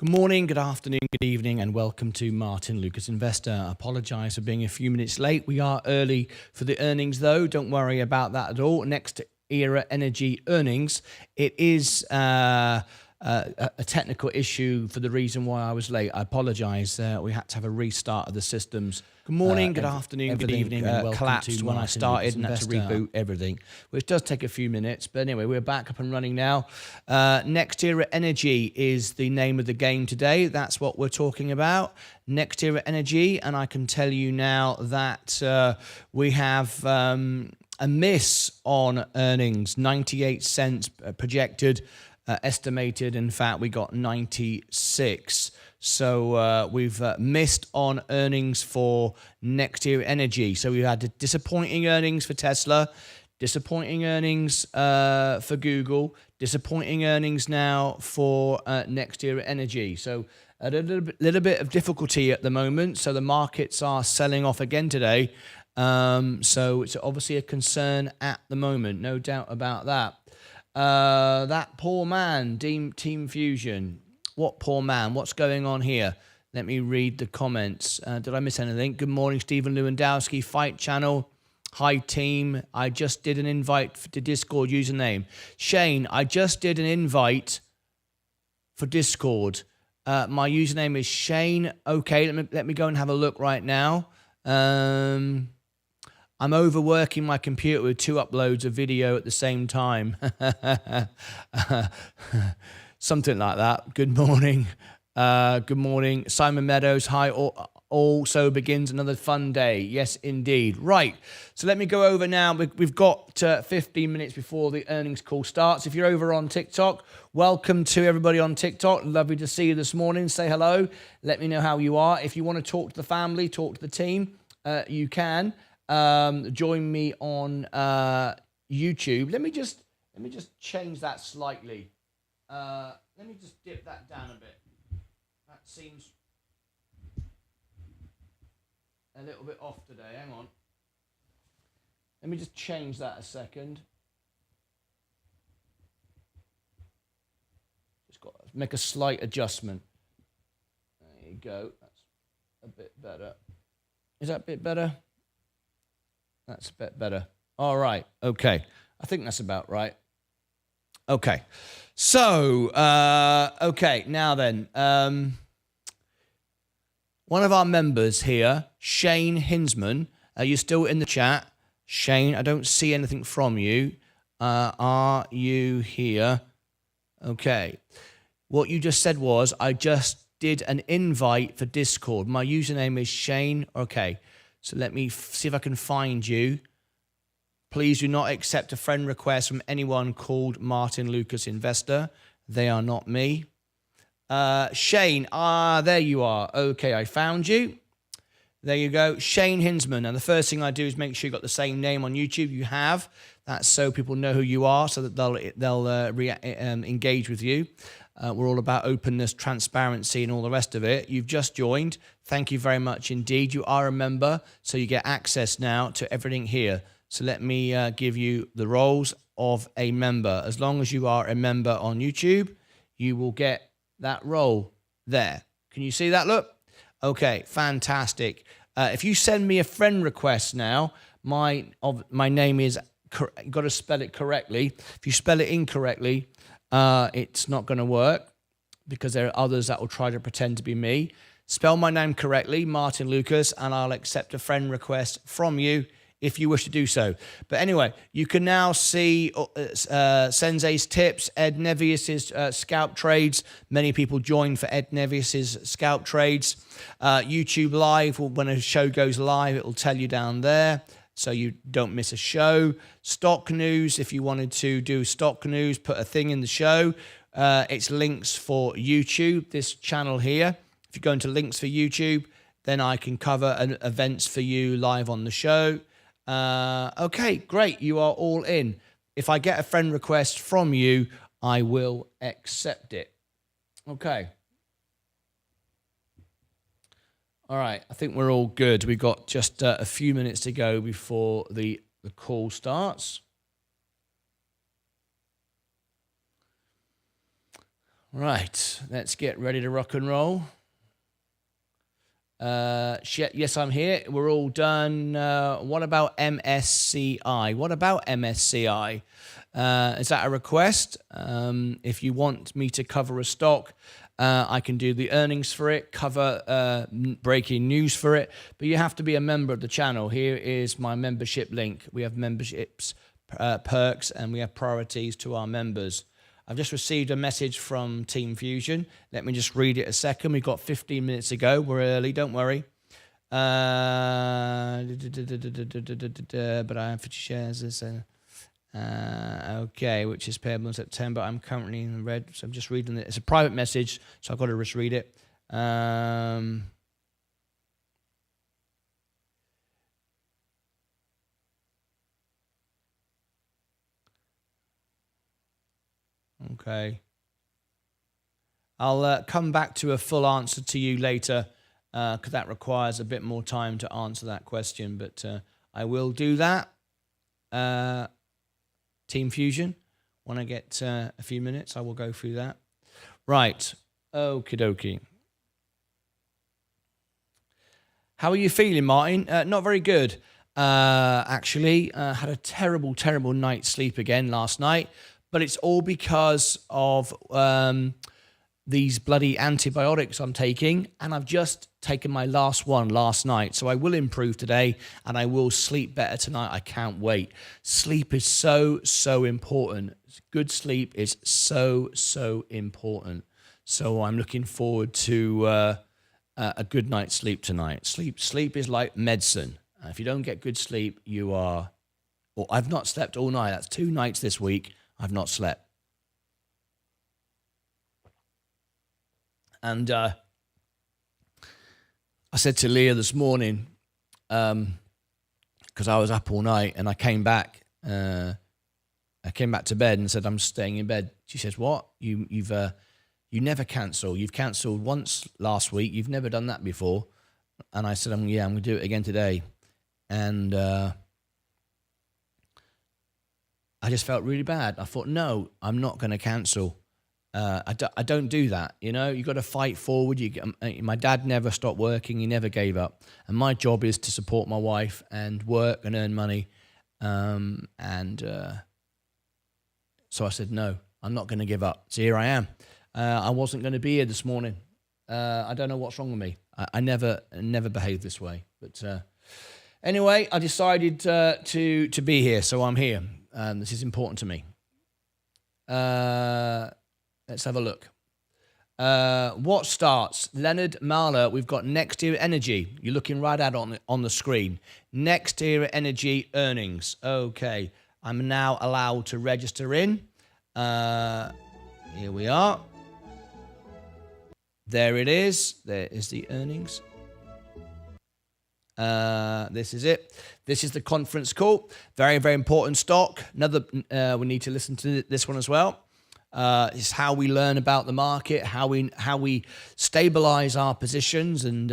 Good morning, good afternoon, good evening, and welcome to Martyn Lucas Investor. I apologise for being a few minutes late. We are early for the earnings, though. Don't worry about that at all. Next to Era Energy earnings, it is a technical issue for the reason why I was late. I apologise. We had to have a restart of the systems. Good morning, good afternoon, good evening, and welcome collapsed to when I started and had to reboot everything, which does take a few minutes. But anyway, we're back up and running now. Next Era Energy is the name of the game today. That's what we're talking about. Next Era Energy, and I can tell you now that we have a miss on earnings, 98 cents projected. Estimated, in fact, we got 96. So we've missed on earnings for Next Era Energy. So we had disappointing earnings for Tesla, disappointing earnings for Google, disappointing earnings now for Next Era Energy. So a little bit of difficulty at the moment. So the markets are selling off again today. So it's obviously a concern at the moment, no doubt about that. That poor man, Team Fusion. What poor man? What's going on here? Let me read the comments. Did I miss anything? Good morning, Stephen Lewandowski, Fight Channel. Hi, team. I just did an invite to Discord username. Shane, I just did an invite for Discord. My username is Shane. Okay, let me go and have a look right now. I'm overworking my computer with 2 uploads of video at the same time. Something like that. Good morning. Good morning. Simon Meadows. Hi. Also begins another fun day. Yes, indeed. Right. So let me go over now. We've got 15 minutes before the earnings call starts. If you're over on TikTok, welcome to everybody on TikTok. Lovely to see you this morning. Say hello. Let me know how you are. If you want to talk to the family, talk to the team, you can. Join me on YouTube. Let me just change that slightly. Let me just dip that down a bit. That seems a little bit off today. Hang on. Let me just change that a second. Just got to make a slight adjustment. There you go. That's a bit better. Is that a bit better? That's a bit better. All right. Okay. I think that's about right. Okay. So, okay. Now then, one of our members here, Shane Hinsman, are you still in the chat? Shane, I don't see anything from you. Are you here? Okay. What you just said was, I just did an invite for Discord. My username is Shane. Okay. So let me see if I can find you. Please do not accept a friend request from anyone called Martyn Lucas Investor. They are not me. Shane, there you are. Okay, I found you. There you go. Shane Hinsman. And the first thing I do is make sure you've got the same name on YouTube. You have. That's so people know who you are, so that they'll engage with you. We're all about openness, transparency, and all the rest of it. You've just joined. Thank you very much indeed. You are a member, so you get access now to everything here. So let me give you the roles of a member. As long as you are a member on YouTube, you will get that role there. Can you see that? Look. Okay, fantastic. If you send me a friend request now, my name is, you've got to spell it correctly. If you spell it incorrectly, it's not going to work because there are others that will try to pretend to be me. Spell my name correctly, Martyn Lucas, and I'll accept a friend request from you if you wish to do so. But anyway, you can now see Sensei's tips, Ed Nevius's scalp trades. Many people join for Ed Nevius's scalp trades. YouTube Live, when a show goes live, it will tell you down there, so you don't miss a show. Stock news, if you wanted to do stock news, put a thing in the show. It's links for YouTube, this channel here. If you go into links for YouTube, then I can cover events for you live on the show. Okay, great. You are all in. If I get a friend request from you, I will accept it. Okay. All right. I think we're all good. We've got just a few minutes to go before the call starts. Right, let's get ready to rock and roll. Yes, I'm here. We're all done. What about MSCI? What about MSCI? Is that a request? If you want me to cover a stock, I can do the earnings for it, cover breaking news for it, but you have to be a member of the channel. Here is my membership link. We have memberships, perks, and we have priorities to our members. I've just received a message from Team Fusion. Let me just read it a second. We've got 15 minutes to go. We're early, don't worry. But I have 50 shares. Okay, which is payable in September. I'm currently in the red, so I'm just reading it. It's a private message, so I've got to just read it. Okay. I'll come back to a full answer to you later, because that requires a bit more time to answer that question, but I will do that. Team Fusion, when I get a few minutes, I will go through that. Right. Okie dokie. How are you feeling, Martyn? Not very good. Actually, had a terrible, terrible night's sleep again last night. But it's all because of these bloody antibiotics I'm taking, and I've just taken my last one last night. So I will improve today, and I will sleep better tonight. I can't wait. Sleep is so, so important. Good sleep is so, so important. So I'm looking forward to a good night's sleep tonight. Sleep is like medicine. If you don't get good sleep, you are... Well, I've not slept all night. That's 2 nights this week I've not slept. And I said to Leah this morning, because I was up all night, and I came back to bed and said, I'm staying in bed. She says, what? You never cancel. You've cancelled once last week. You've never done that before. And I said, yeah, I'm going to do it again today. And I just felt really bad. I thought, no, I'm not going to cancel. I don't do that. You know, you got to fight forward. My dad never stopped working. He never gave up. And my job is to support my wife and work and earn money. So I said, no, I'm not going to give up. So here I am. I wasn't going to be here this morning. I don't know what's wrong with me. I never behaved this way. But anyway, I decided to be here. So I'm here. This is important to me. Let's have a look. What starts? Leonard Mahler, we've got next year energy. You're looking right at it on the screen. Next year energy earnings. Okay, I'm now allowed to register in. Here we are. There it is. There is the earnings. This is it. This is the conference call. Very, very important stock. Another, we need to listen to this one as well. It's how we learn about the market, how we stabilize our positions, and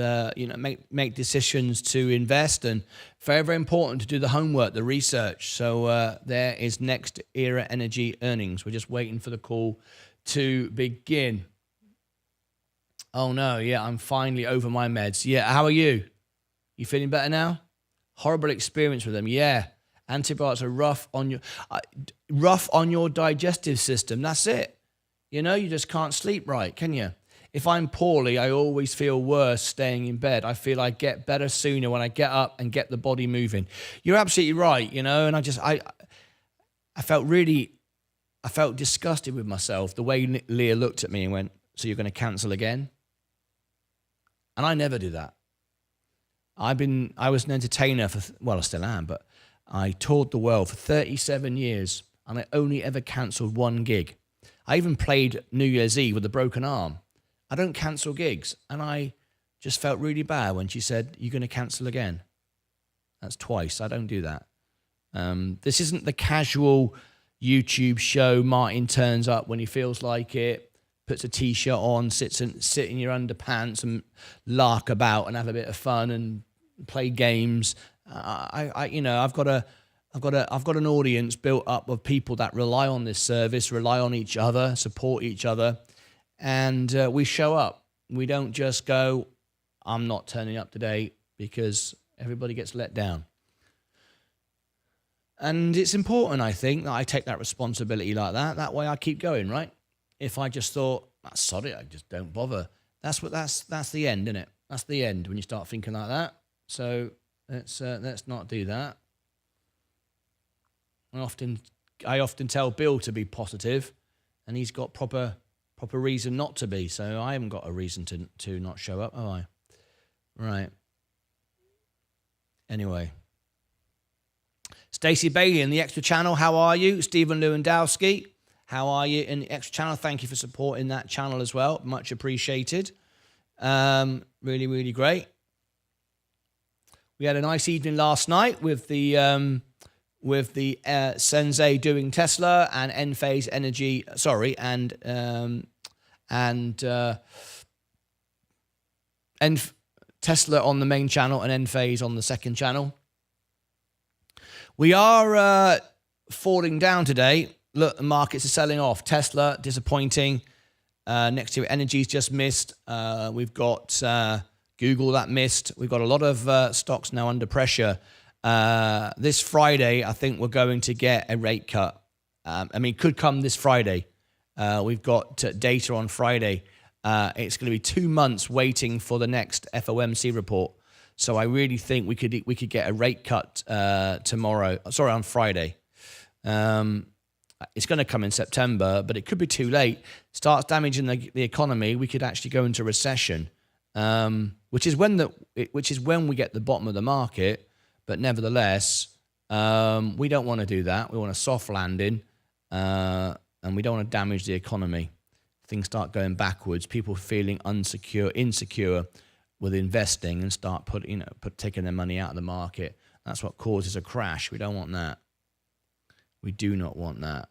make decisions to invest. And very, very important to do the homework, the research. So there is next era energy earnings. We're just waiting for the call to begin. Oh no, yeah, I'm finally over my meds. Yeah, how are you? You feeling better now? Horrible experience with them. Yeah. Antibiotics are rough on your digestive system. That's it. You know, you just can't sleep right, can you? If I'm poorly, I always feel worse staying in bed. I feel I get better sooner when I get up and get the body moving. You're absolutely right, you know, and I felt disgusted with myself, the way Leah looked at me and went, so you're going to cancel again? And I never do that. I was an entertainer I still am, but I toured the world for 37 years, and I only ever cancelled one gig. I even played New Year's Eve with a broken arm. I don't cancel gigs, and I just felt really bad when she said, you're going to cancel again. That's twice. I don't do that. This isn't the casual YouTube show. Martyn turns up when he feels like it, puts a t-shirt on, sit in your underpants and lark about and have a bit of fun and play games. I've got an audience built up of people that rely on this service, rely on each other, support each other, and we show up. We don't just go, I'm not turning up today, because everybody gets let down. And it's important, I think, that I take that responsibility like that. That way I keep going, right? If I just thought, sod it, I just don't bother. That's the end, isn't it? That's the end when you start thinking like that. So let's not do that. I often tell Bill to be positive, and he's got proper reason not to be. So I haven't got a reason to not show up, have I? Right. Anyway. Stacey Bailey in the Extra Channel, how are you? Stephen Lewandowski, how are you in the Extra Channel? Thank you for supporting that channel as well. Much appreciated. Really, really great. We had a nice evening last night with the Sensei doing Tesla and Enphase Energy. Sorry, and Tesla on the main channel and Enphase on the second channel. We are falling down today. Look, the markets are selling off. Tesla, disappointing. Next to it, Energy's just missed. We've got Google that missed. We've got a lot of stocks now under pressure. This Friday, I think we're going to get a rate cut. Could come this Friday. We've got data on Friday. It's going to be 2 months waiting for the next FOMC report. So I really think we could get a rate cut on Friday. It's going to come in September, but it could be too late. Starts damaging the economy. We could actually go into recession, which is when we get the bottom of the market. But nevertheless, we don't want to do that. We want a soft landing, and we don't want to damage the economy. Things start going backwards. People feeling insecure with investing, and start taking their money out of the market. That's what causes a crash. We don't want that. We do not want that.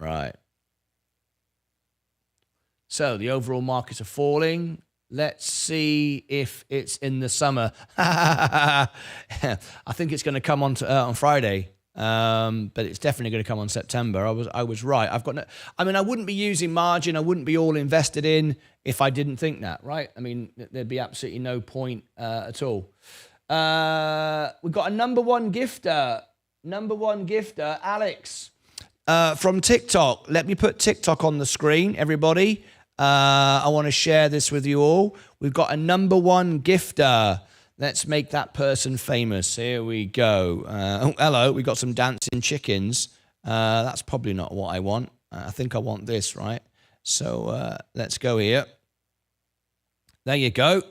Right. So the overall markets are falling. Let's see if it's in the summer. I think it's going to come on Friday, but it's definitely going to come on September. I was right. I wouldn't be using margin. I wouldn't be all invested in if I didn't think that, right? There'd be absolutely no point at all. We've got a number one gifter, Alex, from TikTok. Let me put TikTok on the screen, everybody. I want to share this with you all. We've got a number one gifter. Let's make that person famous. Here we go. Hello, we got some dancing chickens. That's probably not what I want. I think I want this, right? So let's go here. There you go.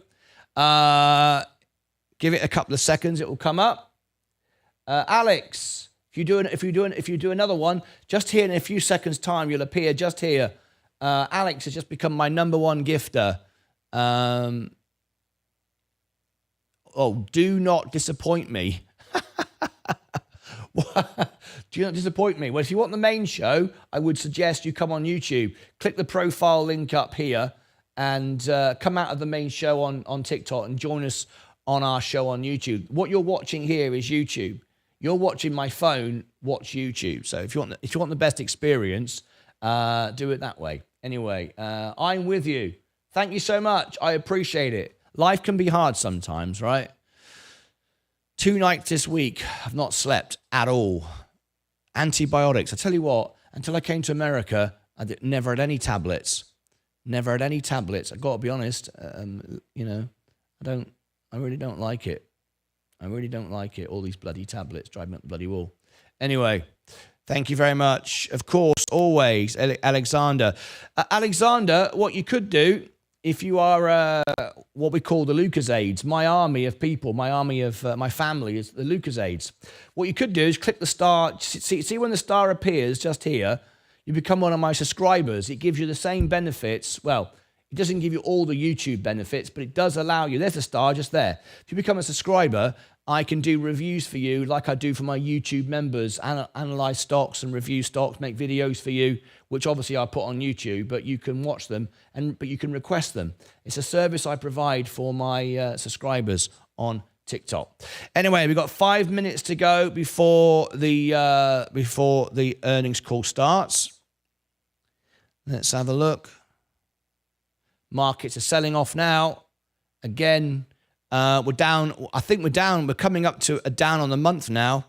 Give it a couple of seconds. It will come up. Alex, if you do another one, just here in a few seconds' time, you'll appear just here. Alex has just become my number one gifter. Do not disappoint me. Do not disappoint me. Well, if you want the main show, I would suggest you come on YouTube. Click the profile link up here and come out of the main show on TikTok and join us on our show on YouTube. What you're watching here is YouTube. You're watching my phone, watch YouTube. So if you want the best experience, do it that way. Anyway, I'm with you. Thank you so much. I appreciate it. Life can be hard sometimes, right? 2 nights this week, I've not slept at all. Antibiotics. I tell you what, until I came to America, I never had any tablets. Never had any tablets. I've got to be honest. I really don't like it. I really don't like it. All these bloody tablets driving up the bloody wall. Anyway, thank you very much. Of course, always, Alexander. Alexander, what you could do, if you are what we call the Lucasades, my army of people, my family is the Lucasades. What you could do is click the star. See when the star appears just here, you become one of my subscribers. It gives you the same benefits. Well, it doesn't give you all the YouTube benefits, but it does allow you. There's a star just there. If you become a subscriber, I can do reviews for you like I do for my YouTube members, analyze stocks and review stocks, make videos for you, which obviously I put on YouTube, but you can watch them, but you can request them. It's a service I provide for my subscribers on TikTok. Anyway, we've got 5 minutes to go before the earnings call starts. Let's have a look. Markets are selling off now. Again, we're down. I think we're down. We're coming up to a down on the month now.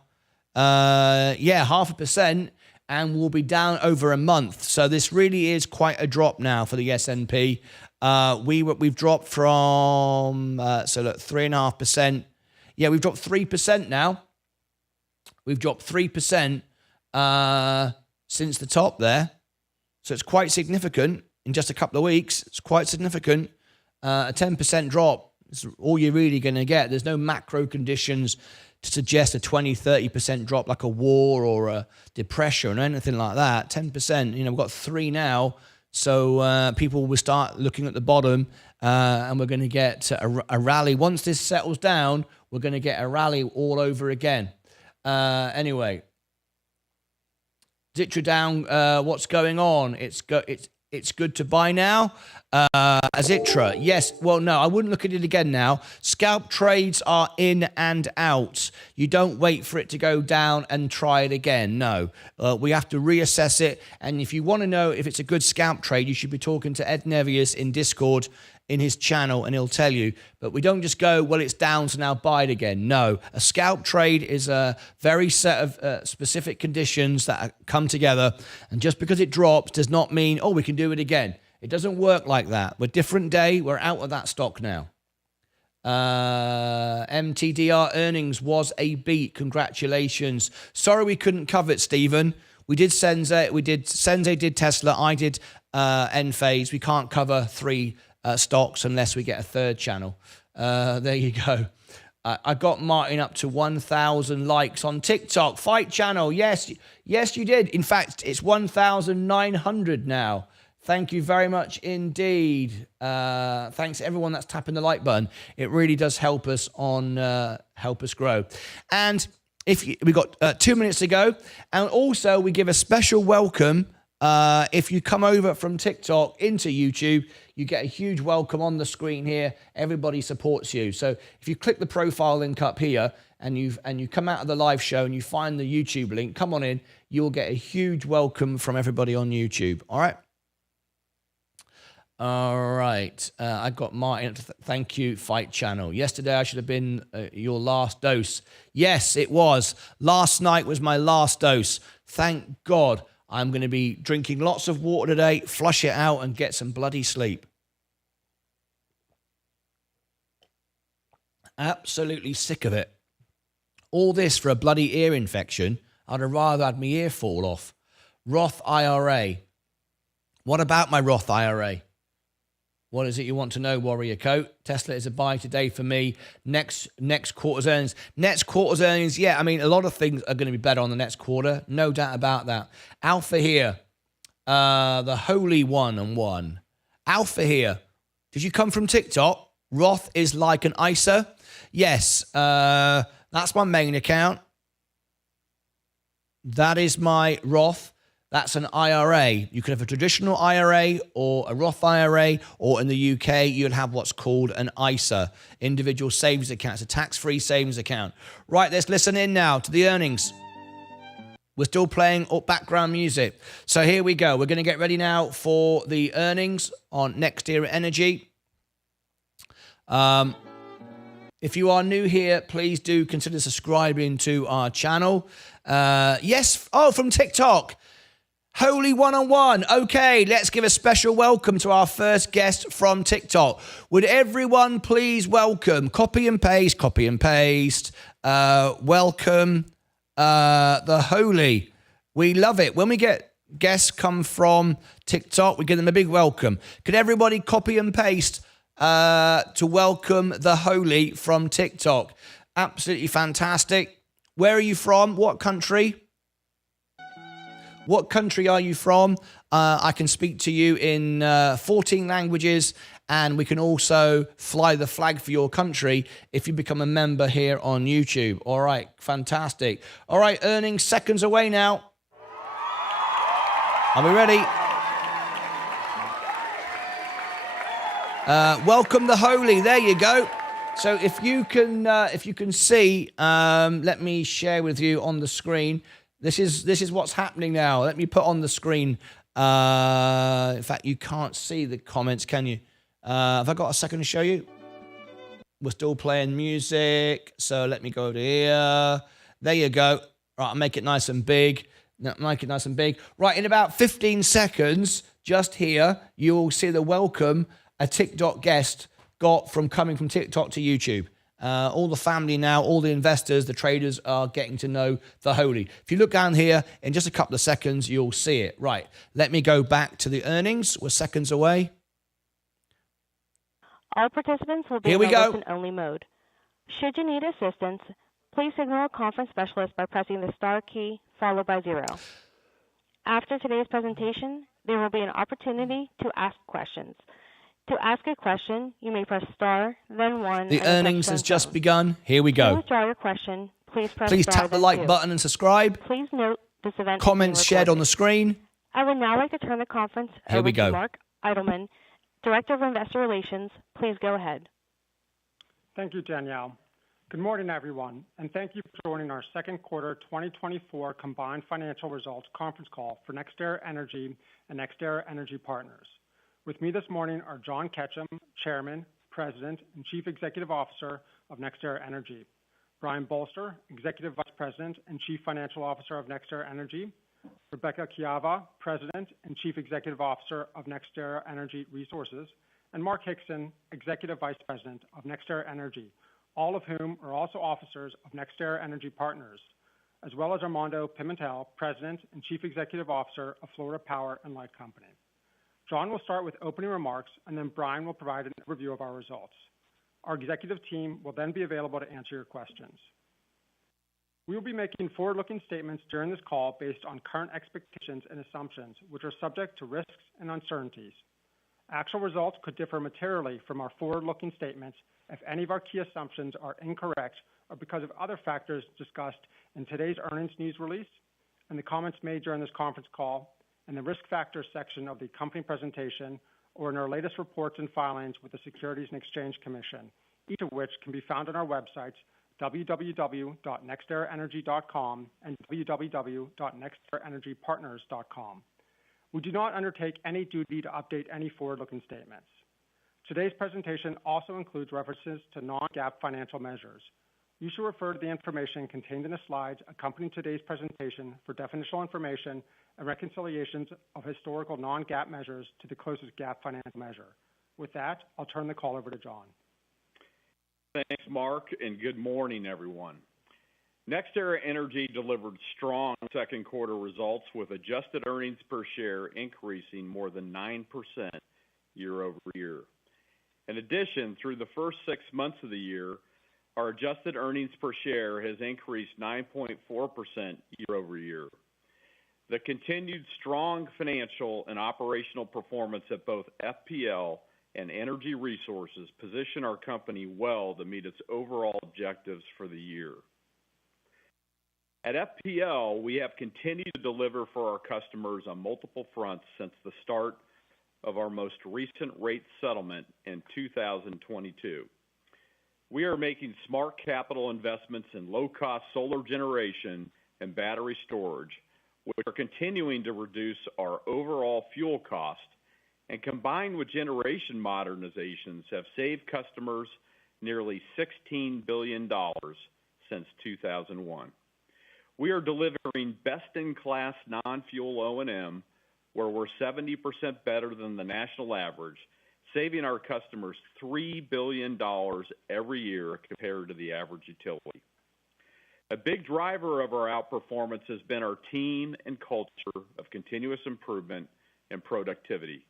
Yeah, 0.5%, and we'll be down over a month. So this really is quite a drop now for the S&P. We've dropped from so look, 3.5%. Yeah, we've dropped 3% now. We've dropped 3% since the top there. So it's quite significant in just a couple of weeks. It's quite significant. A 10% drop is all you're really going to get. There's no macro conditions to suggest a 20, 30% drop like a war or a depression or anything like that. 10%, you know, we've got 3 now. So people will start looking at the bottom and we're going to get a rally. Once this settles down, we're going to get a rally all over again. Anyway, Zitra down, what's going on? It's good to buy now. Zitra, yes. Well, no, I wouldn't look at it again now. Scalp trades are in and out. You don't wait for it to go down and try it again. No, we have to reassess it. And if you want to know if it's a good scalp trade, you should be talking to Ed Nevius in Discord in his channel, and he'll tell you. But we don't just go, well, it's down, so now buy it again. No, a scalp trade is a very set of specific conditions that come together. And just because it drops does not mean, oh, we can do it again. It doesn't work like that. We're different day. We're out of that stock now. MTDR earnings was a beat. Congratulations. Sorry we couldn't cover it, Stephen. We did Sensei. Sensei did Tesla. I did Enphase. We can't cover 3 stocks unless we get a third channel. There you go. I got Martin up to 1,000 likes on TikTok. Fight channel. Yes, you did. In fact, it's 1,900 now. Thank you very much indeed. Thanks to everyone that's tapping the like button. It really does help us grow. And we got 2 minutes to go. And also we give a special welcome. If you come over from TikTok into YouTube, you get a huge welcome on the screen here. Everybody supports you. So if you click the profile link up here and you come out of the live show and you find the YouTube link, come on in. You'll get a huge welcome from everybody on YouTube. All right. All right. I got Martin. Thank you, Fight Channel. Yesterday I should have been your last dose. Yes, it was. Last night was my last dose. Thank God. I'm going to be drinking lots of water today, flush it out, and get some bloody sleep. Absolutely sick of it. All this for a bloody ear infection. I'd have rather had my ear fall off. Roth IRA. What about my Roth IRA? What is it you want to know, Warrior Coat? Tesla is a buy today for me. Next quarter's earnings. Next quarter's earnings, yeah, I mean, a lot of things are going to be better on the next quarter. No doubt about that. Alpha here. The Holy One and One. Alpha here. Did you come from TikTok? Roth is like an ISA. Yes, that's my main account. That is my Roth. That's an IRA. You could have a traditional IRA or a Roth IRA, or in the UK, you'd have what's called an ISA, individual savings account. It's a tax-free savings account. Right, let's listen in now to the earnings. We're still playing background music. So here we go. We're going to get ready now for the earnings on Next Era Energy. If you are new here, please do consider subscribing to our channel. Yes, oh, from TikTok. Holy One-on-One. Okay, let's give a special welcome to our first guest from TikTok. Would everyone please welcome, copy and paste, welcome the Holy. We love it. When we get guests come from TikTok, we give them a big welcome. Could everybody copy and paste to welcome the Holy from TikTok? Absolutely fantastic. Where are you from? What country? What country are you from? I can speak to you in 14 languages, and we can also fly the flag for your country if you become a member here on YouTube. All right, fantastic. All right, earnings seconds away now. Are we ready? Welcome the Holy. There you go. So if you can see, let me share with you on the screen. This is what's happening now. Let me put on the screen. In fact, you can't see the comments, can you? Have I got a second to show you? We're still playing music, so let me go over here. There you go. Right, I'll make it nice and big. Make it nice and big. Right, in about 15 seconds, just here, you will see the welcome a TikTok guest got from coming from TikTok to YouTube. All the family now, all the investors, the traders are getting to know the Holy. If you look down here, in just a couple of seconds, you'll see it. Right, let me go back to the earnings. We're seconds away. All participants will be in listen-only mode. Should you need assistance, please signal a conference specialist by pressing the star key followed by 0. After today's presentation, there will be an opportunity to ask questions. To ask a question, you may press star, then 1. The earnings has just begun. Here we go. To withdraw your question, please press Please star, tap the like 2. button and subscribe. Please note this event Comments shared on the screen. I would now like to turn the conference over to Mark Eidelman, Director of Investor Relations. Please go ahead. Thank you, Danielle. Good morning, everyone, and thank you for joining our second quarter 2024 combined financial results conference call for NextEra Energy and NextEra Energy Partners. With me this morning are John Ketchum, Chairman, President, and Chief Executive Officer of NextEra Energy, Brian Bolster, Executive Vice President and Chief Financial Officer of NextEra Energy, Rebecca Chiava, President and Chief Executive Officer of NextEra Energy Resources, and Mark Hickson, Executive Vice President of NextEra Energy, all of whom are also officers of NextEra Energy Partners, as well as Armando Pimentel, President and Chief Executive Officer of Florida Power and Light Company. John will start with opening remarks, and then Brian will provide an overview of our results. Our executive team will then be available to answer your questions. We will be making forward-looking statements during this call based on current expectations and assumptions, which are subject to risks and uncertainties. Actual results could differ materially from our forward-looking statements if any of our key assumptions are incorrect or because of other factors discussed in today's earnings news release and the comments made during this conference call and the risk factors section of the company presentation or in our latest reports and filings with the Securities and Exchange Commission, each of which can be found on our websites www.nexteraenergy.com and www.nexteraenergypartners.com. We do not undertake any duty to update any forward-looking statements. Today's presentation also includes references to non-GAAP financial measures. You should refer to the information contained in the slides accompanying today's presentation for definitional information and reconciliations of historical non-GAAP measures to the closest GAAP financial measure. With that, I'll turn the call over to John. Thanks, Mark, and good morning, everyone. NextEra Energy delivered strong second quarter results with adjusted earnings per share increasing more than 9% year over year. In addition, through the first 6 months of the year, our adjusted earnings per share has increased 9.4% year over year. The continued strong financial and operational performance at both FPL and Energy Resources position our company well to meet its overall objectives for the year. At FPL, we have continued to deliver for our customers on multiple fronts since the start of our most recent rate settlement in 2022. We are making smart capital investments in low-cost solar generation and battery storage, which are continuing to reduce our overall fuel cost, and combined with generation modernizations have saved customers nearly $16 billion since 2001. We are delivering best-in-class non-fuel O&M, where we're 70% better than the national average, saving our customers $3 billion every year compared to the average utility. A big driver of our outperformance has been our team and culture of continuous improvement and productivity.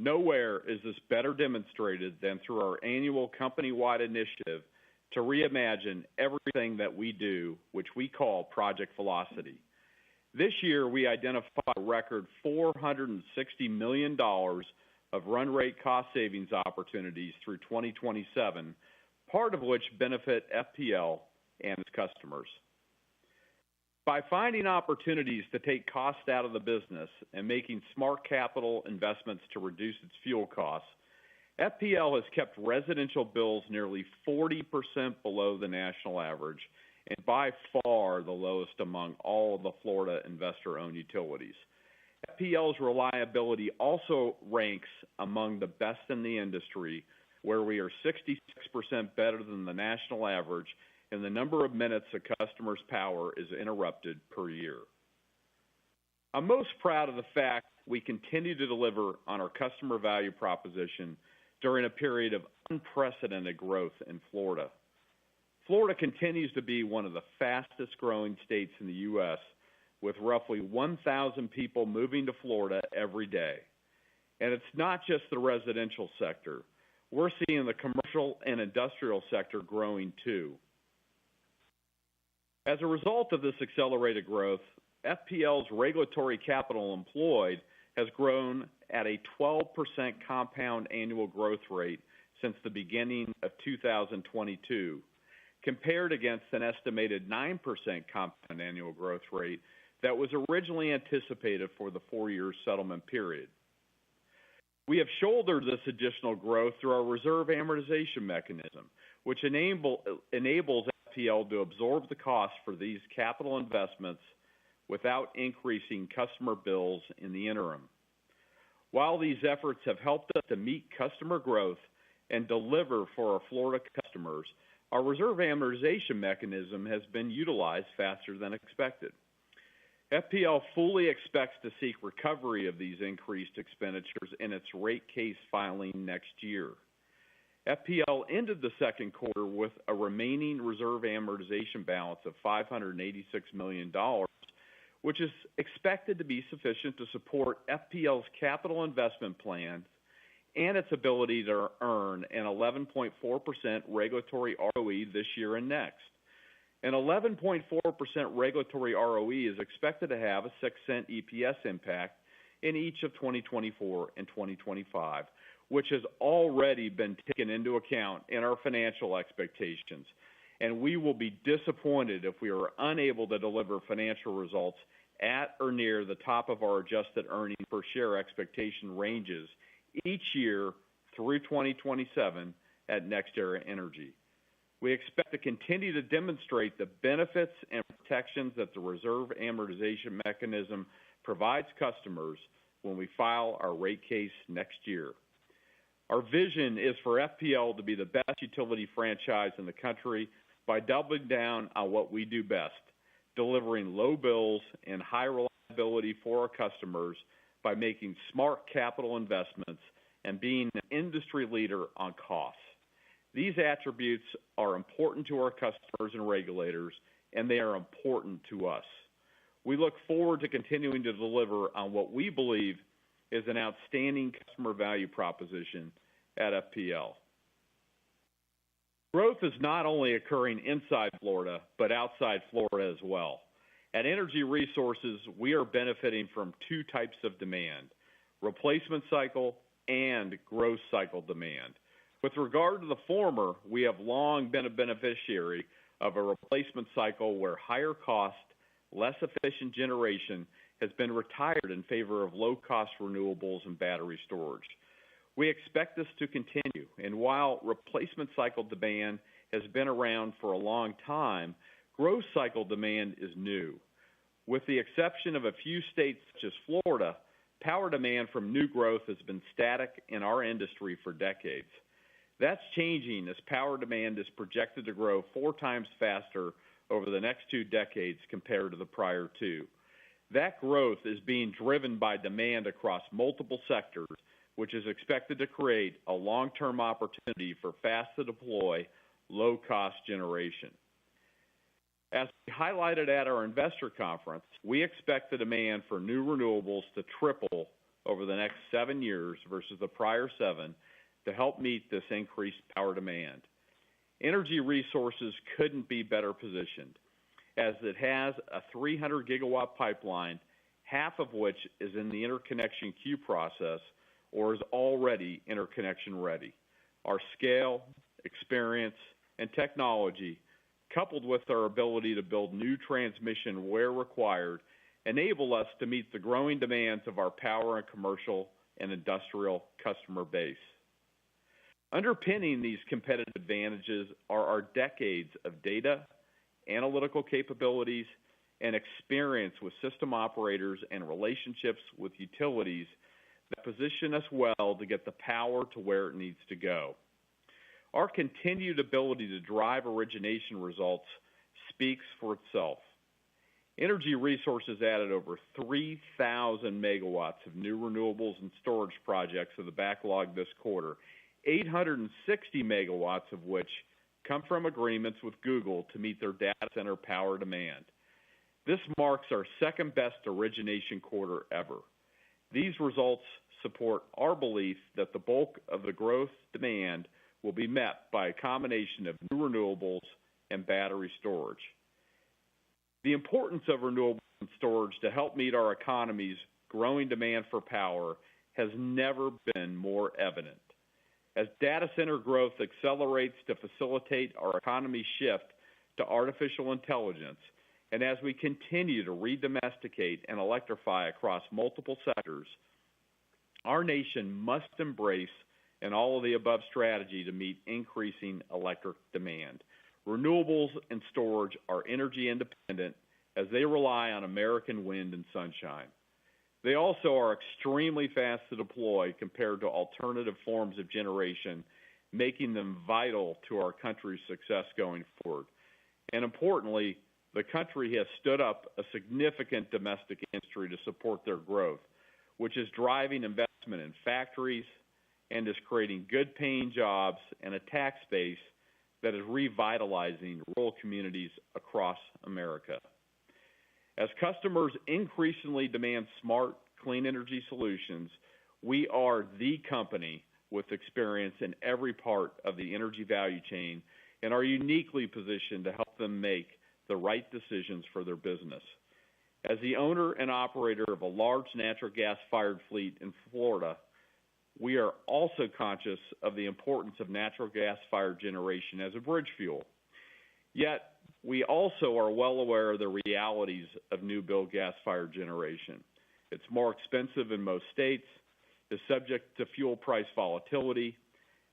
Nowhere is this better demonstrated than through our annual company-wide initiative to reimagine everything that we do, which we call Project Velocity. This year, we identified a record $460 million of run rate cost savings opportunities through 2027, part of which benefit FPL and its customers. By finding opportunities to take cost out of the business and making smart capital investments to reduce its fuel costs, FPL has kept residential bills nearly 40% below the national average and by far the lowest among all of the Florida investor-owned utilities. FPL's reliability also ranks among the best in the industry, where we are 66% better than the national average in the number of minutes a customer's power is interrupted per year. I'm most proud of the fact we continue to deliver on our customer value proposition during a period of unprecedented growth in Florida. Florida continues to be one of the fastest growing states in the U.S., with roughly 1,000 people moving to Florida every day. And it's not just the residential sector. We're seeing the commercial and industrial sector growing too. As a result of this accelerated growth, FPL's regulatory capital employed has grown at a 12% compound annual growth rate since the beginning of 2022, compared against an estimated 9% compound annual growth rate that was originally anticipated for the 4-year settlement period. We have shouldered this additional growth through our reserve amortization mechanism, which enables FPL to absorb the cost for these capital investments without increasing customer bills in the interim. While these efforts have helped us to meet customer growth and deliver for our Florida customers, our reserve amortization mechanism has been utilized faster than expected. FPL fully expects to seek recovery of these increased expenditures in its rate case filing next year. FPL ended the second quarter with a remaining reserve amortization balance of $586 million, which is expected to be sufficient to support FPL's capital investment plans and its ability to earn an 11.4% regulatory ROE this year and next. An 11.4% regulatory ROE is expected to have a 6-cent EPS impact in each of 2024 and 2025, which has already been taken into account in our financial expectations. And we will be disappointed if we are unable to deliver financial results at or near the top of our adjusted earnings per share expectation ranges each year through 2027 at NextEra Energy. We expect to continue to demonstrate the benefits and protections that the reserve amortization mechanism provides customers when we file our rate case next year. Our vision is for FPL to be the best utility franchise in the country by doubling down on what we do best, delivering low bills and high reliability for our customers by making smart capital investments and being an industry leader on costs. These attributes are important to our customers and regulators, and they are important to us. We look forward to continuing to deliver on what we believe is an outstanding customer value proposition at FPL. Growth is not only occurring inside Florida, but outside Florida as well. At Energy Resources, we are benefiting from two types of demand: replacement cycle and growth cycle demand. With regard to the former, we have long been a beneficiary of a replacement cycle where higher cost, less efficient generation has been retired in favor of low-cost renewables and battery storage. We expect this to continue, and while replacement cycle demand has been around for a long time, growth cycle demand is new. With the exception of a few states such as Florida, power demand from new growth has been static in our industry for decades. That's changing as power demand is projected to grow 4 times faster over the next 2 decades compared to the prior 2. That growth is being driven by demand across multiple sectors, which is expected to create a long-term opportunity for fast-to-deploy, low-cost generation. As we highlighted at our investor conference, we expect the demand for new renewables to triple over the next 7 years versus the prior 7 to help meet this increased power demand. Energy Resources couldn't be better positioned, as it has a 300-gigawatt pipeline, half of which is in the interconnection queue process or is already interconnection ready. Our scale, experience, and technology, coupled with our ability to build new transmission where required, enable us to meet the growing demands of our power and commercial and industrial customer base. Underpinning these competitive advantages are our decades of data, analytical capabilities, and experience with system operators and relationships with utilities that position us well to get the power to where it needs to go. Our continued ability to drive origination results speaks for itself. Energy Resources added over 3,000 megawatts of new renewables and storage projects to the backlog this quarter, 860 megawatts of which come from agreements with Google to meet their data center power demand. This marks our second best origination quarter ever. These results support our belief that the bulk of the growth demand will be met by a combination of new renewables and battery storage. The importance of renewables and storage to help meet our economy's growing demand for power has never been more evident. As data center growth accelerates to facilitate our economy's shift to artificial intelligence, and as we continue to redomesticate and electrify across multiple sectors, our nation must embrace an all-of-the-above strategy to meet increasing electric demand. Renewables and storage are energy independent as they rely on American wind and sunshine. They also are extremely fast to deploy compared to alternative forms of generation, making them vital to our country's success going forward. And importantly, the country has stood up a significant domestic industry to support their growth, which is driving investment in factories and is creating good-paying jobs and a tax base that is revitalizing rural communities across America. As customers increasingly demand smart, clean energy solutions, we are the company with experience in every part of the energy value chain and are uniquely positioned to help them make the right decisions for their business. As the owner and operator of a large natural gas-fired fleet in Florida, we are also conscious of the importance of natural gas-fired generation as a bridge fuel. Yet, we also are well aware of the realities of new-build gas-fired generation. It's more expensive in most states, is subject to fuel price volatility,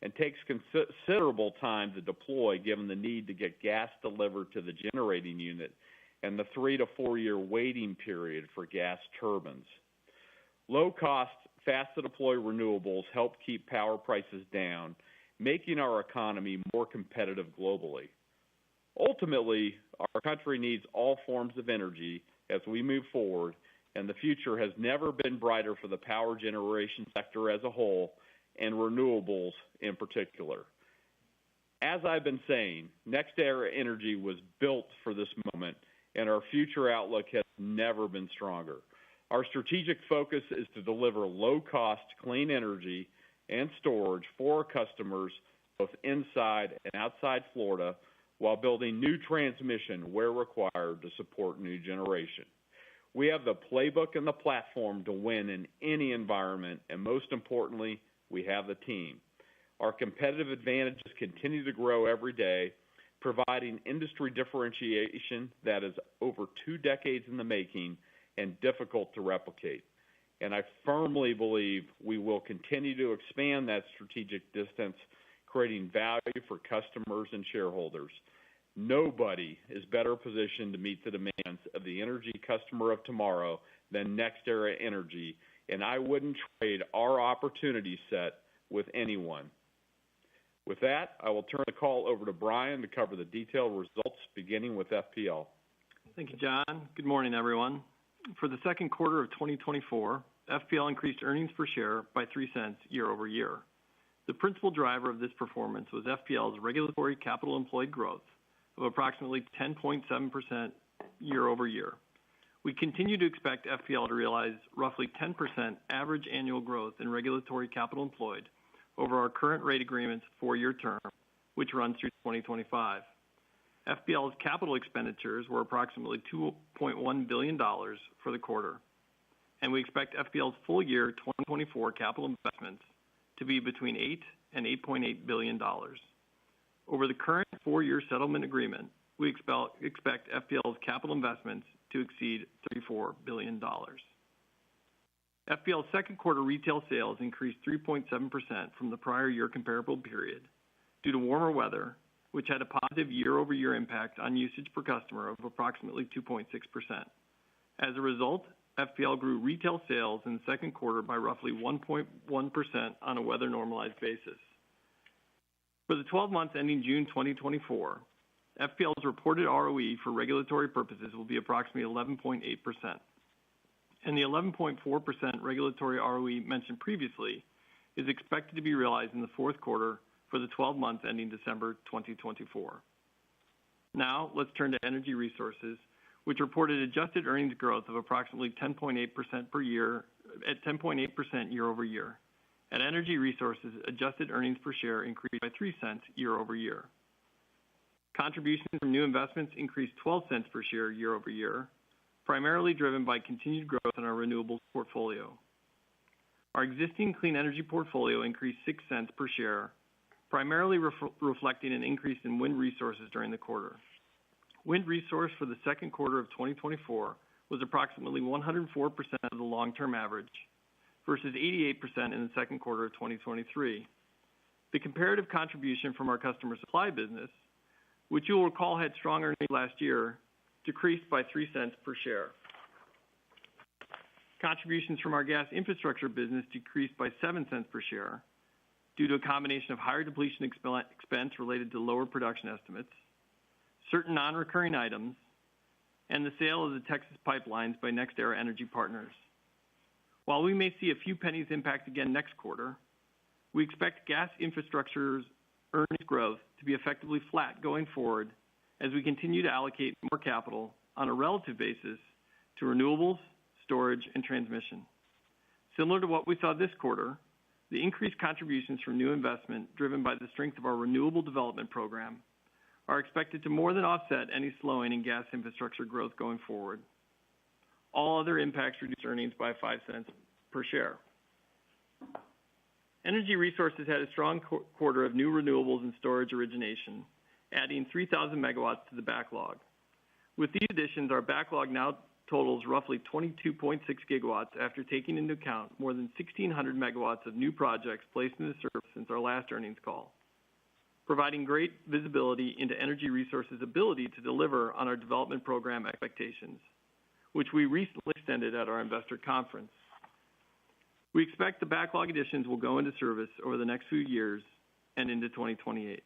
and takes considerable time to deploy given the need to get gas delivered to the generating unit and the 3 to 4 year waiting period for gas turbines. Low-cost, fast-to-deploy renewables help keep power prices down, making our economy more competitive globally. Ultimately, our country needs all forms of energy as we move forward, and the future has never been brighter for the power generation sector as a whole and renewables in particular. As I've been saying, NextEra Energy was built for this moment, and our future outlook has never been stronger. Our strategic focus is to deliver low-cost, clean energy and storage for our customers both inside and outside Florida while building new transmission where required to support new generation. We have the playbook and the platform to win in any environment, and most importantly, we have the team. Our competitive advantages continue to grow every day, providing industry differentiation that is over 2 decades in the making and difficult to replicate. And I firmly believe we will continue to expand that strategic distance, creating value for customers and shareholders. Nobody is better positioned to meet the demands of the energy customer of tomorrow than NextEra Energy, and I wouldn't trade our opportunity set with anyone. With that, I will turn the call over to Brian to cover the detailed results, beginning with FPL. Thank you, John. Good morning, everyone. For the second quarter of 2024, FPL increased earnings per share by 3 cents year over year. The principal driver of this performance was FPL's regulatory capital employed growth of approximately 10.7% year over year. We continue to expect FPL to realize roughly 10% average annual growth in regulatory capital employed over our current rate agreement's 4-year term, which runs through 2025. FPL's capital expenditures were approximately $2.1 billion for the quarter, and we expect FPL's full year 2024 capital investments to be between $8 and $8.8 billion. Over the current 4-year settlement agreement, we expect FPL's capital investments to exceed $34 billion. FPL's second quarter retail sales increased 3.7% from the prior year comparable period due to warmer weather, which had a positive year-over-year impact on usage per customer of approximately 2.6%. As a result, FPL grew retail sales in the second quarter by roughly 1.1% on a weather-normalized basis. For the 12 months ending June 2024, FPL's reported ROE for regulatory purposes will be approximately 11.8%. And the 11.4% regulatory ROE mentioned previously is expected to be realized in the fourth quarter for the 12 months ending December 2024. Now, let's turn to energy resources, which reported adjusted earnings growth of approximately 10.8% per year at 10.8% year over year. At Energy Resources, adjusted earnings per share increased by 3 cents year over year. Contributions from new investments increased 12 cents per share year over year, primarily driven by continued growth in our renewables portfolio. Our existing clean energy portfolio increased 6 cents per share, primarily reflecting an increase in wind resources during the quarter. Wind resource for the second quarter of 2024 was approximately 104% of the long-term average versus 88% in the second quarter of 2023. The comparative contribution from our customer supply business, which you will recall had strong earnings last year, decreased by 3 cents per share. Contributions from our gas infrastructure business decreased by 7 cents per share due to a combination of higher depletion expense related to lower production estimates, certain non-recurring items, and the sale of the Texas pipelines by NextEra Energy Partners. While we may see a few pennies impact again next quarter, we expect gas infrastructure's earnings growth to be effectively flat going forward as we continue to allocate more capital on a relative basis to renewables, storage, and transmission. Similar to what we saw this quarter, the increased contributions from new investment driven by the strength of our renewable development program are expected to more than offset any slowing in gas infrastructure growth going forward. All other impacts reduce earnings by 5 cents per share. Energy Resources had a strong quarter of new renewables and storage origination, adding 3,000 megawatts to the backlog. With these additions, our backlog now totals roughly 22.6 gigawatts after taking into account more than 1,600 megawatts of new projects placed into service since our last earnings call, providing great visibility into Energy Resources' ability to deliver on our development program expectations, which we recently extended at our investor conference. We expect the backlog additions will go into service over the next few years and into 2028.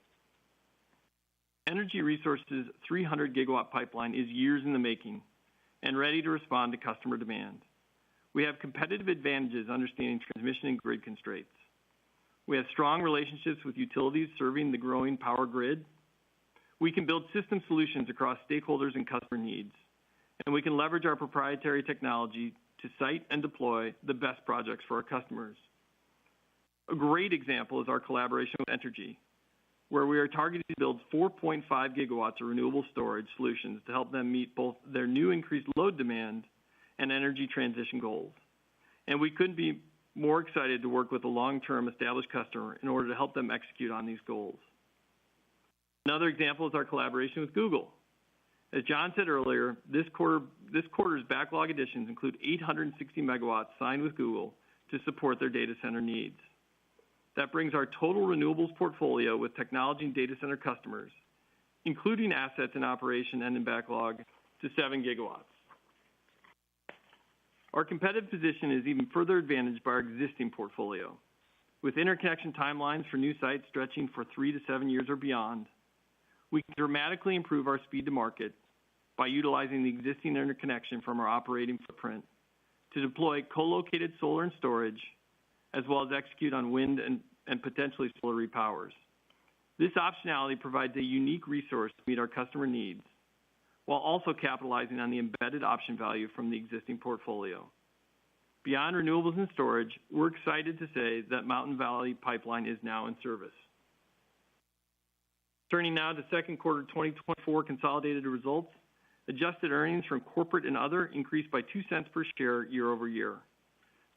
Energy Resources' 300-gigawatt pipeline is years in the making and ready to respond to customer demand. We have competitive advantages understanding transmission and grid constraints. We have strong relationships with utilities serving the growing power grid. We can build system solutions across stakeholders and customer needs, and we can leverage our proprietary technology to site and deploy the best projects for our customers. A great example is our collaboration with Entergy, where we are targeting to build 4.5 gigawatts of renewable storage solutions to help them meet both their new increased load demand and energy transition goals. And we couldn't be more excited to work with a long-term established customer in order to help them execute on these goals. Another example is our collaboration with Google. As John said earlier, this quarter's backlog additions include 860 megawatts signed with Google to support their data center needs. That brings our total renewables portfolio with technology and data center customers, including assets in operation and in backlog, to 7 gigawatts. Our competitive position is even further advantaged by our existing portfolio. With interconnection timelines for new sites stretching for 3 to 7 years or beyond, we can dramatically improve our speed to market by utilizing the existing interconnection from our operating footprint to deploy co-located solar and storage, as well as execute on wind and potentially solar repowers. This optionality provides a unique resource to meet our customer needs, while also capitalizing on the embedded option value from the existing portfolio. Beyond renewables and storage, we're excited to say that Mountain Valley Pipeline is now in service. Turning now to second quarter 2024 consolidated results, adjusted earnings from corporate and other increased by 2 cents per share year over year.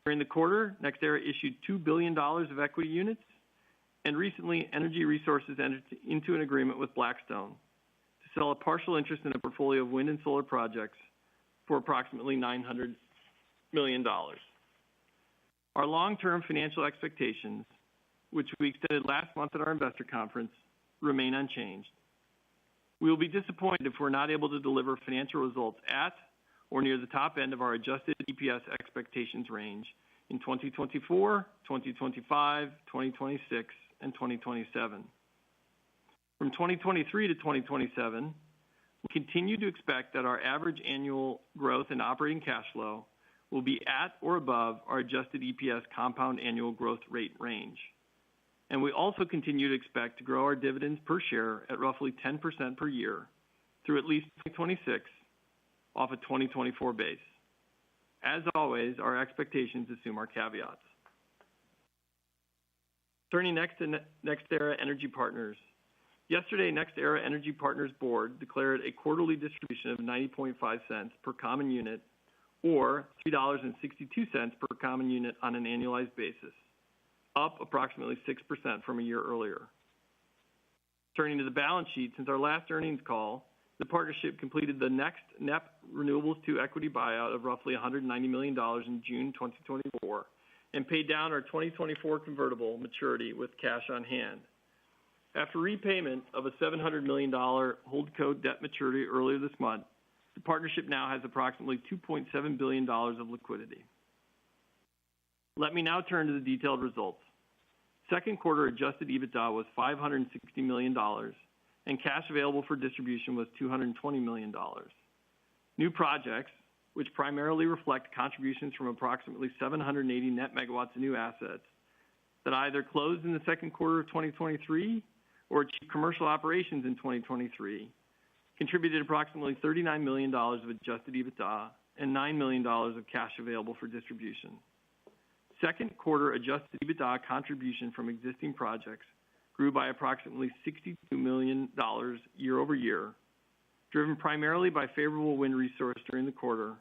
During the quarter, NextEra issued $2 billion of equity units, and recently Energy Resources entered into an agreement with Blackstone to sell a partial interest in a portfolio of wind and solar projects for approximately $900 million. Our long-term financial expectations, which we extended last month at our investor conference, remain unchanged. We will be disappointed if we're not able to deliver financial results at or near the top end of our adjusted EPS expectations range in 2024, 2025, 2026, and 2027. From 2023 to 2027, we continue to expect that our average annual growth in operating cash flow will be at or above our adjusted EPS compound annual growth rate range. And we also continue to expect to grow our dividends per share at roughly 10% per year through at least 2026 off a 2024 base. As always, our expectations assume our caveats. Turning next to NextEra Energy Partners. Yesterday, NextEra Energy Partners Board declared a quarterly distribution of 90.5 cents per common unit, or $3.62 per common unit on an annualized basis, up approximately 6% from a year earlier. Turning to the balance sheet, since our last earnings call, the partnership completed the next NEP Renewables 2 equity buyout of roughly $190 million in June 2024 and paid down our 2024 convertible maturity with cash on hand. After repayment of a $700 million holdco debt maturity earlier this month, the partnership now has approximately $2.7 billion of liquidity. Let me now turn to the detailed results. Second quarter adjusted EBITDA was $560 million, and cash available for distribution was $220 million. New projects, which primarily reflect contributions from approximately 780 net megawatts of new assets that either closed in the second quarter of 2023 or achieved commercial operations in 2023, contributed approximately $39 million of adjusted EBITDA and $9 million of cash available for distribution. Second quarter adjusted EBITDA contribution from existing projects grew by approximately $62 million year over year, driven primarily by favorable wind resource during the quarter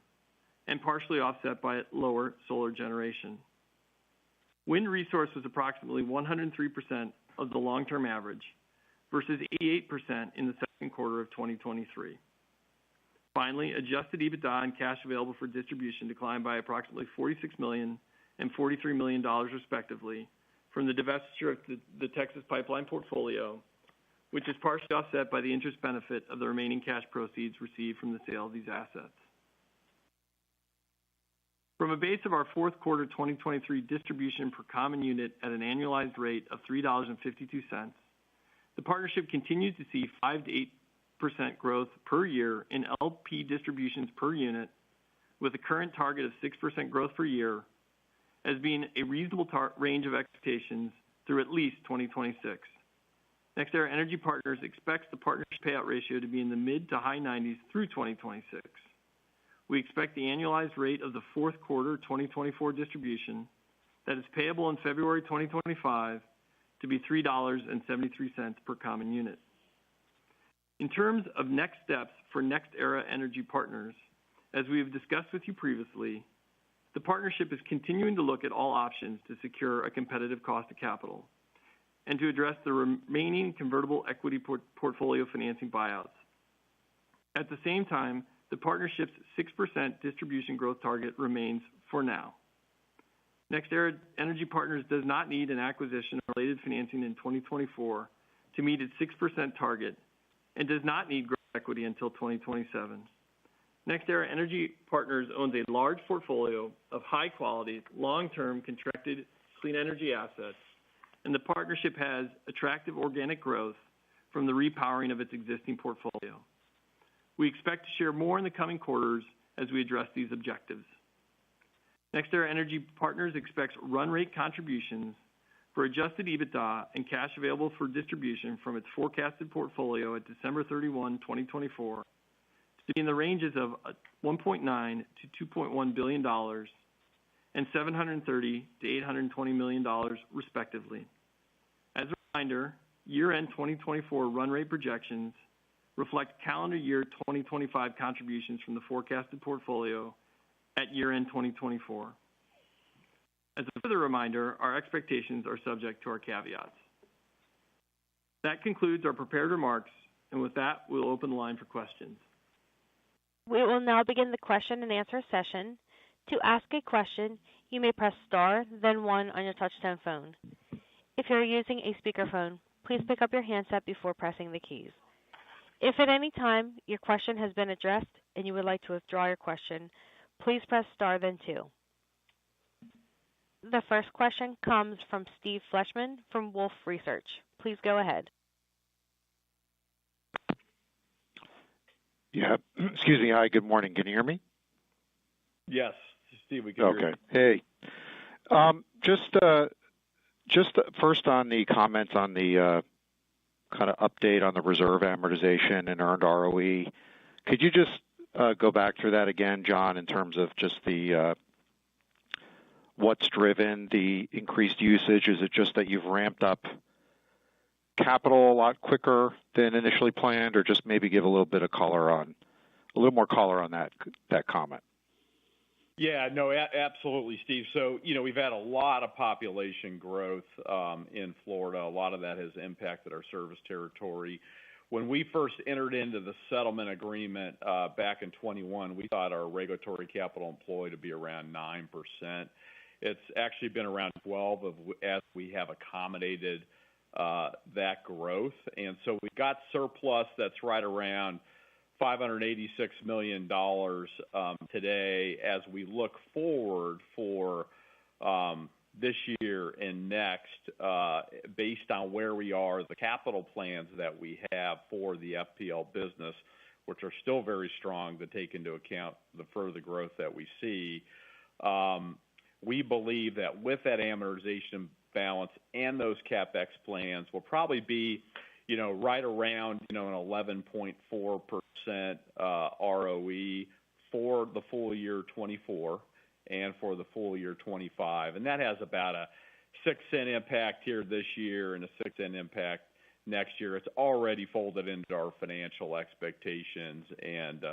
and partially offset by lower solar generation. Wind resource was approximately 103% of the long-term average versus 88% in the second quarter of 2023. Finally, adjusted EBITDA and cash available for distribution declined by approximately $46 million and $43 million respectively from the divestiture of the Texas pipeline portfolio, which is partially offset by the interest benefit of the remaining cash proceeds received from the sale of these assets. From a base of our fourth quarter 2023 distribution per common unit at an annualized rate of $3.52, the partnership continues to see 5 to 8% growth per year in LP distributions per unit, with a current target of 6% growth per year as being a reasonable range of expectations through at least 2026. NextEra Energy Partners expects the partnership payout ratio to be in the mid to high 90s through 2026. We expect the annualized rate of the fourth quarter 2024 distribution that is payable in February 2025 to be $3.73 per common unit. In terms of next steps for NextEra Energy Partners, as we have discussed with you previously, the partnership is continuing to look at all options to secure a competitive cost of capital and to address the remaining convertible equity portfolio financing buyouts. At the same time, the partnership's 6% distribution growth target remains for now. NextEra Energy Partners does not need an acquisition or related financing in 2024 to meet its 6% target and does not need growth equity until 2027. NextEra Energy Partners owns a large portfolio of high-quality, long-term contracted clean energy assets, and the partnership has attractive organic growth from the repowering of its existing portfolio. We expect to share more in the coming quarters as we address these objectives. NextEra Energy Partners expects run rate contributions for adjusted EBITDA and cash available for distribution from its forecasted portfolio at December 31, 2024, to be in the ranges of $1.9 to $2.1 billion and $730 to $820 million, respectively. As a reminder, year-end 2024 run rate projections reflect calendar year 2025 contributions from the forecasted portfolio at year-end 2024. As a further reminder, our expectations are subject to our caveats. That concludes our prepared remarks, and with that, we'll open the line for questions. We will now begin the question and answer session. To ask a question, you may press star, then 1 on your touch-tone phone. If you're using a speakerphone, please pick up your handset before pressing the keys. If at any time your question has been addressed and you would like to withdraw your question, please press star then 2. The first question comes from Steve Fleishman from Wolfe Research. Please go ahead. Yeah. Excuse me. Hi, good morning. Can you hear me? Yes, Steve, we can hear you. Okay. Hey. Just first on the comments on the kind of update on the reserve amortization and earned ROE. Could you just go back through that again, John, in terms of just the what's driven the increased usage? Is it just that you've ramped up capital a lot quicker than initially planned, or just maybe give a little more color on that comment? Yeah, no, absolutely, Steve. So, we've had a lot of population growth in Florida. A lot of that has impacted our service territory. When we first entered into the settlement agreement back in 21, we thought our regulatory capital employed to be around 9%. It's actually been around 12 as we have accommodated that growth. And so we've got surplus that's right around $586 million today as we look forward for this year and next, based on where we are, the capital plans that we have for the FPL business, which are still very strong to take into account the further growth that we see. We believe that with that amortization balance and those CapEx plans will probably be, right around, an 11.4% ROE for the full year 24 and for the full year 25. And that has about a 6-cent impact here this year and a 6-cent impact next year. It's already folded into our financial expectations and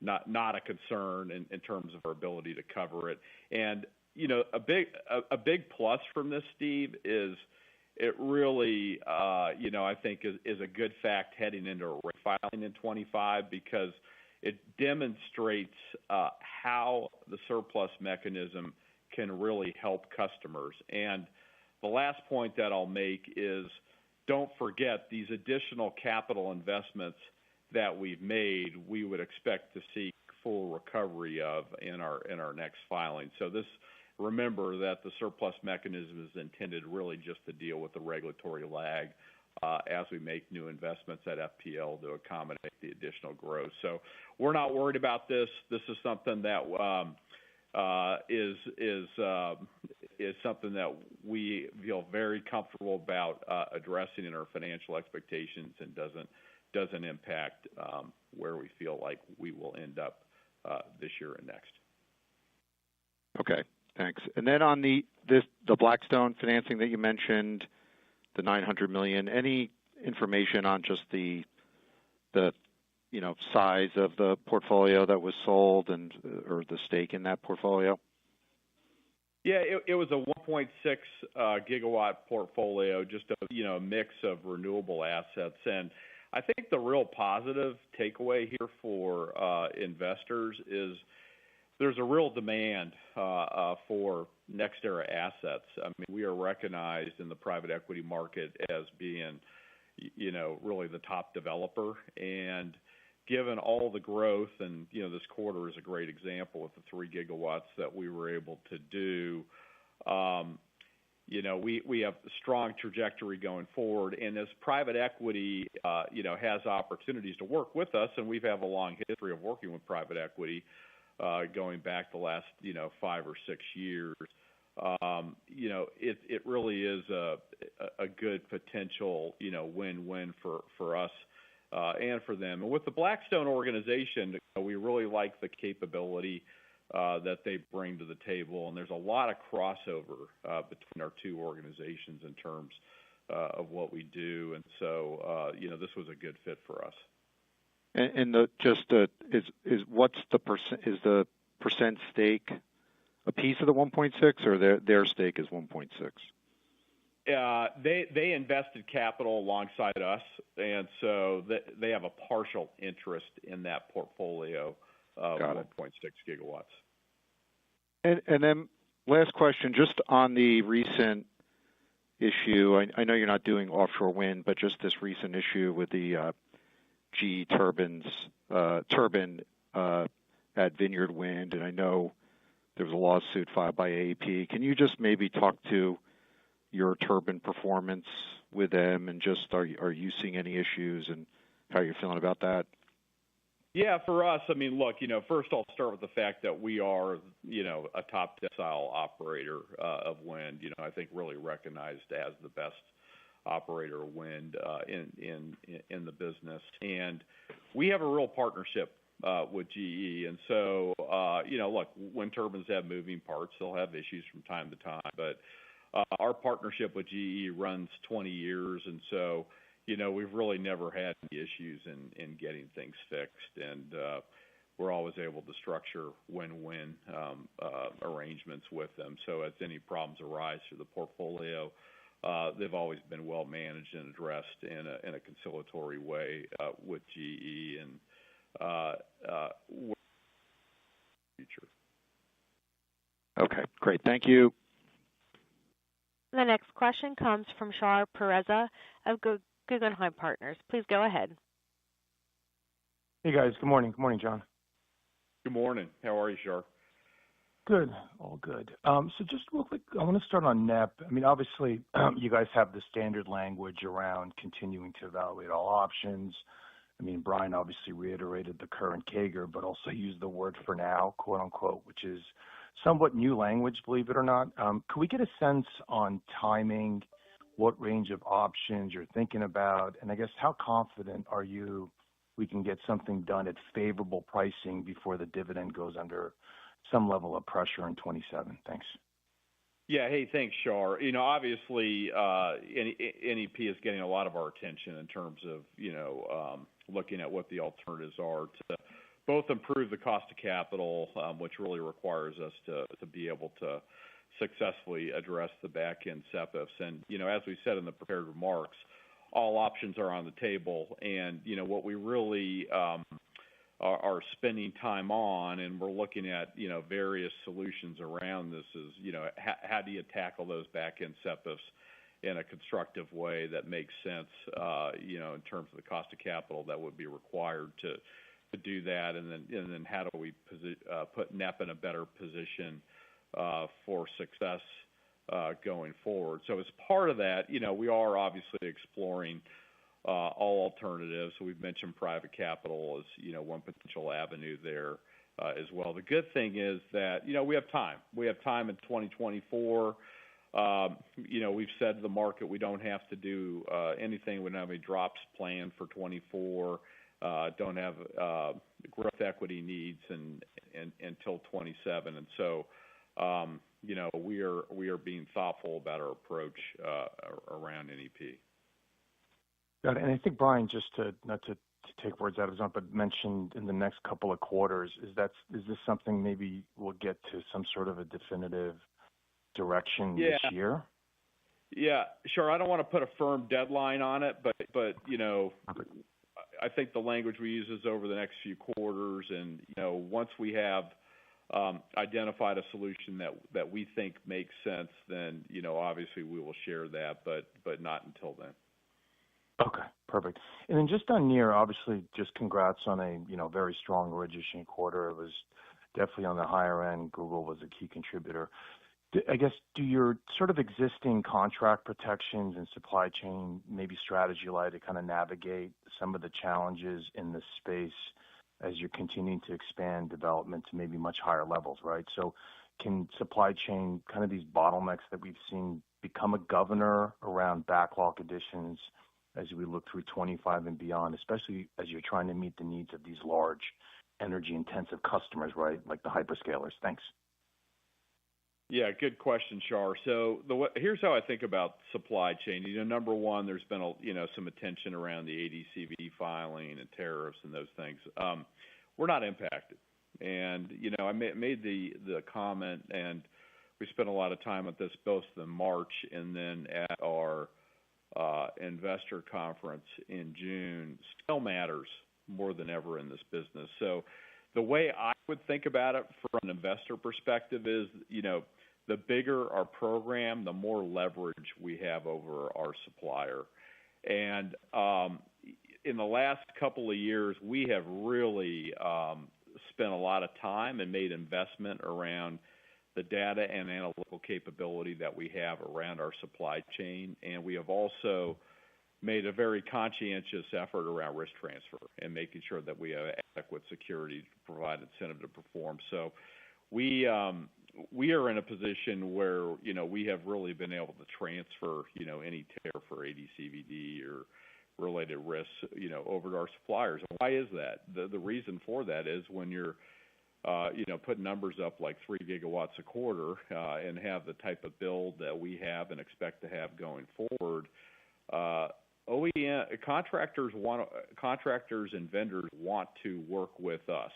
not a concern in terms of our ability to cover it. And a big plus from this, Steve, is it really, I think is a good fact heading into a rate filing in 25 because it demonstrates how the surplus mechanism can really help customers. And the last point that I'll make is don't forget these additional capital investments that we've made, we would expect to see full recovery of in our next filing. So remember that the surplus mechanism is intended really just to deal with the regulatory lag as we make new investments at FPL to accommodate the additional growth. So we're not worried about this. This is something that is something that we feel very comfortable about addressing in our financial expectations and doesn't impact where we feel like we will end up this year and next. Okay. Thanks. And then on the Blackstone financing that you mentioned, the $900 million, any information on just the size of the portfolio that was sold or the stake in that portfolio? Yeah, it was a 1.6 gigawatt portfolio, just a mix of renewable assets. And I think the real positive takeaway here for investors is there's a real demand for NextEra assets. I mean, we are recognized in the private equity market as being, really the top developer. And given all the growth, and this quarter is a great example with the 3 gigawatts that we were able to do. We have a strong trajectory going forward. And as private equity, has opportunities to work with us, and we've had a long history of working with private equity. Going back the last, 5 or 6 years, it really is a good potential, win-win for us and for them. And with the Blackstone organization, we really like the capability that they bring to the table, and there's a lot of crossover between our two organizations in terms of what we do. And so, this was a good fit for us. And what's the percent? Is the percent stake a piece of the 1.6, or their stake is 1.6? They invested capital alongside us, and so they have a partial interest in that portfolio of 1.6 gigawatts. And then last question, just on the recent issue. I know you're not doing offshore wind, but just this recent issue with the GE turbine at Vineyard Wind, and I know there was a lawsuit filed by AEP. Can you just maybe talk to your turbine performance with them, and just are you seeing any issues, and how you're feeling about that? Yeah, for us, I mean, look, first I'll start with the fact that we are, a top decile operator of wind. I think really recognized as the best operator of wind in the business, and we have a real partnership with GE. And so, look, wind turbines have moving parts; they'll have issues from time to time, but our partnership with GE runs 20 years, and so. We've really never had any issues in getting things fixed, and we're always able to structure win-win arrangements with them. So as any problems arise through the portfolio, they've always been well managed and addressed in a conciliatory way with GE and future. Okay, great. Thank you. The next question comes from Shar Pourreza of Guggenheim Partners. Please go ahead. Hey, guys. Good morning. Good morning, John. Good morning. How are you, Shar? Good. All good. So just real quick, I want to start on NEP. I mean, obviously, you guys have the standard language around continuing to evaluate all options. I mean, Brian obviously reiterated the current CAGR, but also used the word "for now," quote unquote, which is somewhat new language, believe it or not. Could we get a sense on timing, what range of options you're thinking about, and I guess how confident are you we can get something done at favorable pricing before the dividend goes under some level of pressure in 27? Thanks. Yeah. Hey, thanks, Shar. Obviously, NEP is getting a lot of our attention in terms of, looking at what the alternatives are to both improve the cost of capital, which really requires us to be able to successfully address the back-end SEPIFs. And, as we said in the prepared remarks, all options are on the table. And, what we really are spending time on, and we're looking at, various solutions around this is, how do you tackle those back-end SEPIFs in a constructive way that makes sense, in terms of the cost of capital that would be required to do that, and then how do we put NEP in a better position for success going forward. So as part of that, we are obviously exploring all alternatives. So we've mentioned private capital as one potential avenue there as well. The good thing is that we have time. We have time in 2024. We've said to the market we don't have to do anything. We don't have any drops planned for 24. Don't have growth equity needs until 27, and so we are being thoughtful about our approach around NEP. Got it. And I think Brian, just not to take words out of his mouth, but mentioned in the next couple of quarters, is this something maybe we'll get to some sort of a definitive direction this year? Yeah, sure. I don't want to put a firm deadline on it, but I think the language we use is over the next few quarters, and once we have identified a solution that we think makes sense, then obviously we will share that, but not until then. Okay, perfect. And then just on NEAR, obviously, just congrats on a very strong origination quarter. It was definitely on the higher end. Google was a key contributor. I guess, do your sort of existing contract protections and supply chain maybe strategy allow you to kind of navigate some of the challenges in this space as you're continuing to expand development to maybe much higher levels, right? So can supply chain, kind of these bottlenecks that we've seen, become a governor around backlog additions as we look through 25 and beyond, especially as you're trying to meet the needs of these large energy-intensive customers, right, like the hyperscalers? Thanks. Yeah, good question, Shar. So here's how I think about supply chain. Number one, there's been some attention around the AD/CVD filing and tariffs and those things. We're not impacted, and I made the comment, and we spent a lot of time at this both in March and then at our investor conference in June. Scale matters more than ever in this business. So the way I would think about it from an investor perspective is, the bigger our program, the more leverage we have over our supplier. And in the last couple of years, we have really spent a lot of time and made investment around the data and analytical capability that we have around our supply chain. And we have also made a very conscientious effort around risk transfer and making sure that we have adequate security to provide incentive to perform. So we are in a position where, we have really been able to transfer, any tariff or AD/CVD or related risks, over to our suppliers. And why is that? The reason for that is when you're, put numbers up like 3 gigawatts a quarter and have the type of build that we have and expect to have going forward, OEM contractors and vendors want to work with us.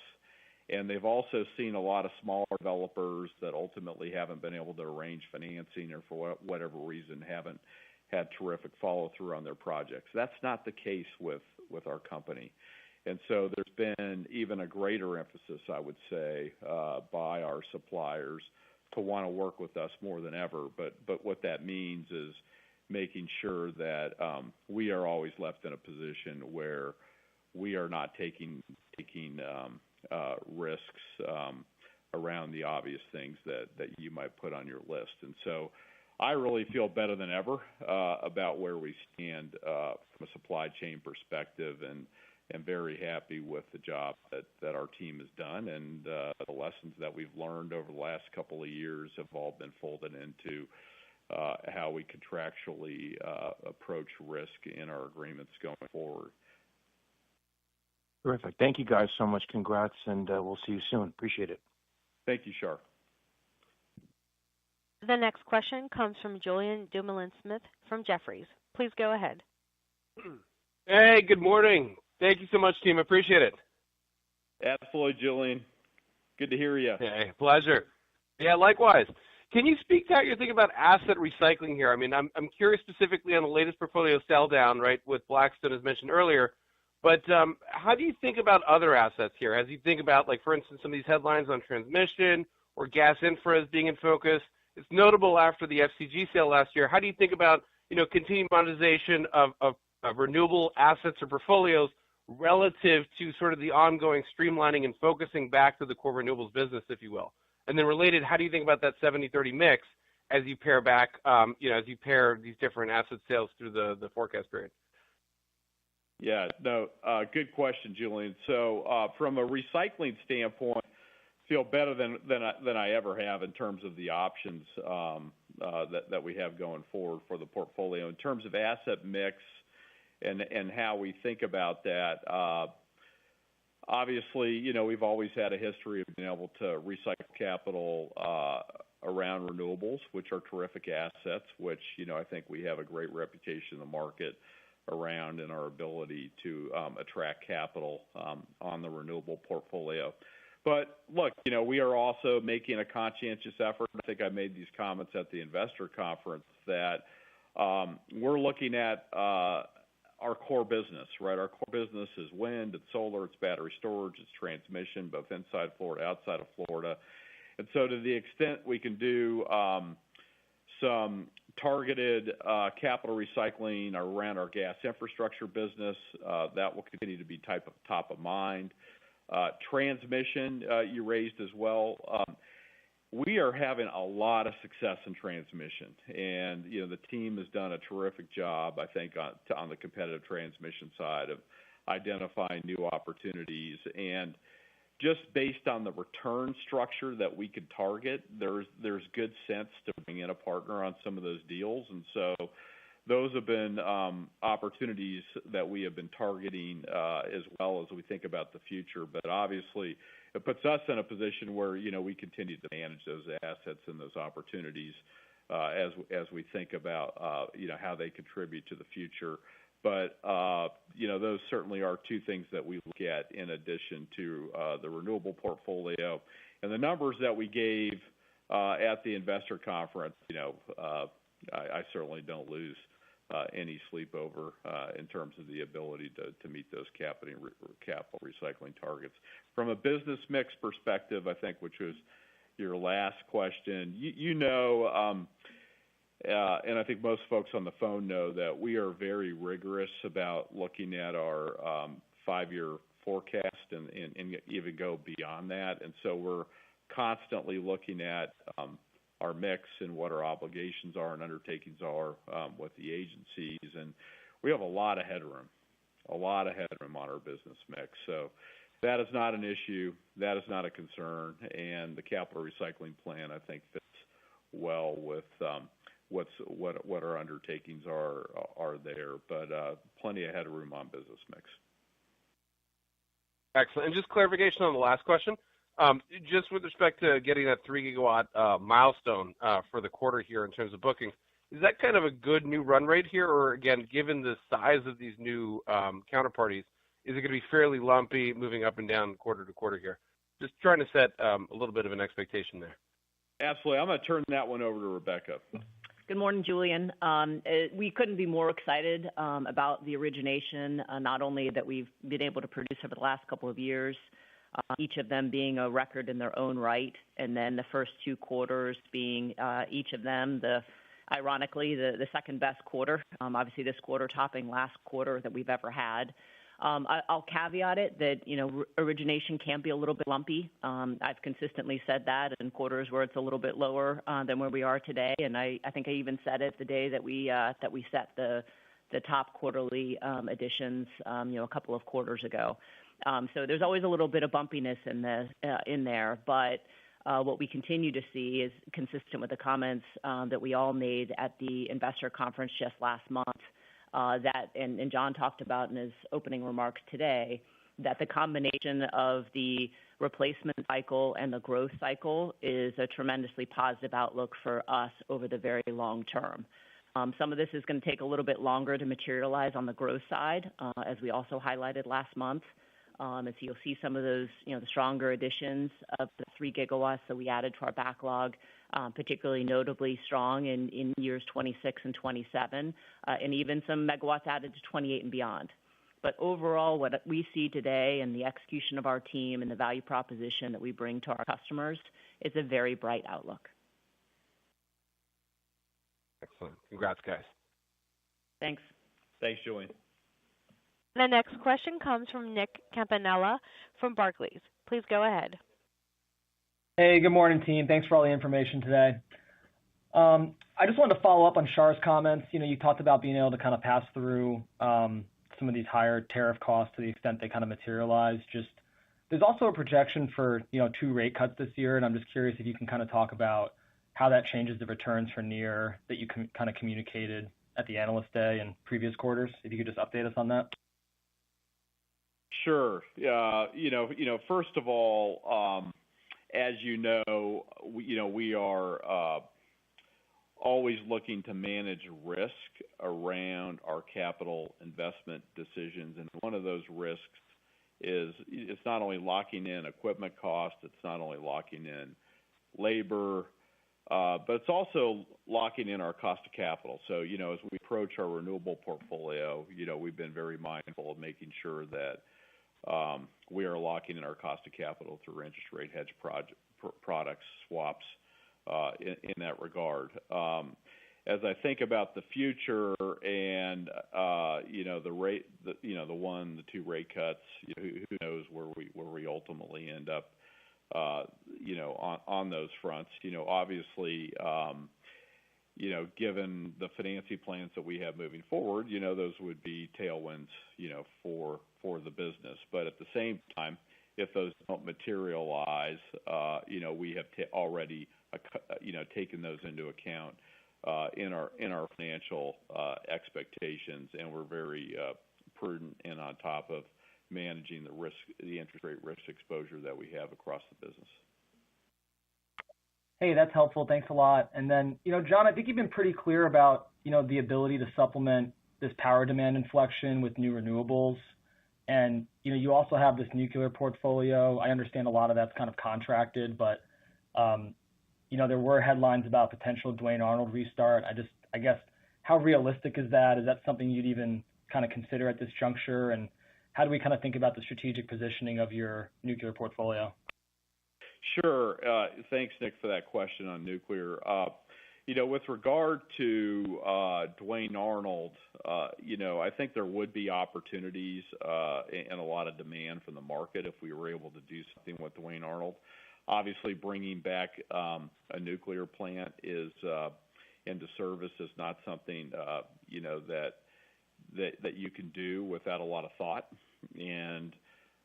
And they've also seen a lot of smaller developers that ultimately haven't been able to arrange financing or for whatever reason haven't had terrific follow through on their projects. That's not the case with our company. And so there's been even a greater emphasis, I would say, by our suppliers to want to work with us more than ever. But what that means is making sure that we are always left in a position where we are not taking risks around the obvious things that you might put on your list. And so I really feel better than ever about where we stand from a supply chain perspective, and very happy with the job that our team has done. And the lessons that we've learned over the last couple of years have all been folded into how we contractually approach risk in our agreements going forward. Terrific. Thank you guys so much. Congrats, and we'll see you soon. Appreciate it. Thank you, Shar. The next question comes from Julian Dumoulin-Smith from Jefferies. Please go ahead. Hey, good morning. Thank you so much, team. Appreciate it. Absolutely, Julian. Good to hear you. Hey, pleasure. Yeah, likewise. Can you speak to how you're thinking about asset recycling here? I mean, I'm curious specifically on the latest portfolio sell down, right, with Blackstone as mentioned earlier. But how do you think about other assets here? As you think about, like, for instance, some of these headlines on transmission or gas infras being in focus, it's notable after the FCG sale last year. How do you think about, continued monetization of renewable assets or portfolios relative to sort of the ongoing streamlining and focusing back to the core renewables business, if you will? And then related, how do you think about that 70-30 mix as you pair back, as you pair these different asset sales through the forecast period? Yeah, no, good question, Julian. So from a recycling standpoint, feel better than I ever have in terms of the options that we have going forward for the portfolio. In terms of asset mix and how we think about that, obviously, we've always had a history of being able to recycle capital around renewables, which are terrific assets, which, I think we have a great reputation in the market around in our ability to attract capital on the renewable portfolio. But look, we are also making a conscientious effort. I think I made these comments at the investor conference that we're looking at our core business, right? Our core business is wind, it's solar, it's battery storage, it's transmission, both inside Florida, outside of Florida. And so to the extent we can do some targeted capital recycling around our gas infrastructure business, that will continue to be top of mind. Transmission, you raised as well. We are having a lot of success in transmission, and the team has done a terrific job, I think, on the competitive transmission side of identifying new opportunities. And just based on the return structure that we could target, there's good sense to bring in a partner on some of those deals. And so those have been opportunities that we have been targeting as well as we think about the future. But obviously, it puts us in a position where, we continue to manage those assets and those opportunities as we think about, how they contribute to the future. But, those certainly are two things that we look at in addition to the renewable portfolio. And the numbers that we gave at the investor conference, I certainly don't lose any sleep over in terms of the ability to meet those capital recycling targets. From a business mix perspective, I think, which was your last question, and I think most folks on the phone know that we are very rigorous about looking at our 5-year forecast and even go beyond that. And so we're constantly looking at our mix and what our obligations are and undertakings are with the agencies. And we have a lot of headroom on our business mix. So that is not an issue. That is not a concern. And the capital recycling plan, I think, fits well with what our undertakings are there. But plenty of headroom on business mix. Excellent. And just clarification on the last question. Just with respect to getting that 3 gigawatt milestone for the quarter here in terms of bookings, is that kind of a good new run rate here? Or again, given the size of these new counterparties, is it going to be fairly lumpy moving up and down quarter to quarter here? Just trying to set a little bit of an expectation there. Absolutely. I'm going to turn that one over to Rebecca. Good morning, Julian. We couldn't be more excited about the origination, not only that we've been able to produce over the last couple of years, each of them being a record in their own right, and then the first 2 quarters being each of them, ironically, the second best quarter, obviously this quarter topping last quarter that we've ever had. I'll caveat it that, origination can be a little bit lumpy. I've consistently said that in quarters where it's a little bit lower than where we are today. And I think I even said it the day that we set the top quarterly additions, a couple of quarters ago. So there's always a little bit of bumpiness in there. But what we continue to see is consistent with the comments that we all made at the investor conference just last month. And John talked about in his opening remarks today, that the combination of the replacement cycle and the growth cycle is a tremendously positive outlook for us over the very long term. Some of this is going to take a little bit longer to materialize on the growth side, as we also highlighted last month. And so you'll see some of those, the stronger additions of the 3 gigawatts that we added to our backlog, particularly notably strong in years 26 and 27, and even some megawatts added to 28 and beyond. But overall, what we see today and the execution of our team and the value proposition that we bring to our customers is a very bright outlook. Excellent. Congrats, guys. Thanks. Thanks, Julian. The next question comes from Nick Campanella from Barclays. Please go ahead. Hey, good morning, team. Thanks for all the information today. I just wanted to follow up on Shar's comments. You talked about being able to kind of pass through some of these higher tariff costs to the extent they kind of materialize. There's also a projection for 2 rate cuts this year, and I'm just curious if you can kind of talk about how that changes the returns for NEAR that you kind of communicated at the Analyst Day and previous quarters. If you could just update us on that. Sure. First of all, as you know, we are always looking to manage risk around our capital investment decisions. And one of those risks is it's not only locking in equipment costs, it's not only locking in labor, but it's also locking in our cost of capital. So, as we approach our renewable portfolio, we've been very mindful of making sure that we are locking in our cost of capital through interest rate hedge products, swaps, in that regard. As I think about the future and the rate, the 2 rate cuts, who knows where we ultimately end up, on those fronts. Obviously, given the financing plans that we have moving forward, those would be tailwinds, for the business. But at the same time, if those don't materialize, we have already, taken those into account in our financial expectations, and we're very prudent and on top of managing the interest rate risk exposure that we have across the business. Hey, that's helpful. Thanks a lot. And then, John, I think you've been pretty clear about, the ability to supplement this power demand inflection with new renewables. And, you also have this nuclear portfolio. I understand a lot of that's kind of contracted, but, there were headlines about potential Duane Arnold restart. I guess, how realistic is that? Is that something you'd even kind of consider at this juncture? And how do we kind of think about the strategic positioning of your nuclear portfolio? Sure. Thanks, Nick, for that question on nuclear. With regard to Dwayne Arnold, I think there would be opportunities and a lot of demand from the market if we were able to do something with Dwayne Arnold. Obviously, bringing back a nuclear plant into service is not something that you can do without a lot of thought, and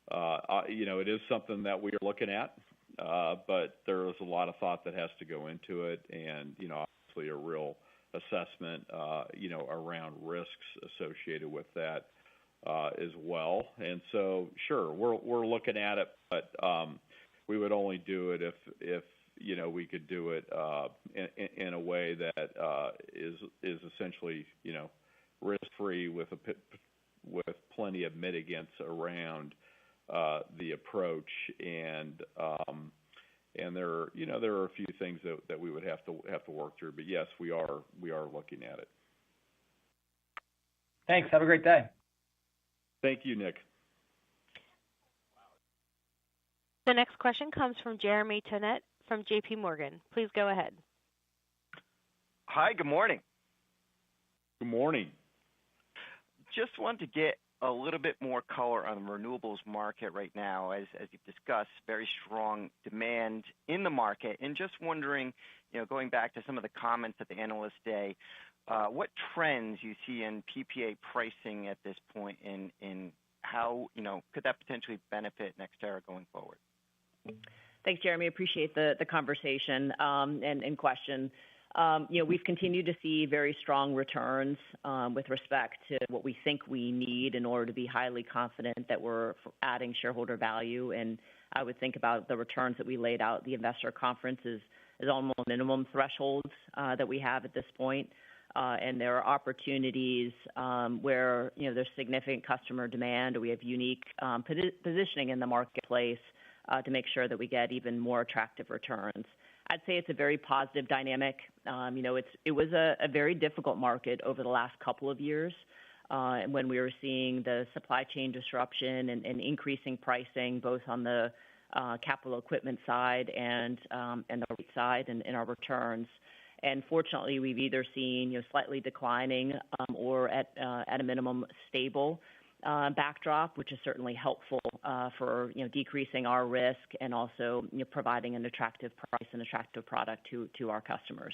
it is something that we are looking at, but there is a lot of thought that has to go into it, and obviously a real assessment around risks associated with that as well. And so, sure, we're looking at it, but we would only do it if we could do it in a way that is essentially risk-free with plenty of mitigants around the approach, and there are a few things that we would have to work through. But yes, we are looking at it. Thanks. Have a great day. Thank you, Nick. The next question comes from Jeremy Tonet from J.P. Morgan. Please go ahead. Hi, good morning. Good morning. Just wanted to get a little bit more color on the renewables market right now. As you've discussed, very strong demand in the market. And just wondering, going back to some of the comments at the Analyst Day, what trends you see in PPA pricing at this point, and how, could that potentially benefit NextEra going forward? Thanks, Jeremy. Appreciate the conversation and question. We've continued to see very strong returns with respect to what we think we need in order to be highly confident that we're adding shareholder value. And I would think about the returns that we laid out at the investor conference as almost minimum thresholds that we have at this point. And there are opportunities where there's significant customer demand, or we have unique positioning in the marketplace to make sure that we get even more attractive returns. I'd say it's a very positive dynamic. It was a very difficult market over the last couple of years when we were seeing the supply chain disruption and increasing pricing, both on the capital equipment side and the rate side and in our returns. And fortunately, we've either seen slightly declining or at a minimum stable backdrop, which is certainly helpful for decreasing our risk and also providing an attractive price and attractive product to our customers.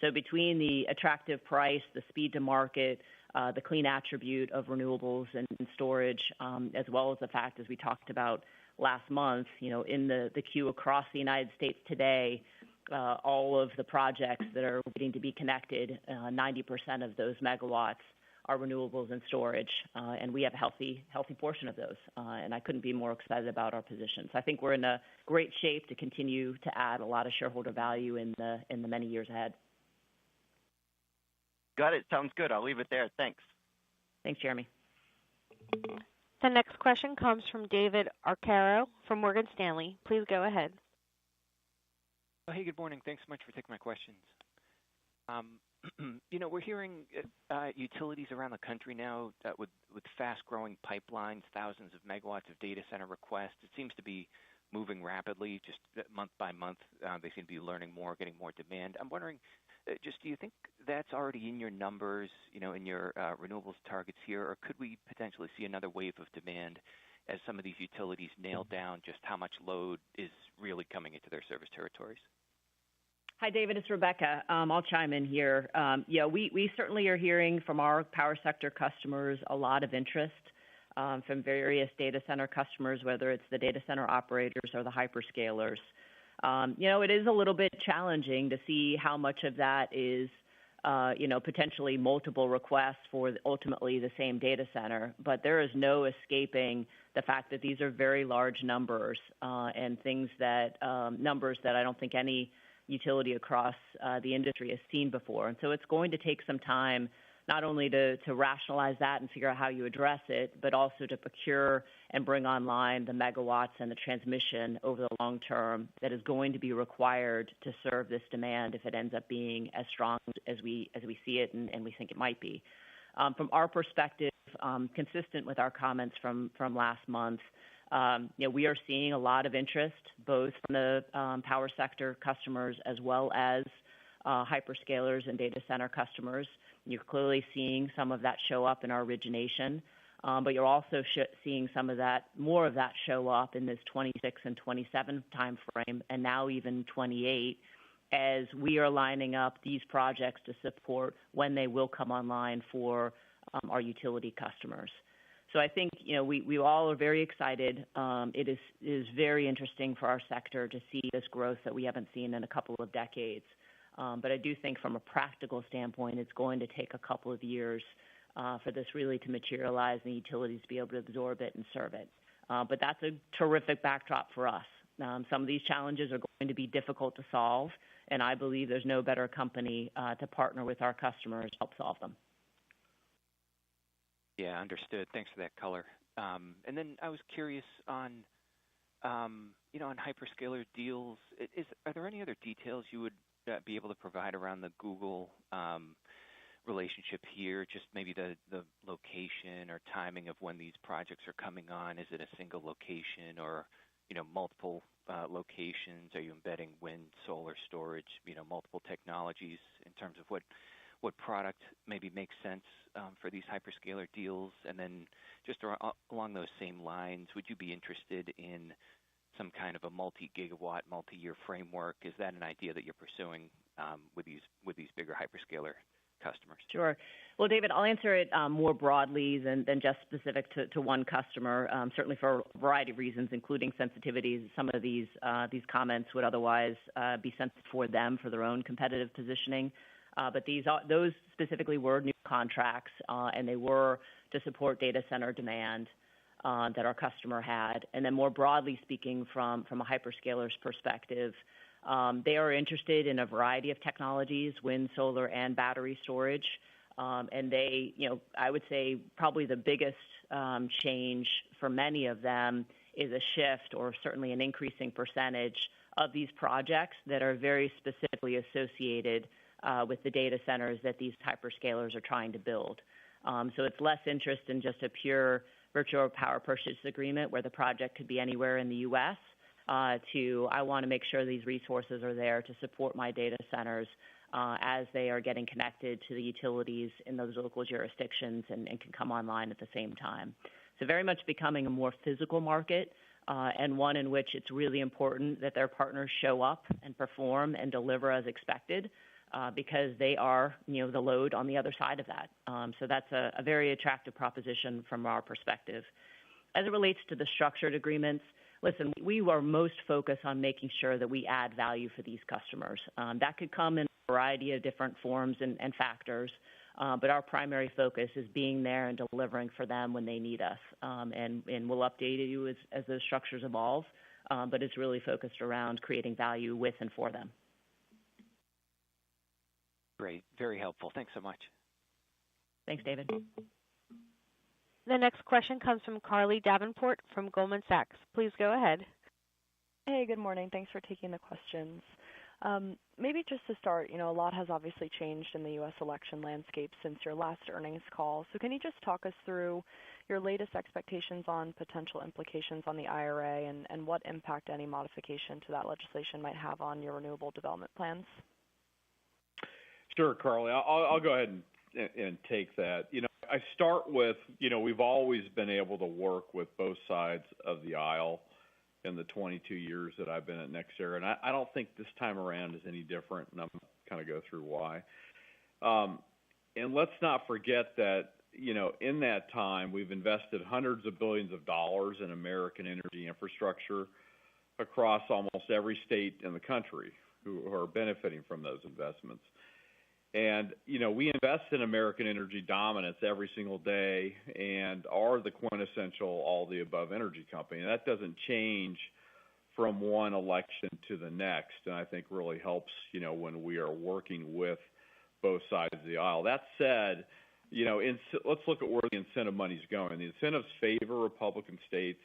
So between the attractive price, the speed to market, the clean attribute of renewables and storage, as well as the fact, as we talked about last month, in the queue across the United States today, all of the projects that are waiting to be connected, 90% of those megawatts are renewables and storage, and we have a healthy portion of those, and I couldn't be more excited about our position. So I think we're in a great shape to continue to add a lot of shareholder value in the many years ahead. Got it. Sounds good. I'll leave it there. Thanks. Thanks, Jeremy. The next question comes from David Arcaro from Morgan Stanley. Please go ahead. Oh, hey, good morning. Thanks so much for taking my questions. We're hearing utilities around the country now that with fast-growing pipelines, thousands of megawatts of data center requests, it seems to be moving rapidly, just month by month. They seem to be learning more, getting more demand. I'm wondering, do you think that's already in your numbers, in your renewables targets here, or could we potentially see another wave of demand as some of these utilities nail down just how much load is really coming into their service territories? Hi, David. It's Rebecca. I'll chime in here. We certainly are hearing from our power sector customers a lot of interest from various data center customers, whether it's the data center operators or the hyperscalers. It is a little bit challenging to see how much of that is, potentially multiple requests for ultimately the same data center. But there is no escaping the fact that these are very large numbers and numbers that I don't think any utility across the industry has seen before. And so it's going to take some time not only to rationalize that and figure out how you address it, but also to procure and bring online the megawatts and the transmission over the long term that is going to be required to serve this demand if it ends up being as strong as we see it and we think it might be. From our perspective, consistent with our comments from last month, we are seeing a lot of interest both from the power sector customers as well as hyperscalers and data center customers. You're clearly seeing some of that show up in our origination, but you're also seeing more of that show up in this 26 and 27 timeframe, and now even 28, as we are lining up these projects to support when they will come online for our utility customers. So I think we all are very excited. It is very interesting for our sector to see this growth that we haven't seen in a couple of decades. But I do think from a practical standpoint, it's going to take a couple of years for this really to materialize and the utilities to be able to absorb it and serve it. But that's a terrific backdrop for us. Some of these challenges are going to be difficult to solve, and I believe there's no better company to partner with our customers to help solve them. Yeah, understood. Thanks for that color. And then I was curious on, on hyperscaler deals. Are there any other details you would be able to provide around the Google relationship here? Just maybe the location or timing of when these projects are coming on. Is it a single location or multiple locations? Are you embedding wind, solar storage, multiple technologies in terms of what product maybe makes sense for these hyperscaler deals? And then just along those same lines, would you be interested in some kind of a multi-gigawatt, multi-year framework? Is that an idea that you're pursuing with these bigger hyperscaler customers? Sure. Well, David, I'll answer it more broadly than just specific to one customer, certainly for a variety of reasons, including sensitivities. Some of these comments would otherwise be sensitive for them for their own competitive positioning. But those specifically were new contracts, and they were to support data center demand that our customer had. And then more broadly speaking, from a hyperscaler's perspective, they are interested in a variety of technologies, wind, solar, and battery storage. And they, I would say probably the biggest change for many of them is a shift, or certainly an increasing percentage of these projects that are very specifically associated with the data centers that these hyperscalers are trying to build. So it's less interest in just a pure virtual power purchase agreement where the project could be anywhere in the U.S. To I want to make sure these resources are there to support my data centers as they are getting connected to the utilities in those local jurisdictions and can come online at the same time. So very much becoming a more physical market and one in which it's really important that their partners show up and perform and deliver as expected. Because they are, the load on the other side of that. So that's a very attractive proposition from our perspective. As it relates to the structured agreements, listen, we are most focused on making sure that we add value for these customers. That could come in a variety of different forms and factors, but our primary focus is being there and delivering for them when they need us. And we'll update you as those structures evolve, but it's really focused around creating value with and for them. Great. Very helpful. Thanks so much. Thanks, David. The next question comes from Carly Davenport from Goldman Sachs. Please go ahead. Hey, good morning. Thanks for taking the questions. Maybe just to start, a lot has obviously changed in the U.S. election landscape since your last earnings call. So can you just talk us through your latest expectations on potential implications on the IRA and what impact any modification to that legislation might have on your renewable development plans? Sure, Carly. I'll go ahead and take that. I start with, we've always been able to work with both sides of the aisle in the 22 years that I've been at NextEra, and I don't think this time around is any different, and I'm going to kind of go through why. And let's not forget that, in that time, we've invested hundreds of billions of dollars in American energy infrastructure across almost every state in the country who are benefiting from those investments. And, we invest in American energy dominance every single day and are the quintessential all-the-above energy company. And that doesn't change from one election to the next, and I think really helps, when we are working with both sides of the aisle. That said, let's look at where the incentive money is going. The incentives favor Republican states.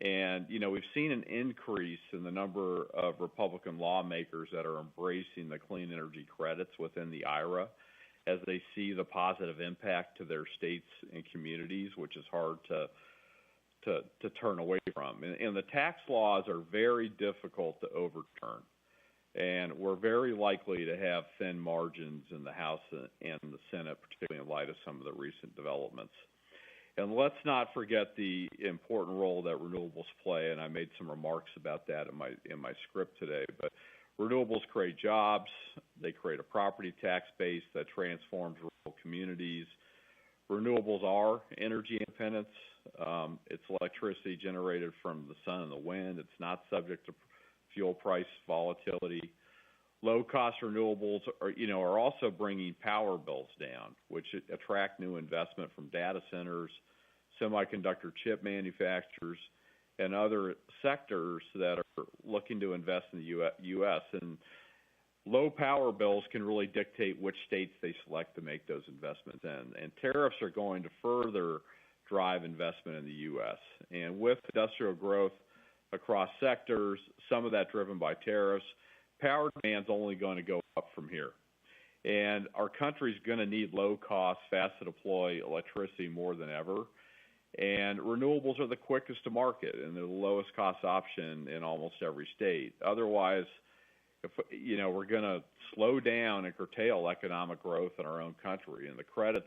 And, we've seen an increase in the number of Republican lawmakers that are embracing the clean energy credits within the IRA as they see the positive impact to their states and communities, which is hard to turn away from. And the tax laws are very difficult to overturn. And we're very likely to have thin margins in the House and the Senate, particularly in light of some of the recent developments. And let's not forget the important role that renewables play, and I made some remarks about that in my script today. But renewables create jobs, they create a property tax base that transforms rural communities. Renewables are energy independence. It's electricity generated from the sun and the wind. It's not subject to fuel price volatility. Low-cost renewables are also bringing power bills down, which attract new investment from data centers, semiconductor chip manufacturers, and other sectors that are looking to invest in the U.S. And low power bills can really dictate which states they select to make those investments in. And tariffs are going to further drive investment in the U.S. And with industrial growth across sectors, some of that driven by tariffs, power demand's only going to go up from here. And our country's going to need low-cost, fast-to-deploy electricity more than ever. And renewables are the quickest to market and they're the lowest-cost option in almost every state. Otherwise, we're going to slow down and curtail economic growth in our own country, and the credits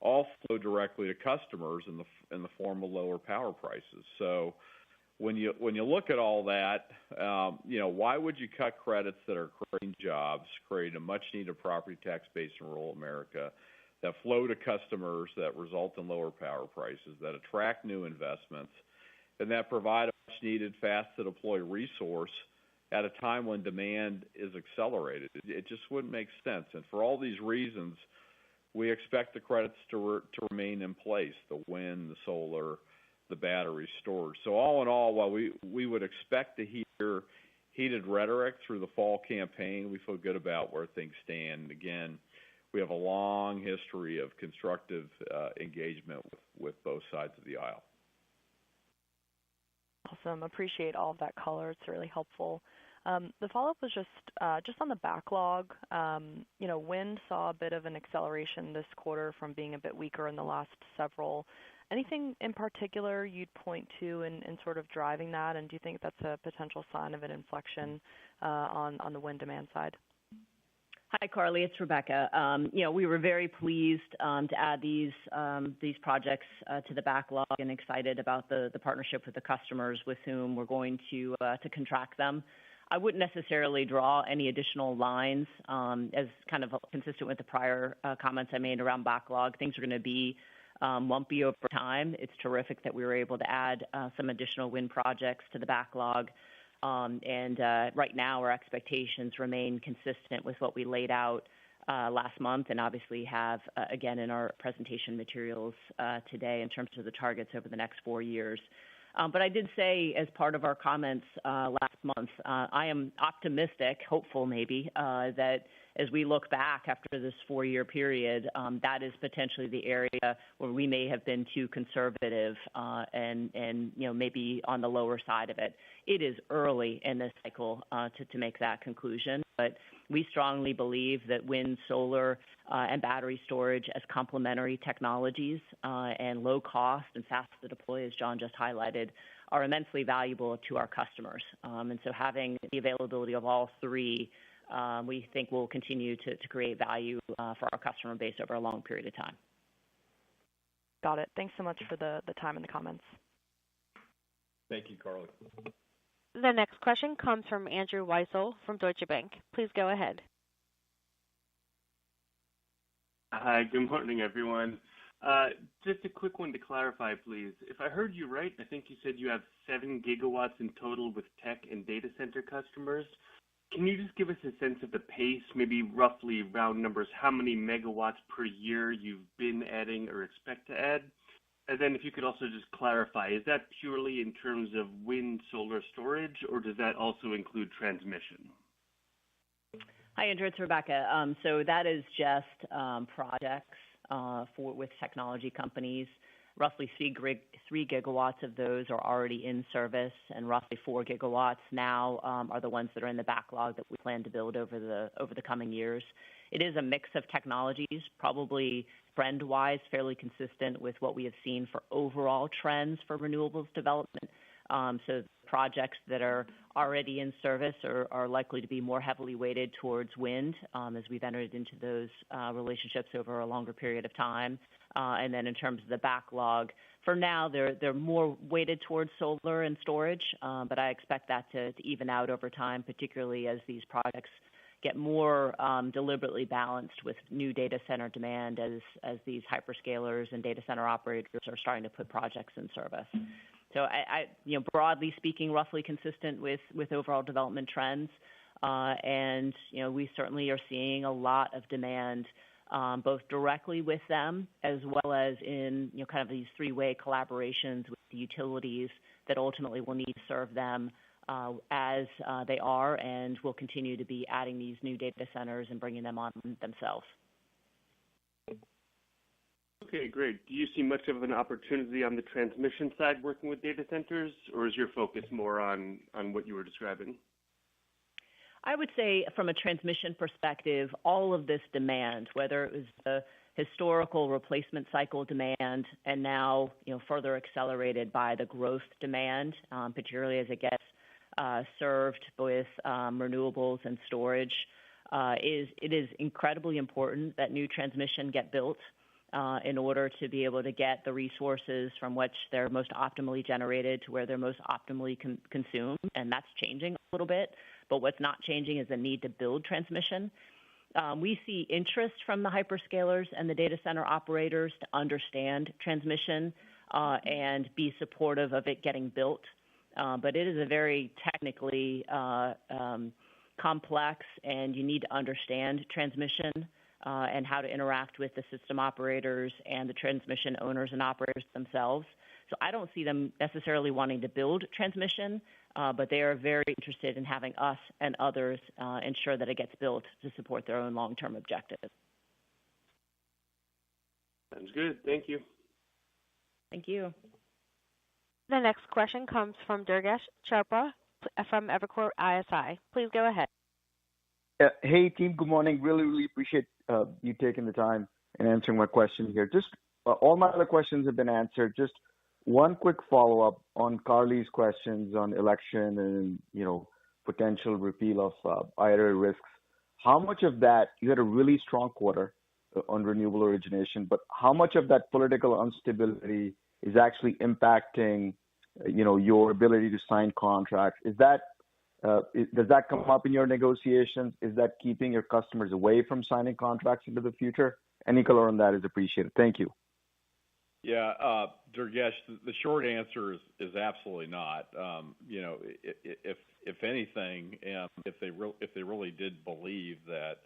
all flow directly to customers in the form of lower power prices. So when you look at all that, why would you cut credits that are creating jobs, creating a much-needed property tax base in rural America that flow to customers, that result in lower power prices, that attract new investments, and that provide a much-needed, fast-to-deploy resource at a time when demand is accelerated? It just wouldn't make sense. And for all these reasons, we expect the credits to remain in place, the wind, the solar, the battery storage. So all in all, while we would expect to hear heated rhetoric through the fall campaign, we feel good about where things stand. Again, we have a long history of constructive engagement with both sides of the aisle. Awesome. Appreciate all of that color. It's really helpful. The follow-up was just on the backlog. Wind saw a bit of an acceleration this quarter from being a bit weaker in the last several. Anything in particular you'd point to in sort of driving that, and do you think that's a potential sign of an inflection on the wind demand side? Hi, Carly. It's Rebecca. We were very pleased to add these projects to the backlog and excited about the partnership with the customers with whom we're going to contract them. I wouldn't necessarily draw any additional lines as kind of consistent with the prior comments I made around backlog. Things are going to be lumpy over time. It's terrific that we were able to add some additional wind projects to the backlog. And right now, our expectations remain consistent with what we laid out last month and obviously have, again, in our presentation materials today in terms of the targets over the next 4 years. But I did say as part of our comments last month, I am optimistic, hopeful maybe, that as we look back after this 4-year period, that is potentially the area where we may have been too conservative and maybe on the lower side of it. It is early in this cycle to make that conclusion, but we strongly believe that wind, solar, and battery storage as complementary technologies and low cost and fast to deploy, as John just highlighted, are immensely valuable to our customers. And so having the availability of all three, we think will continue to create value for our customer base over a long period of time. Got it. Thanks so much for the time and the comments. Thank you, Carly. The next question comes from Andrew Weisel from Deutsche Bank. Please go ahead. Hi, good morning, everyone. Just a quick one to clarify, please. If I heard you right, I think you said you have 7 gigawatts in total with tech and data center customers. Can you just give us a sense of the pace, maybe roughly round numbers, how many megawatts per year you've been adding or expect to add? And then if you could also just clarify, is that purely in terms of wind, solar storage, or does that also include transmission? Hi, Andrew. It's Rebecca. So that is just projects with technology companies. Roughly 3 gigawatts of those are already in service, and roughly 4 gigawatts now are the ones that are in the backlog that we plan to build over the coming years. It is a mix of technologies, probably trend-wise fairly consistent with what we have seen for overall trends for renewables development So projects that are already in service are likely to be more heavily weighted towards wind as we've entered into those relationships over a longer period of time. And then in terms of the backlog, for now, they're more weighted towards solar and storage, but I expect that to even out over time, particularly as these projects get more deliberately balanced with new data center demand as these hyperscalers and data center operators are starting to put projects in service. So I broadly speaking, roughly consistent with overall development trends. And, we certainly are seeing a lot of demand both directly with them as well as in, kind of these three-way collaborations with the utilities that ultimately will need to serve them as they are and will continue to be adding these new data centers and bringing them on themselves. Okay, great. Do you see much of an opportunity on the transmission side working with data centers, or is your focus more on what you were describing? I would say from a transmission perspective, all of this demand, whether it was the historical replacement cycle demand and now, further accelerated by the growth demand, particularly as it gets served with renewables and storage, it is incredibly important that new transmission get built in order to be able to get the resources from which they're most optimally generated to where they're most optimally consumed, and that's changing a little bit. But what's not changing is the need to build transmission. We see interest from the hyperscalers and the data center operators to understand transmission and be supportive of it getting built. But it is a very technically complex, and you need to understand transmission and how to interact with the system operators and the transmission owners and operators themselves. So I don't see them necessarily wanting to build transmission, but they are very interested in having us and others ensure that it gets built to support their own long-term objectives. Sounds good. Thank you. Thank you. The next question comes from Durgesh Chopra from Evercore ISI. Please go ahead. Hey, team. Good morning. Really appreciate you taking the time and answering my question here. Just all my other questions have been answered. Just one quick follow-up on Carly's questions on election and, potential repeal of IRA risks. How much of that, you had a really strong quarter on renewable origination, but how much of that political instability is actually impacting, your ability to sign contracts? Does that come up in your negotiations? Is that keeping your customers away from signing contracts into the future? Any color on that is appreciated. Thank you. Yeah, Durgesh, the short answer is absolutely not. If anything, if they really did believe that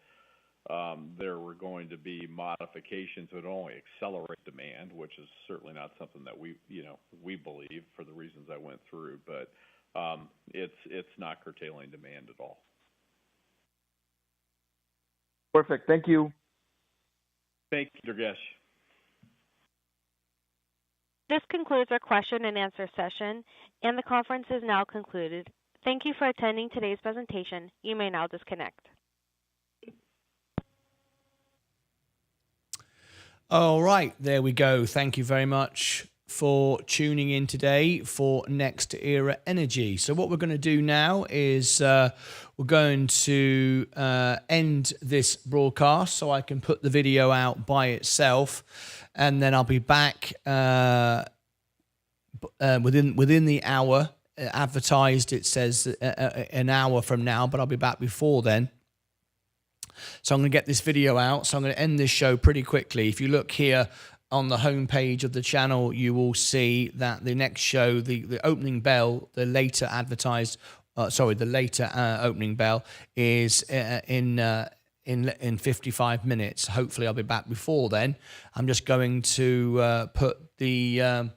there were going to be modifications that would only accelerate demand, which is certainly not something that we believe for the reasons I went through, but it's not curtailing demand at all. Perfect. Thank you. Thank you, Durgesh. This concludes our question and answer session, and the conference is now concluded. Thank you for attending today's presentation. You may now disconnect. All right, there we go. Thank you very much for tuning in today for Next Era Energy. So what we're going to do now is we're going to end this broadcast so I can put the video out by itself, and then I'll be back within the hour. Advertised, it says an hour from now, but I'll be back before then. So I'm going to get this video out. So I'm going to end this show pretty quickly. If you look here on the homepage of the channel, you will see that the next show, the opening bell, the later opening bell is in 55 minutes. Hopefully I'll be back before then. I'm just going to put the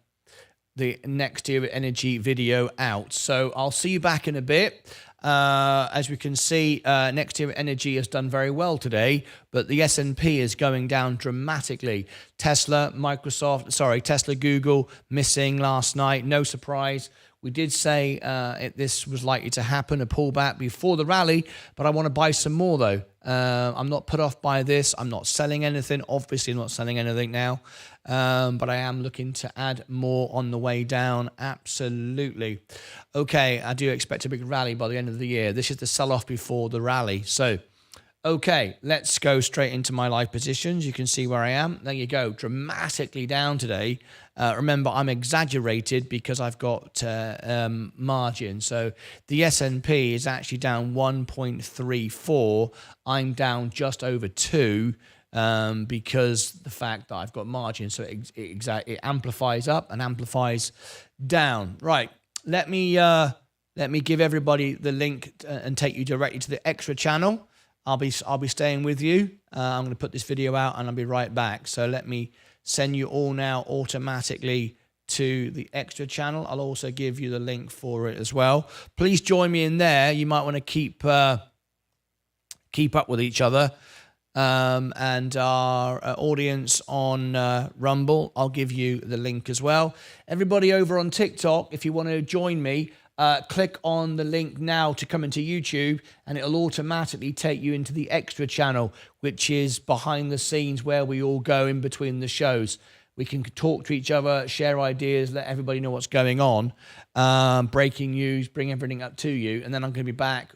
Next Era Energy video out. So I'll see you back in a bit. As we can see, Next Era Energy has done very well today, but the S&P is going down dramatically. Tesla, Google missing last night. No surprise We did say this was likely to happen, a pullback before the rally, but I want to buy some more though. I'm not put off by this. I'm not selling anything. Obviously, I'm not selling anything now, but I am looking to add more on the way down. Absolutely. Okay, I do expect a big rally by the end of the year. This is the sell-off before the rally. So, okay, let's go straight into my live positions. You can see where I am. There you go, dramatically down today. Remember, I'm exaggerated because I've got margin. So the S&P is actually down 1.34. I'm down just over 2 because the fact that I've got margin. So it amplifies up and amplifies down. Right, let me give everybody the link and take you directly to the extra channel. I'll be staying with you. I'm going to put this video out and I'll be right back. So let me send you all now automatically to the extra channel. I'll also give you the link for it as well. Please join me in there. You might want to keep up with each other. And our audience on Rumble, I'll give you the link as well. Everybody over on TikTok, if you want to join me, click on the link now to come into YouTube, and it'll automatically take you into the extra channel, which is behind the scenes where we all go in between the shows. We can talk to each other, share ideas, let everybody know what's going on, breaking news, bring everything up to you. And then I'm going to be back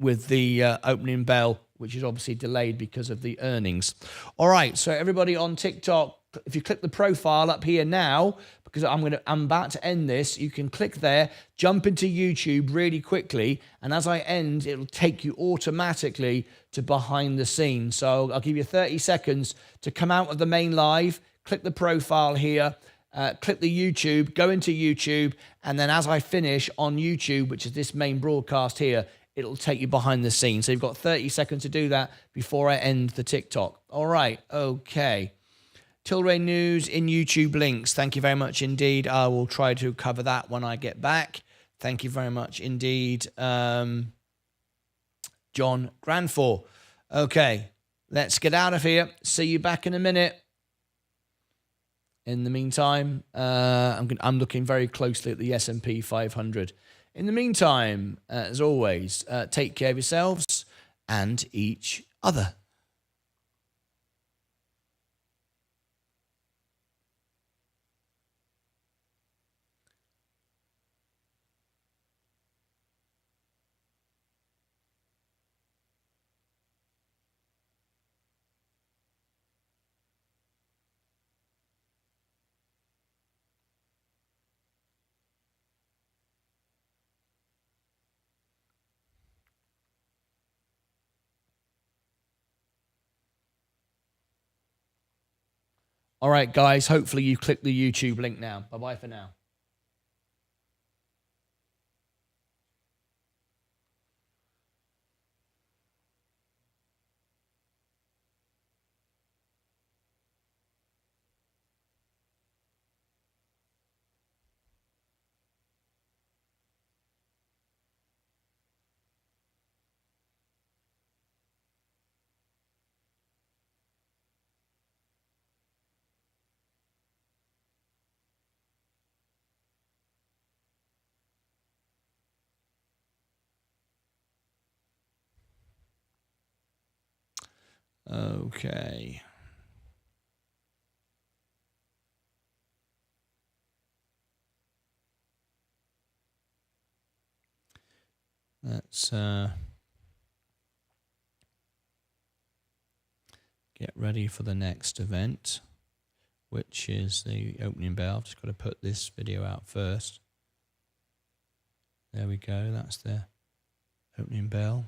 with the opening bell, which is obviously delayed because of the earnings. All right, so everybody on TikTok, if you click the profile up here now, because I'm about to end this, you can click there, jump into YouTube really quickly, and as I end, it'll take you automatically to behind the scenes. So I'll give you 30 seconds to come out of the main live, click the profile here, click the YouTube, go into YouTube, and then as I finish on YouTube, which is this main broadcast here, it'll take you behind the scenes. So you've got 30 seconds to do that before I end the TikTok. All right, okay. Tilray News in YouTube links. Thank you very much indeed. I will try to cover that when I get back. Thank you very much indeed, John Granfor. Okay, let's get out of here. See you back in a minute. In the meantime, I'm looking very closely at the S&P 500. In the meantime, as always, take care of yourselves and each other. All right, guys, hopefully you click the YouTube link now. Bye-bye for now. Okay. Let's get ready for the next event, which is the opening bell. I've just got to put this video out first. There we go. That's the opening bell.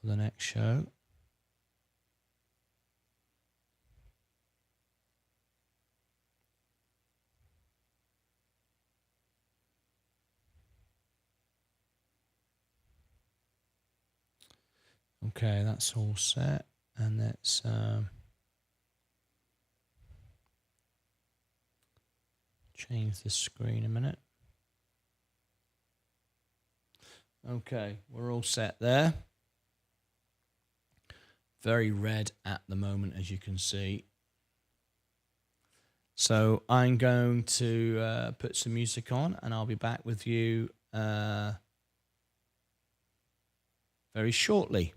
For the next show. Okay, that's all set, and let's change the screen a minute. Okay, we're all set there. Very red at the moment, as you can see. So I'm going to put some music on, and I'll be back with you very shortly.